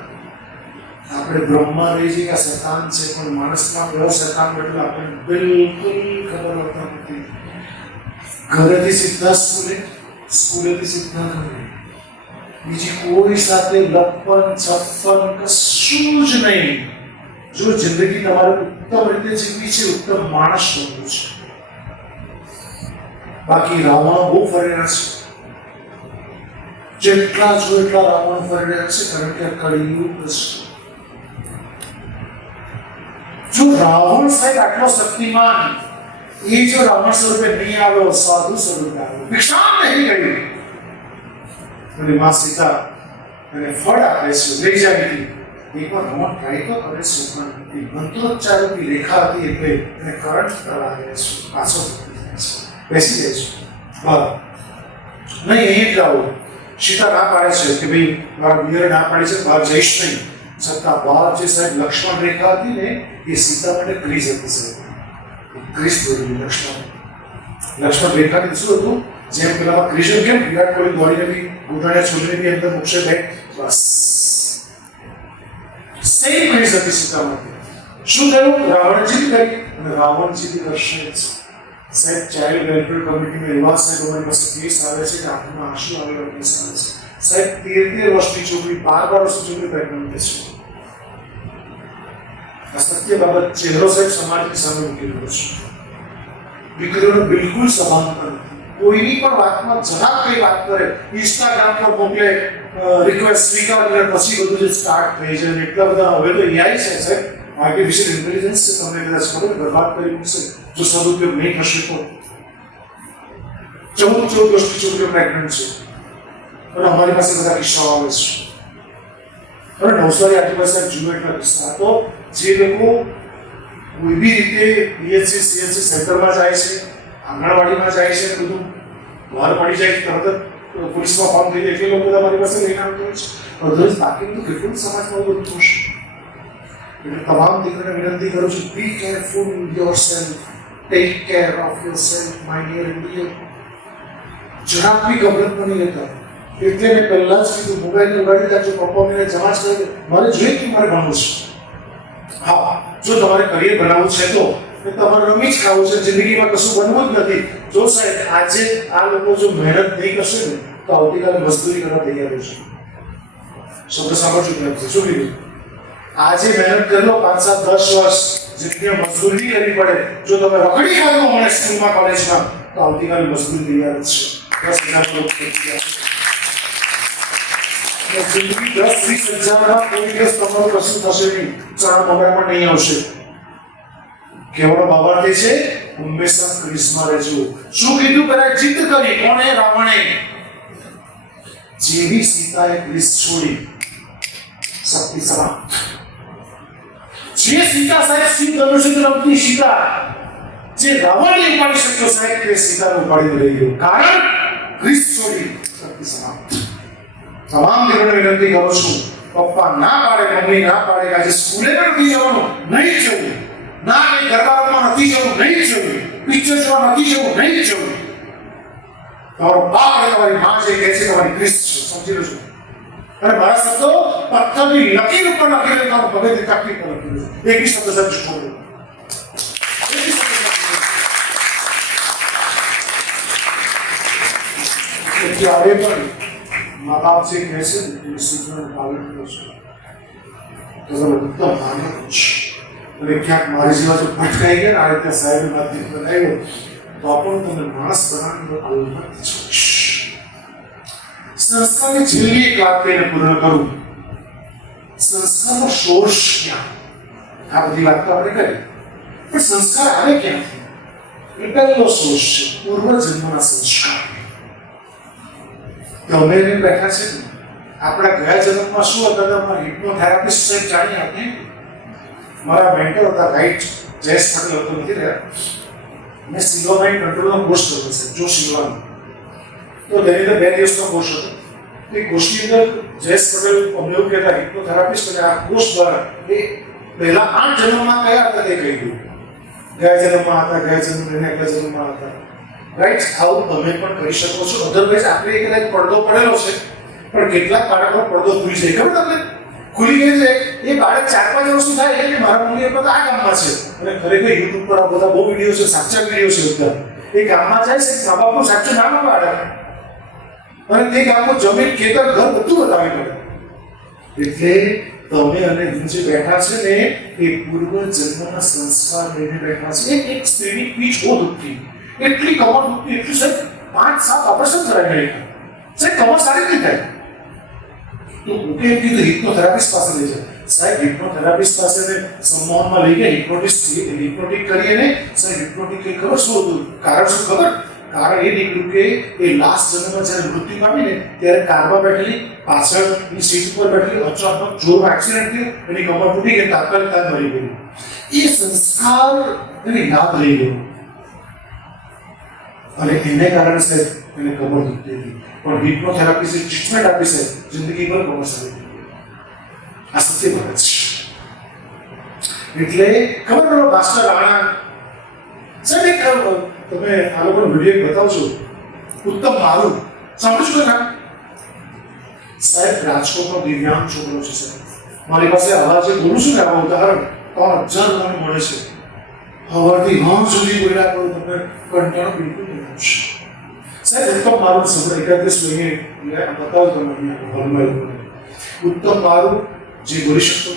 આપણે બ્રહ્મા રહી જઈએ કે શેતાન છે, પણ માણસમાં એવો શેતાન બેઠેલો આપણને બિલકુલ ખબર હોતા નથી. ઘરેથી સીધા સ્કૂલેથી સીધા ઘરે, બીજી કોઈ સાથે લપન છપ્પન કશું જ નહીં. જો જિંદગી તમારે ઉત્તમ રીતે જીવવી છે, ઉત્તમ માણસ બનવું છે. બાકી રાવણ બહુ ફરેલા છે, જેટલા જો એટલા રાવણ ફરેલા છે, કારણ કે કળિયુગ છે. જો રાવણ સાહેબ આટલો શક્તિમાન, એ જો રાવણ સ્વરૂપે નહીં આવ્યો, સાધુ સ્વરૂપે આવ્યો, ભિક્ષામ નહીં ગયું, અને માં સીતા એને ફળ આપે છે, લઈ જાય છે. એકવાર રાવણ ટ્રાય તો કરે છે, પણ મંત્રોચ્ચારની રેખા હતી એટલે એને કરંટ કરવા આવે છે, પાછો બેસી જાય છે. બરાબર નહીં, અહીં જ આવો. સીતા ના પાડે છે કે ભાઈ મારા પિયરે ના પાડી છે, બહાર જઈશ નહીં. છતાં બહાર જે સાહેબ લક્ષ્મણ રેખા હતી ને, એ સીતા માટે ક્રીઝ હતી સાહેબ. ક્રીઝ દોરેલી લક્ષ્મણ રેખાની શું હતું? જેમ પેલામાં ક્રીઝ કેમ વિરાટ કોહલી દોડીને બી ઘૂંટણિયા છોડીને બી અંદર મૂકશે બેટ, બસ સેમ ક્રીઝ હતી સીતા માટે. શું થયું? રાવણ જીત કરી, અને રાવણ જીત કરશે જ સાહેબ. ચાઇલ્ડ વેલફેર કમિટીમાં એવા સાહેબ અમારી પાસે કેસ આવે છે કે આંખમાં આંસુ આવેલા કેસ આવે છે સાહેબ. 13 વર્ષની છોકરી, 12 વર્ષની છોકરી પ્રેગ્નન્ટ છે. આ સત્ય બાબત ચહેરો સાહેબ સમાજની સામે મૂકી રહ્યો છે. દીકરીઓને બિલકુલ સભાનતા નથી. કોઈની પણ વાતમાં જરાક કઈ વાત કરે, ઇન્સ્ટાગ્રામ પર મોકલે રિક્વેસ્ટ સ્વીકાર કરે, પછી બધું જે સ્ટાર્ટ થઈ જાય. એટલા બધા હવે તો એઆઈ છે સાહેબ, આર્ટિફિશિયલ ઇન્ટેલિજન્સ છે. તમને કદાચ ખબર બરબાદ કરી મૂકશે જો સદુપયોગ નહીં થશે તો. 14 વર્ષની છોકરીઓ પ્રેગ્નન્ટ છે, અને અમારી પાસે બધા કિસ્સાઓ આવે છે. અને નવસારી આજુબાજુ સાહેબ જુઓ એટલા કિસ્સા. તો જે લોકો કોઈ બી રીતે બીએચસી સીએચસી સેન્ટરમાં જાય છે, આંગણવાડીમાં જાય છે, બધું બહાર પડી જાય તરત જ પોલીસમાં ફોન થઈ જાય, એટલે લોકો અમારી પાસે લઈને આવતા હોય છે. અધરવાઇઝ બાકી તો કેટલું સમાજમાં બધું થશે. એટલે તમામ દીકરીને વિનંતી કરું છું, be careful yourself, take care of yourself my dear Indian. જરાક બી ગભરાટ નહીં લેતા. એટલે મેં પહેલા જ કીધું, મોબાઈલને ઉગાડી રાખજો, પપ્પા મને જમા જ કરી દે, મારે જોઈએ કે મારે ભણવું છે. હા, જો તમારે કરિયર બનાવવું છે તો તમારે રમી જ ખાવું છે, જિંદગીમાં કશું બનવું જ નથી. જો સાહેબ આજે આ લોકો જો મહેનત નહીં કરશે ને, તો આવતીકાલે મજદૂરી કરવા તૈયાર છે. શબ્દ સાંભળજો નથી શું કીધું? આજે મહેનત કરી લો 5, 7, 10 વર્ષ, જિંદગીમાં મજદૂરી કરવી પડે. જો તમે રખડી ખાતો મળે સ્કૂલમાં, કોલેજમાં, તો આવતીકાલે મજદૂરી તૈયાર જ છે. 10,000 જિંદગી 10-20 હજારમાં કોઈ દિવસ તમારું કશું થશે નહીં. ચણા મગરા પણ નહીં આવશે. કેવળ બાબતે છે હંમેશા ક્રિસ્મા રહેજો. શું કીધું? પેલા જીદ કરી. કોણે? રાવણે. જેવી સીતાએ ક્રિસ છોડી, શક્તિ સમાપ્ત. જે સીતા સાહેબ શિવ ધનુષ્ય રમતી સીતા, જે રાવણને ઉપાડી શક્યો સાહેબ, તે સીતાને ઉપાડી લઈ ગયો. કારણ ક્રિસ છોડી, શક્તિ સમાપ્ત. તમામ દીકરીઓને વિનંતી કરું છું, પપ્પા ના પાડે, મમ્મી ના પાડે કે આજે સ્કૂલે પણ નથી જવાનું, નહીં જવું, ના કઈ ગરબામાં નથી જવું, નહીં જવું, પિક્ચર જોવા નથી જવું, નહીં જવું, તમારો બાપ અને તમારી માં જે કહે છે તમારી ક્રિસ્ત છે, સમજી લો છો. અને મારા શબ્દો પથ્થરની લકીર ઉપર લખી તમારું ભગત તકલીફ પર લખી એક બી શબ્દ સર છોડો, ત્યારે પણ મા બાપ જે કહે છે એની સૂચનાનું પાલન કરશો તો તમે ઉત્તમ માનવ છો. અને ક્યાંક મારી જેવા જો ભટકાઈ ગયા આ રીતે સાહેબ માધ્યમ બનાવ્યો તો પણ તમે માણસ બનાવવાનો અલગ છો. સંસ્કારની છેલ્લી એક વાત કહીને પૂર્ણ કરું. સંસ્કારનો સોર્સ ક્યાં? આ બધી વાત તો આપણે કરી, પણ સંસ્કાર આવે ક્યાંથી? એ પહેલો સોર્સ છે પૂર્વજન્મના સંસ્કાર. તમે બેઠા છે આપણા ગયા જન્મમાં શું હતા? તમારા હિપ્નોથેરાપિસ્ટ સાહેબ જાણીએ આપણે. મારા મેન્ટર હતા રાઈટ જયેશ પટેલ હતો, નથી રહ્યા. મેં સિલોમાઇન કંટ્રોલનો કોર્સ કર્યો છે જો શિલવાનો. તો તેની અંદર 2 દિવસનો કોર્સ હતો. એ કોર્સની અંદર જયેશ પટેલ અમને એવું કહેતા હિપ્નોથેરાપિસ્ટ અને આ કોર્સ દ્વારા એ પહેલા 8 જન્મમાં કયા હતા તે કહી ગયું. ગયા જન્મમાં હતા, ગયા જન્મ આગલા જન્મમાં હતા. રાઈટ, આવું તમે પણ કરી શકો છો. અધરવાઇઝ આપણે કદાચ પડદો પડેલો છે પણ કેટલાક બાળકો પડદો ખુલી જાય, ખબર તમને? ખુલી ગઈ છે એ બાળક 4-5 વર્ષનું થાય એટલે મારા મમ્મી પપ્પા આ ગામમાં છે અને ખરેખર યુટ્યુબ પર આ બધા બહુ વિડીયો છે, સાચા વિડીયો છે બધા. એ ગામમાં જાય છે, મા બાપનું સાચું નામ બાળક અને તે ગામનું જમીન, ખેતર, ઘર બધું બતાવી પડે. એટલે તમે અને હું જે બેઠા છે ને એ પૂર્વ જન્મના સંસ્કાર લઈને બેઠા છે. એક સ્ત્રીની પીઠ બહુ દુખતી, એટલી કમર દુખતી, એટલું સાહેબ 5-7 ઓપરેશન કરાવી નાખ્યા. સાહેબ કમર સારી નહીં થાય તો ઉકે કીધું હિપ્નોથેરાપિસ્ટ પાસે લઈ જાય. સાહેબ હિપ્નોથેરાપિસ્ટ પાસે સંમોહનમાં લઈ ગયા, હિપ્નોટિક કરીએ ને સાહેબ હિપ્નોટિક કઈ ખબર શું હતું? કારણ શું ખબર? કારણ એ નીકળ્યું કે એ લાસ્ટ જન્મમાં જ્યારે મૃત્યુ પામીને ત્યારે કારમાં બેઠેલી પાછળની સીટ ઉપર બેઠેલી અચાનક જોરમાં એક્સિડન્ટ થયું, એની કમર તૂટી ગઈ, તાત્કાલિક ત્યાં મરી ગઈ. એ સંસ્કાર એને યાદ રહી ગયો અને એને કારણે સાહેબ એને કમર દુખતી હતી. પણ હિપ્નોથેરાપી જે ટ્રીટમેન્ટ આપી છે જિંદગી ભર કમર સારી થઈ ગઈ. આ સત્ય વાત છે. એટલે ખબર પડો માસ્ટર રાણા સાહેબ એક તમે આ લોકોનો વિડીયો બતાવજો, ઉત્તમ મારું સાંભળ્યું છે? સાહેબ રાજકોટનો દિવ્યાંગ છોકરો છે સાહેબ. મારી પાસે આવા જે બોલું છું ને આવા ઉદાહરણ 3000 મને મળે છે. સવારથી હાં સુધી બોલ્યા કરું, તમને કંટાળો બિલકુલ નહીં આવશે. સાહેબ ઉત્તમ મારું સંભળાય એકાદશ લઈને બતાવો તમે અહીંયા. ઉત્તમ મારું જે બોલી શકતો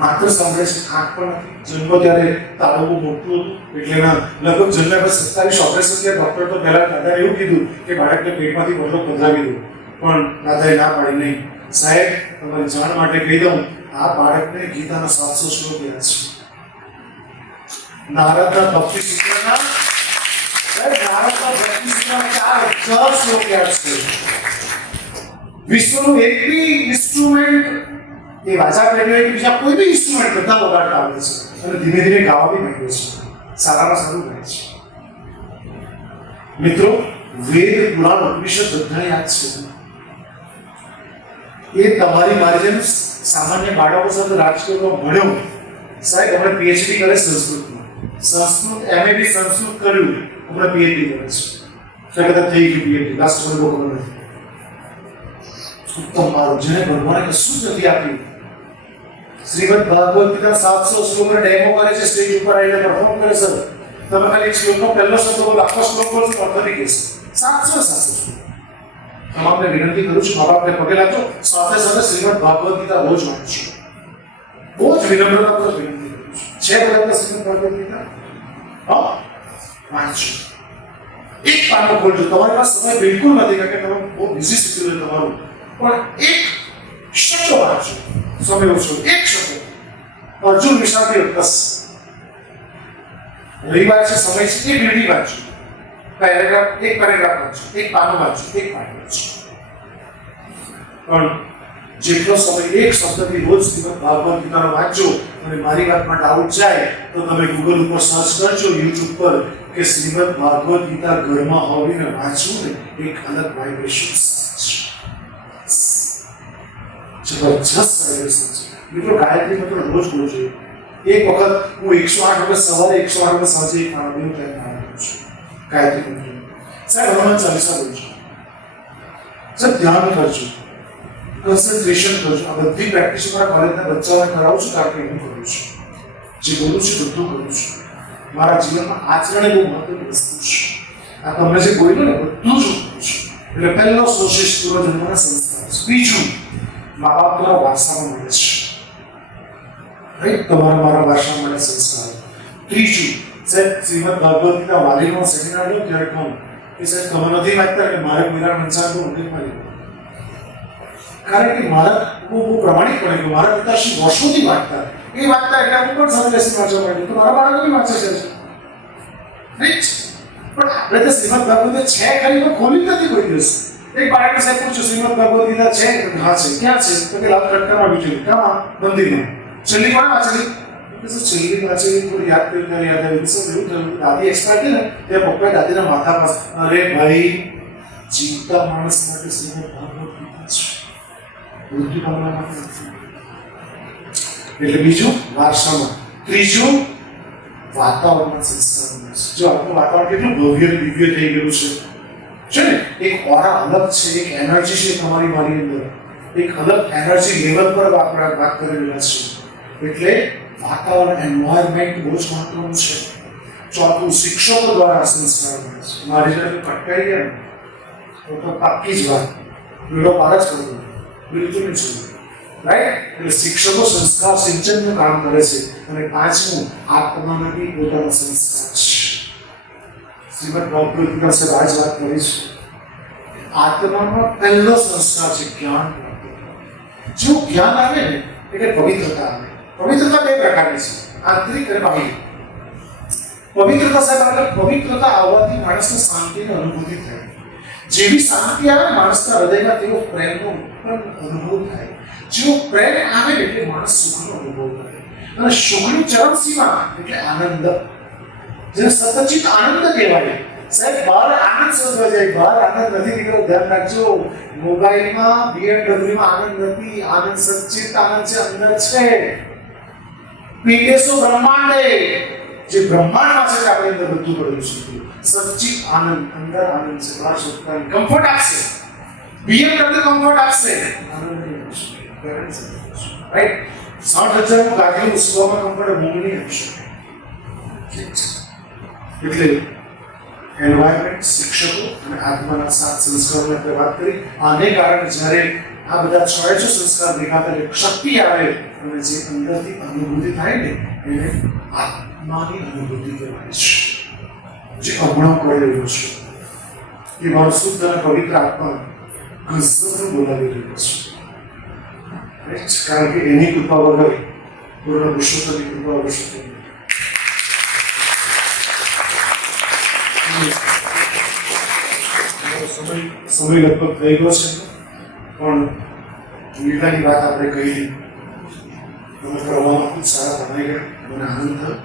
માત્ર સાંભળે છે, આંખ પણ નથી. જન્મ ત્યારે તાળું બહુ મોટું હતું એટલે એના લગભગ જન્મ પર 27 ઓપરેશન થયા. ડોક્ટર તો પહેલા દાદાએ એવું કીધું કે બાળકને પેટમાંથી બદલો પધરાવી દો, પણ દાદાએ ના પાડી નહીં. સાહેબ તમારી જાણ માટે કહી દઉં, આ બાળકને ગીતાના 700 શ્લોક યાદ છે. નારદના ભક્તિ સૂત્રના નારદના ભક્તિ સૂત્રના 4 શ્લોક યાદ છે. વિશ્વનું એક બી ઇન્સ્ટ્રુમેન્ટ એ વાજા પેઢીઓ કે બીજા કોઈ બી ઇન્સ્ટ્રુમેન્ટ બધા વગાડતા આવે છે અને ધીમે ધીમે ગાવા બી માંડે છે. સારામાં સારું ગાય છે. મિત્રો વેદ, પુરાણ, ઉપનિષદ બધા યાદ છે. એ તમારી મારી જેમ સામાન્ય બાળકો સાથે રાજકોટમાં ભણ્યો સાહેબ. હમણાં પીએચડી કરે સંસ્કૃતમાં, સંસ્કૃત MA સંસ્કૃત કર્યું, હમણાં PhD કરે છે. કદાચ થઈ ગયું PhD, લાસ્ટ મને બહુ ખબર નથી. ઉત્તમ મારું જેને ભગવાને કશું જ નથી આપ્યું. શ્રીમદ ભાગવત ગીતા 700 શ્લોકનો ડેમો કરે છે, સ્ટેજ ઉપર આવીને પરફોર્મ કરે છે. તમે ખાલી એક શ્લોકનો પહેલો શબ્દ બોલો, આખો શ્લોક બોલો, અર્થ નહીં કહેશે. 700 શ્લોક. તમામને વિનંતી કરું છું, મા બાપને પગે લાગજો, સાથે સાથે શ્રીમદ ભાગવત ગીતા રોજ વાંચજો. બહુ જ વિનમ્રતાપૂર્વક વિનંતી કરું છું. છે બધા શ્રીમદ ભાગવત ગીતા? હા, વાંચજો. એક પાનું ખોલજો. તમારી પાસે સમય બિલકુલ નથી કારણ કે તમે બહુ બિઝી શેડ્યુલ તમારું, પણ એક શબ્દ વાંચો. સમય ઓછો, એક શબ્દ. અર્જુન વિષાદી બસ રવિવાર છે, સમય છે, એક લીટી વાંચો. એક પેરેગ્રાફ વાંચો, એક પાનું વાંચો, એક પાનું વાંચો. પણ જેટલો સમય એક શબ્દથી રોજ શ્રીમદ ભાગવત ગીતાનો વાંચો અને મારી વાતમાં ડાઉટ જાય તો તમે ગૂગલ ઉપર સર્ચ કરજો, યુટ્યુબ પર કે શ્રીમદ ભાગવત ગીતા ઘરમાં હોવીને વાંચવું ને એક અલગ વાઇબ્રેશન છે. જબરજસ્ત વાઇબ્રેશન છે મિત્રો. ગાયત્રી મંત્ર રોજ બોલજો. એક વખત હું 108 વખત સવારે 108 વખત સાંજે એક ટાઈમ કરું છું ગાયત્રી મંત્ર. સાહેબ હનુમાન ચાલીસા બોલજો. સાહેબ ધ્યાન કરજો, કન્સન્ટ્રેશન કરજો. આ બધી પ્રેક્ટિસ મારા કોલેજના બચ્ચાઓને કરાવું છું કારણ કે હું કરું છું. જે બોલું છું બધું કરું છું. મારા જીવનમાં આચરણ એ બહુ મહત્વની વસ્તુ છે. આ તમને જે બોલ્યું ને બધું જ હું કરું છું. એટલે પહેલો સોશિશ પૂર્વજન્મના સંસ્કાર છે. બીજું મા બાપના વારસામાં મળે છે, રાઈટ? તમારા મારા વારસામાં મળે સંસ્કાર. ત્રીજું સાહેબ શ્રીમદ ભાગવત ગીતા વાલીનો સેમિનાર લો ત્યારે કહું કે સાહેબ તમે નથી વાંચતા કે મારે મીરા મંચાન તો નથી મારી. કારણ કે મારા હું પ્રમાણિક બની ગયો. મારા પિતાશ્રી વર્ષોથી વાંચતા એ વાંચતા એટલે હું પણ સમય લેસન વાંચવા માંડ્યું. તો મારા બાળકો બી વાંચે છે, રાઈટ? પણ આપણે તો શ્રીમદ ભાગવત છે ખાલી પણ ખોલી નથી કોઈ દિવસ. એક બાળકને સાહેબ પૂછ્યું શ્રીમદ ભગવદ ગીતા છે? હા છે. ક્યાં છે? તો કે લાલ કટકામાં બીજું કામાં મંદિરમાં. છેલ્લી કોણે વાંચેલી? છેલ્લી વાંચેલી થોડી યાદ કરી યાદ આવી. શું એવું થયું? દાદી એક્સપાયર થઈ ને ત્યાં પપ્પાએ દાદીના માથા પાસે, અરે ભાઈ જીવતા માણસ માટે શ્રીમદ ભાગવત ગીતા છે, મૃત્યુ પામવા માટે નથી. એટલે બીજું વારસામાં. ત્રીજું વાતાવરણમાં સંસ્કાર મળે છે. જો આપણું વાતાવરણ કેટલું ભવ્ય દિવ્ય થઈ ગયું છે ને, એક ઓરા અલગ છે, એક એનર્જી છે તમારી મારી અંદર, એક અલગ એનર્જી લેવલ પર આપણે વાત કરી રહ્યા છીએ. એટલે વાતાવરણ એન્વાયરમેન્ટ બહુ જ મહત્વનું છે. ચોથું શિક્ષકો દ્વારા સંસ્કાર મળે છે. મારી જોડે કટકાઈ ગયા ને તો પાક્કી જ વાત વિડીયો પાર જ કરતો બિલકુલ નહીં છે, રાઈટ? એટલે શિક્ષકો સંસ્કાર સિંચનનું કામ કરે છે. અને પાંચમું આત્માના બી પોતાનો સંસ્કાર છે. શ્રીમદ ભાગવત ગીતા સાહેબ આજ વાત કરી છે. આત્માનો પહેલો સંસ્કાર છે જ્ઞાન. જો જ્ઞાન આવે ને એટલે પવિત્રતા આવે. પવિત્રતા બે પ્રકારની છે, આંતરિક અને બાહ્ય. પવિત્રતા સાહેબ આપણે પવિત્રતા આવવાથી માણસને શાંતિની અનુભૂતિ થાય. જેવી શાંતિ આવે માણસના હૃદયમાં તેવો પ્રેમનો પણ અનુભવ થાય. જેવો પ્રેમ આવે એટલે માણસ સુખનો અનુભવ કરે. અને સુખની ચરમસીમા એટલે આનંદ, જેને સતચિત આનંદ કહેવાય. સાહેબ બહાર આનંદ શોધવા જાય, બહાર આનંદ નથી નીકળ્યો. ધ્યાન રાખજો, મોબાઈલમાં BMW આનંદ નથી. આનંદ સચ્ચિત આનંદ છે, અંદર છે. પીડેસો બ્રહ્માંડે, જે બ્રહ્માંડમાં છે આપણે અંદર બધું પડેલું છે. સચ્ચિત આનંદ, અંદર આનંદ છે. બહાર શોધતા કમ્ફર્ટ આપશે, BMW કમ્ફર્ટ આપશે, આનંદ નહીં આપશે, રાઈટ? 60,000 નું ગાડીનું સુવામાં કમ્ફર્ટ ઊંઘ નહીં આપશે. એટલે એન્વાયરમેન્ટ, શિક્ષકો અને આત્માના 7 સંસ્કારોની આપણે વાત કરી. આને કારણે જ્યારે આ બધા 6 સંસ્કાર દેખાતા એટલે શક્તિ આવે અને જે અંદરથી અનુભૂતિ થાય ને એને આત્માની અનુભૂતિ કહેવાય છે. જે હમણાં કરી રહ્યો છે એ મારો શુદ્ધ અને પવિત્ર આત્મા ગઝબનું બોલાવી રહ્યો છે, કારણ કે એની કૃપા વગર પૂર્ણ પુરુષોત્તમની કૃપા વગર શક્ય નથી. સમય લગભગ થઈ ગયો છે, પણ લીલાની વાત આપણે કહી. તમે કરવામાં ખૂબ સારા ભણાઈ ગયા, મને આનંદ થયો.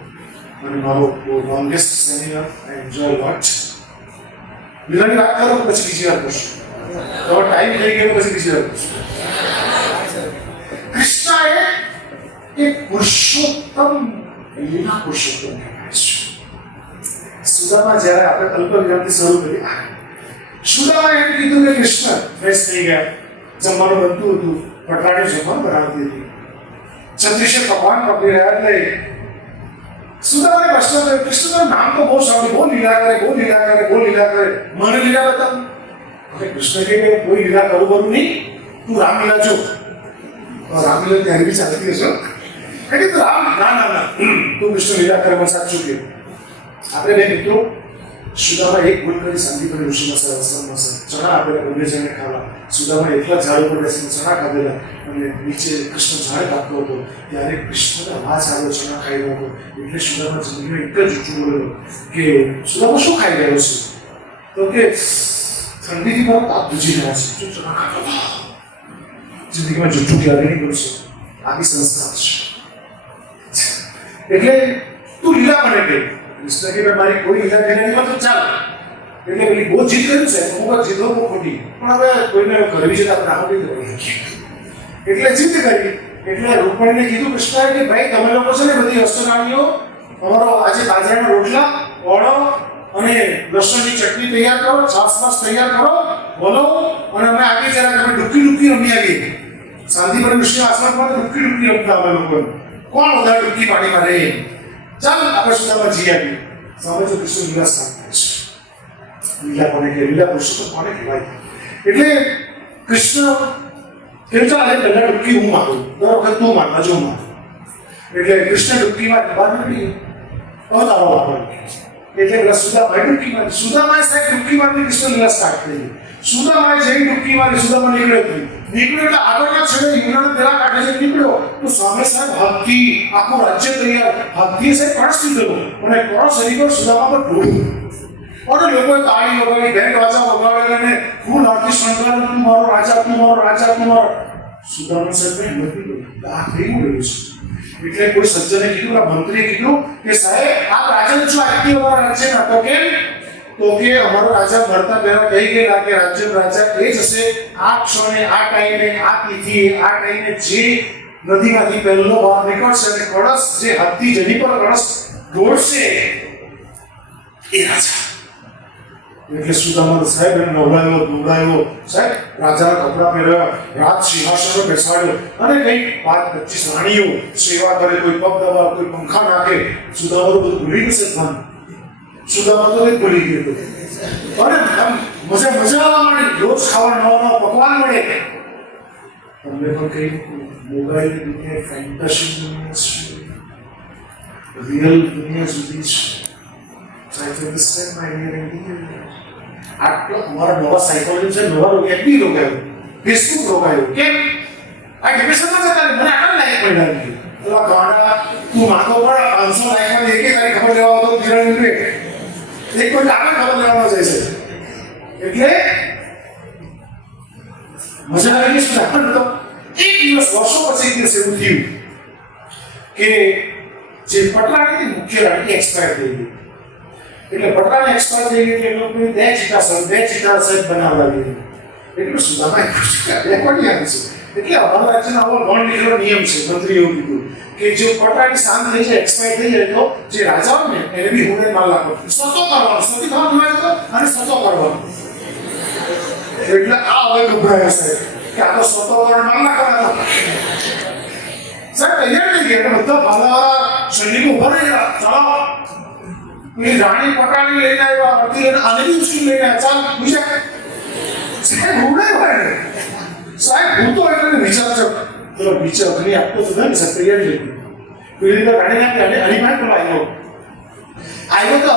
અને મારો લોંગેસ્ટ સેમિનાર આઈ એન્જોય લોટ. લીલાની વાત કરો પછી બીજી વાર કરશું. તમારો ટાઈમ થઈ ગયો પછી બીજી વાર કરશું. કૃષ્ણ એ પુરુષોત્તમ, લીલા પુરુષોત્તમ કહેવાય છે. સુદામા જ્યારે આપણે અલ્પ વિરામથી શરૂ કરી, સુદામા એમ કીધું કે કૃષ્ણ ફ્રેશ થઈ ગયા, જમવાનું બનતું હતું, પટરાણી જમવાનું બનાવતી હતી, છત્રીસે કપાન પકડી રહ્યા. એટલે સુદામાને પ્રશ્ન થયો, કૃષ્ણનું નામ તો બહુ સાંભળ્યું, બહુ લીલા કરે, બહુ લીલા કરે, બહુ લીલા કરે, મને લીલા બતાવ. હવે કૃષ્ણ કહે કોઈ લીલા કરું બરું નહીં, તું રામલીલા જો. રામલીલા ત્યારે બી ચાલતી હશો કે તું રામ, ના ના ના, તું કૃષ્ણ લીલા કરે, મને સાચું કે. આપણે બે મિત્રો સુદામા એક ભૂલ કરી શાંતિપુરી ઋષિના આશ્રમમાં ચણા આપેલા બંને જણને ખાવા. સુદામા એકલા ઝાડ ઉપર બેસીને ચણા ખાધેલા અને નીચે કૃષ્ણ ઝાડ કાપતો હતો. ત્યારે કૃષ્ણને અવાજ આવ્યો ચણા ખાઈ રહ્યો હતો. એટલે સુદામા જિંદગીમાં એક જ જૂઠું બોલેલો કે સુદામા શું ખાઈ રહ્યો છે? તો કે ઠંડીથી મારો તાપ ધૂજી રહ્યા છે, જો ચણા ખાતો. જિંદગીમાં જૂઠું ક્યારે નહીં કરશે, આવી સંસ્કાર છે. એટલે તું લીલા બને ગઈ. કૃષ્ણ કે મારી કોઈ લીલા કરીને નહીં તો ચાલ. એટલે પેલી બહુ જીત કર્યું છે, અમુક જીતો બહુ ખોટી, પણ હવે કોઈને કરવી છે તો આપણે આવું કઈ દેવાની. એટલે જીદ કરી. એટલે રૂકમણીને કીધું કૃષ્ણએ કે ભાઈ તમે લોકો છે ને બધી અષ્ટરાણીઓ તમારો આજે બાજરાના રોટલા ઓળો અને લસણની ચટણી તૈયાર કરો, છાશ તૈયાર કરો, બોલો, અને અમે આગળ જરા તમે ડુક્કી રમી આવીએ. શાંતિપુર કૃષ્ણ આશ્રમમાં ડુક્કી રમતા અમે લોકો. કોણ વધારે ડુક્કી પાણીમાં રહે? ચાલ આપણે સુદામા જઈ આવીએ. સામે જો કૃષ્ણ લીલા સ્ટાર્ટ થાય છે. લીલા કોને કે લીલા પુરુષોત્તમ કોને કહેવાય? એટલે કૃષ્ણ કે ચાલ આજે પહેલા ડુક્કી હું મારું, દર વખત તું માર, બાજુ માર. એટલે કૃષ્ણ ડુક્કીમાં બહાર નીકળી હવે તારો વાપર. એટલે પેલા સુદામાએ સાહેબ ડુક્કી મારી કૃષ્ણ લીલા સ્ટાર્ટ થઈ. સુદામાએ જઈ ડુક્કી મારી, સુદામા નીકળ્યો એટલે આગળના છેડે યમુનાના પેલા કાંઠે જઈને નીકળ્યો તો સામે સાહેબ હાથી, આખું રાજ્ય તૈયાર. હાથી સાહેબ કળશ લીધેલો અને કળશ હરીકો સુદામા પર ઢોળ્યો અને લોકોએ તાળી વગાડી, બેન્ડ વાજા વગાડ્યા અને ફૂલ આરતી શણગાર, તું મારો રાજા, તું મારો રાજા, તું મારો. સુદામા સાહેબને હિંમત નહીં, આ કેવું રહ્યું છે? એટલે કોઈ સજ્જને કીધું, આ મંત્રીએ કીધું કે સાહેબ આ રાજા જો આજથી અમારા રાજ્યના તો કેમ? તો કે અમારો રાજા મરતા પહેલા કહી ગયેલા કે રાજ્ય રાજા એ જ હશે આ ક્ષણે, આ ટાઈમે, આ તિથિએ, આ ટાઈમે જે નદીમાંથી પહેલો બહાર નીકળશે અને કળશ જે હાથી જેની પર કળશ ઢોળશે એ રાજા. એટલે સુદામા સાહેબ એને નવડાવ્યો, દોડાવ્યો, સાહેબ રાજાના કપડા પહેર્યા, રાજ સિંહાસન પર બેસાડ્યો અને કઈ 25 રાણીઓ સેવા કરે, કોઈ પગ દબાવે, કોઈ પંખા નાખે. સુદામા બધું ભૂલી ગયું છે. સુદામા તો ભૂલી ગયો અને મજા આવવા માંડી. રોજ ખાવા નવા પકવાન મળે. તમને પણ કઈ મોબાઈલ દુનિયા, ફેન્ટસી દુનિયા છે, રિયલ દુનિયા જુદી છે. અમારા નવા સાયકોલોજી છે, નવા રોગ એપી રોગાયો, ફેસબુક રોગાયો. કેમ? આ ડિપ્રેશનમાં જતા મને આટલા લાયક પડ્યા. પેલા ગાડા તું માથો પર 500 લાયકમાં એક તારી ખબર લેવા આવતો કિરણ એક કોઈ કાગળ ખબર લેવાનો જાય છે. એટલે મજા આવી ગઈ. શું પણ તો એક દિવસ વર્ષો પછી એક દિવસ એવું થયું કે જે પટરાણીની મુખ્ય રાણી એક્સપાયર થઈ ગઈ. એટલે પટરાણી એક્સપાયર થઈ ગઈ એટલે લોકોને બે ચિતા સાહેબ બનાવવા લાગી. એટલું સુદામાએ રેકોર્ડિંગ આપી છે. એટલે અમારા રાજ્યનો આવો લોન લીધેલો નિયમ છે. મંત્રી એવું કીધું કે જો પટરાણી શાંત થઈ જાય, એક્સપાયર થઈ જાય તો જે રાજા હોય ને એને બી હુંડે માલ લાગો, સતો કરવાનો, સતી થવાનું હોય તો અને સતો કરવાનો. એટલે આ હવે ગભરાયા સાહેબ કે આ તો સતો કરવાનો માલ ના કરવાનો. સાહેબ તૈયાર થઈ ગયા, બધા ભાલાવાળા સૈનિકો ઉભા રહી ગયા. ચાલો એ રાણી પટરાણી લઈને આવ્યા, અડધી લઈને આને બી ઉચકી લઈને આવ્યા. ચાલ બીજા સાહેબ હુંડે ભાઈ સાહેબ હું તો એટલે વિચારજો ચલો બીચે અગ્નિ આપતો હતો ને સાહેબ તૈયારી લીધી. પેલી રીતે રાણી આપી અને હરિભાઈ પેલો આવ્યો તો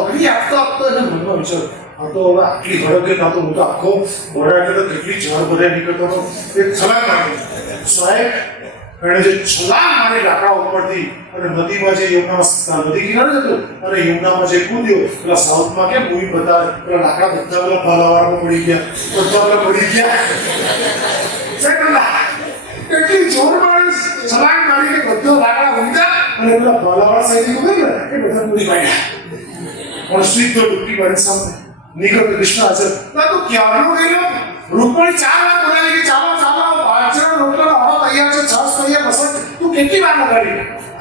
અગ્નિ આપતો એને મનમાં વિચાર આ તો હવે આટલી હળગે ના તો હું તો આખો બોડા એટલે તો કેટલી જળ બધે નીકળતો હતો. એક છલાંગ મારી સાહેબ, એણે જે છલાંગ મારી લાકડા ઉપરથી અને નદીમાં જે યમુના નદી કિનારે જતો અને યમુનામાં જે કૂદ્યો. પેલા સાઉથમાં કેમ મૂવી બતાવે પેલા લાકડા બધા પેલા ભાલાવાળામાં પડી ગયા, પડી ગયા એટલી જોરમાં છલાંગ મારી કે બધો લાકડા ઊંઘ્યા અને પેલા ભાલાવાળા સૈનિકો ગઈ એ બધા પૂરી પાડ્યા. પણ સીધો ડૂબકી મારી સામે નીકળ્યો કૃષ્ણ હાજર. તું ક્યારનો ગયેલો? રૂકમણી 4 વાર બોલાવી કે ચાલો બાજરાનો રોટલો આવો તૈયાર છે, છાશ તૈયાર, બસ તું કેટલી વાર લગાડી?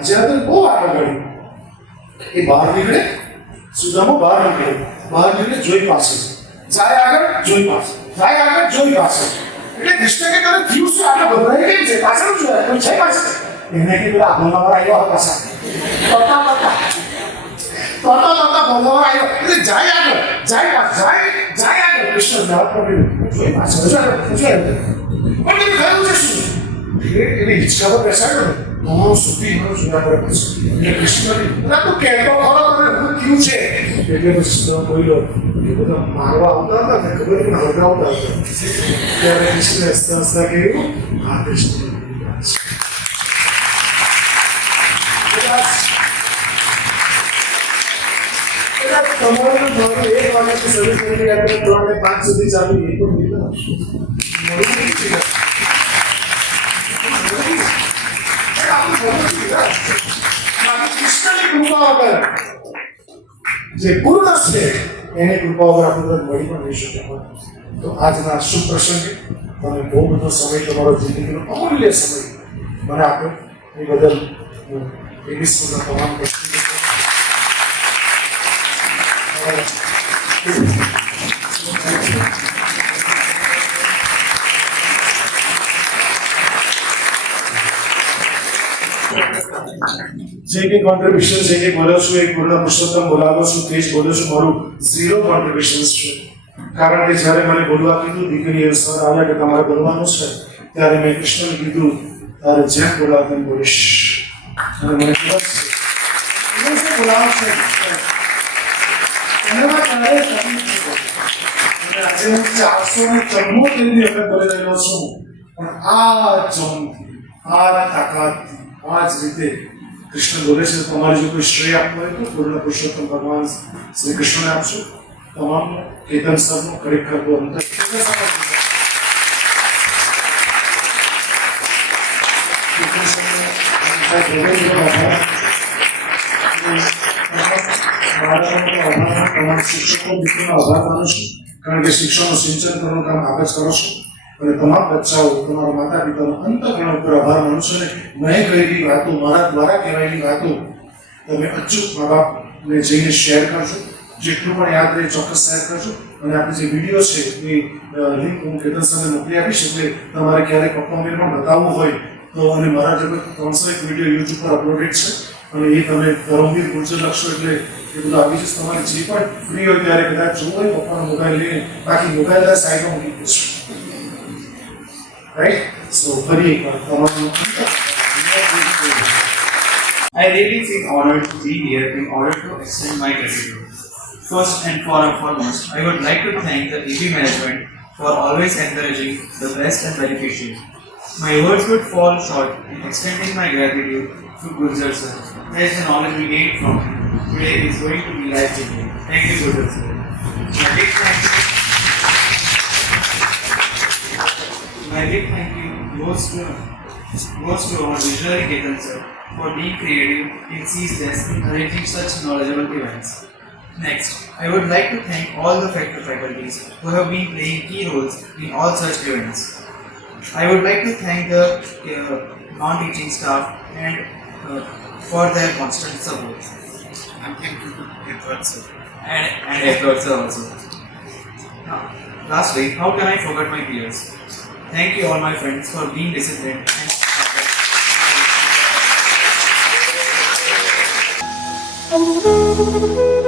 હજાર તો બહુ વાર લગાડી. એ બહાર નીકળે, સુદામા બહાર નીકળે જોઈ પાસે જાય, આગળ જોઈ પાસે જાય, આગળ જોઈ પાસે. એટલે કૃષ્ણ કે તને થયું શું? આટલા ગભરાઈ કેમ છે? પાછળ જોયા કોઈ છે પાછળ? એને કે પેલા બોલાવા આવ્યો પાછા બોલાવા આવ્યો એટલે જાય આગળ, જાય આગળ. કૃષ્ણ જવાબ પડ્યો જોઈ પાછળ પણ એને કહ્યું છે શું? એની હિંચકા પર બેસાડ્યો ને સુધી જોયા પડે પછી એટલે કૃષ્ણ તું કહેતો ખરો તને શું થયું છે? એટલે પછી બોલ્યો એ બધા મારવા આવતા હતા ને ખબર નહીં હળગાવતા હતા. ત્યારે કૃષ્ણ હસતા હસતા કહ્યું હા કૃષ્ણ તમારું મારું 1 વાગ્યાથી શરૂ કરી આપણે 3 ને 5 સુધી ચાલુ એ પણ કૃષ્ણની કૃપા વગર જે પૂર્ણ છે એની કૃપા વગર આપણું મળી પણ નહીં શકે. તો આજના શુભ પ્રસંગે તમે બહુ બધો સમય તમારો જિંદગીનો અમૂલ્ય સમય મને આપ્યો એ બદલ હું એબી સ્કૂલના તમામ જે કંઈ કોન્ટ્રીબ્યુશન છે એ બોલ્યો છું, એક પૂર્ણ પુરુષોત્તમ બોલાવો છું તે જ બોલ્યો છું, મારું ઝીરો કોન્ટ્રીબ્યુશન છે. કારણ કે જ્યારે મને બોલવા કીધું દીકરીએ સર આવ્યા કે તમારે બોલવાનું છે, ત્યારે મેં કૃષ્ણને કીધું તારે જેમ બોલાવ તેમ બોલીશ. અને મને ખબર છે બોલાવ છે એનામાં ક્યારે તકલીફ નથી. અને આજે હું 474 વખત બોલી રહ્યો છું, પણ આ જમથી આ તાકાતથી આ જ રીતે કૃષ્ણ બોલે છે. તમારે જો કોઈ શ્રેય આપવો હોય તો પૂર્ણ પુરુષોત્તમ ભગવાન શ્રી કૃષ્ણને આપશો. તમામ કેતન સરનો ખરેખર બહુ અંતર શિક્ષકો મિત્રોનો આભાર માનું છું, કારણ કે શિક્ષણનું સિંચન કરવાનું કામ આપ જ કરો છો. અને તમામ બચ્ચાઓ તમારા માતા પિતાનો અંતઃકરણ ઉપર આભાર માનું છું. અને મેં કહેલી વાતો, મારા દ્વારા કહેવાયેલી વાતો તમે અચૂક મા બાપને જઈને શેર કરજો. જેટલું પણ યાદ રહે ચોક્કસ શેર કરજો. અને આપણે જે વિડીયો છે એ લિંક હું કેતન સરને મોકલી આપીશ. એટલે તમારે ક્યારેક પપ્પા મમ્મીને પણ બતાવવું હોય તો, અને મારા જે 301 વિડીયો યુટ્યુબ પર અપલોડેડ છે, અને એ તમે ધર્મવીર ગુર્જર લખશો એટલે એ બધું આવી જશે. તમારે જે પણ ફ્રી હોય ત્યારે કદાચ જોવું હોય પપ્પાનો મોબાઈલ લઈને, બાકી મોબાઈલ સાઈડમાં મૂકી દેશો. રાઈટ? સો ફરી એકવાર તમારું I really feel honored to be here in order to extend my gratitude. First and foremost, I would like to thank the EB management for always encouraging the best and beneficial. My words would fall short in extending my gratitude to Gurjar sir, as the knowledge we gained from him today is going to be life-changing. Thank you, Gurjar sir. My big thank you goes to our visionary Ketan sir for being creative and ceaseless in arranging such knowledgeable events. Next, I would like to thank all the faculties who have been playing key roles in all such events. I would like to thank the non-teaching staff and for their constant support. And thank you to Edward sir. And Edward sir also. Now, lastly, how can I forget my peers? Thank you all my friends for being disciplined and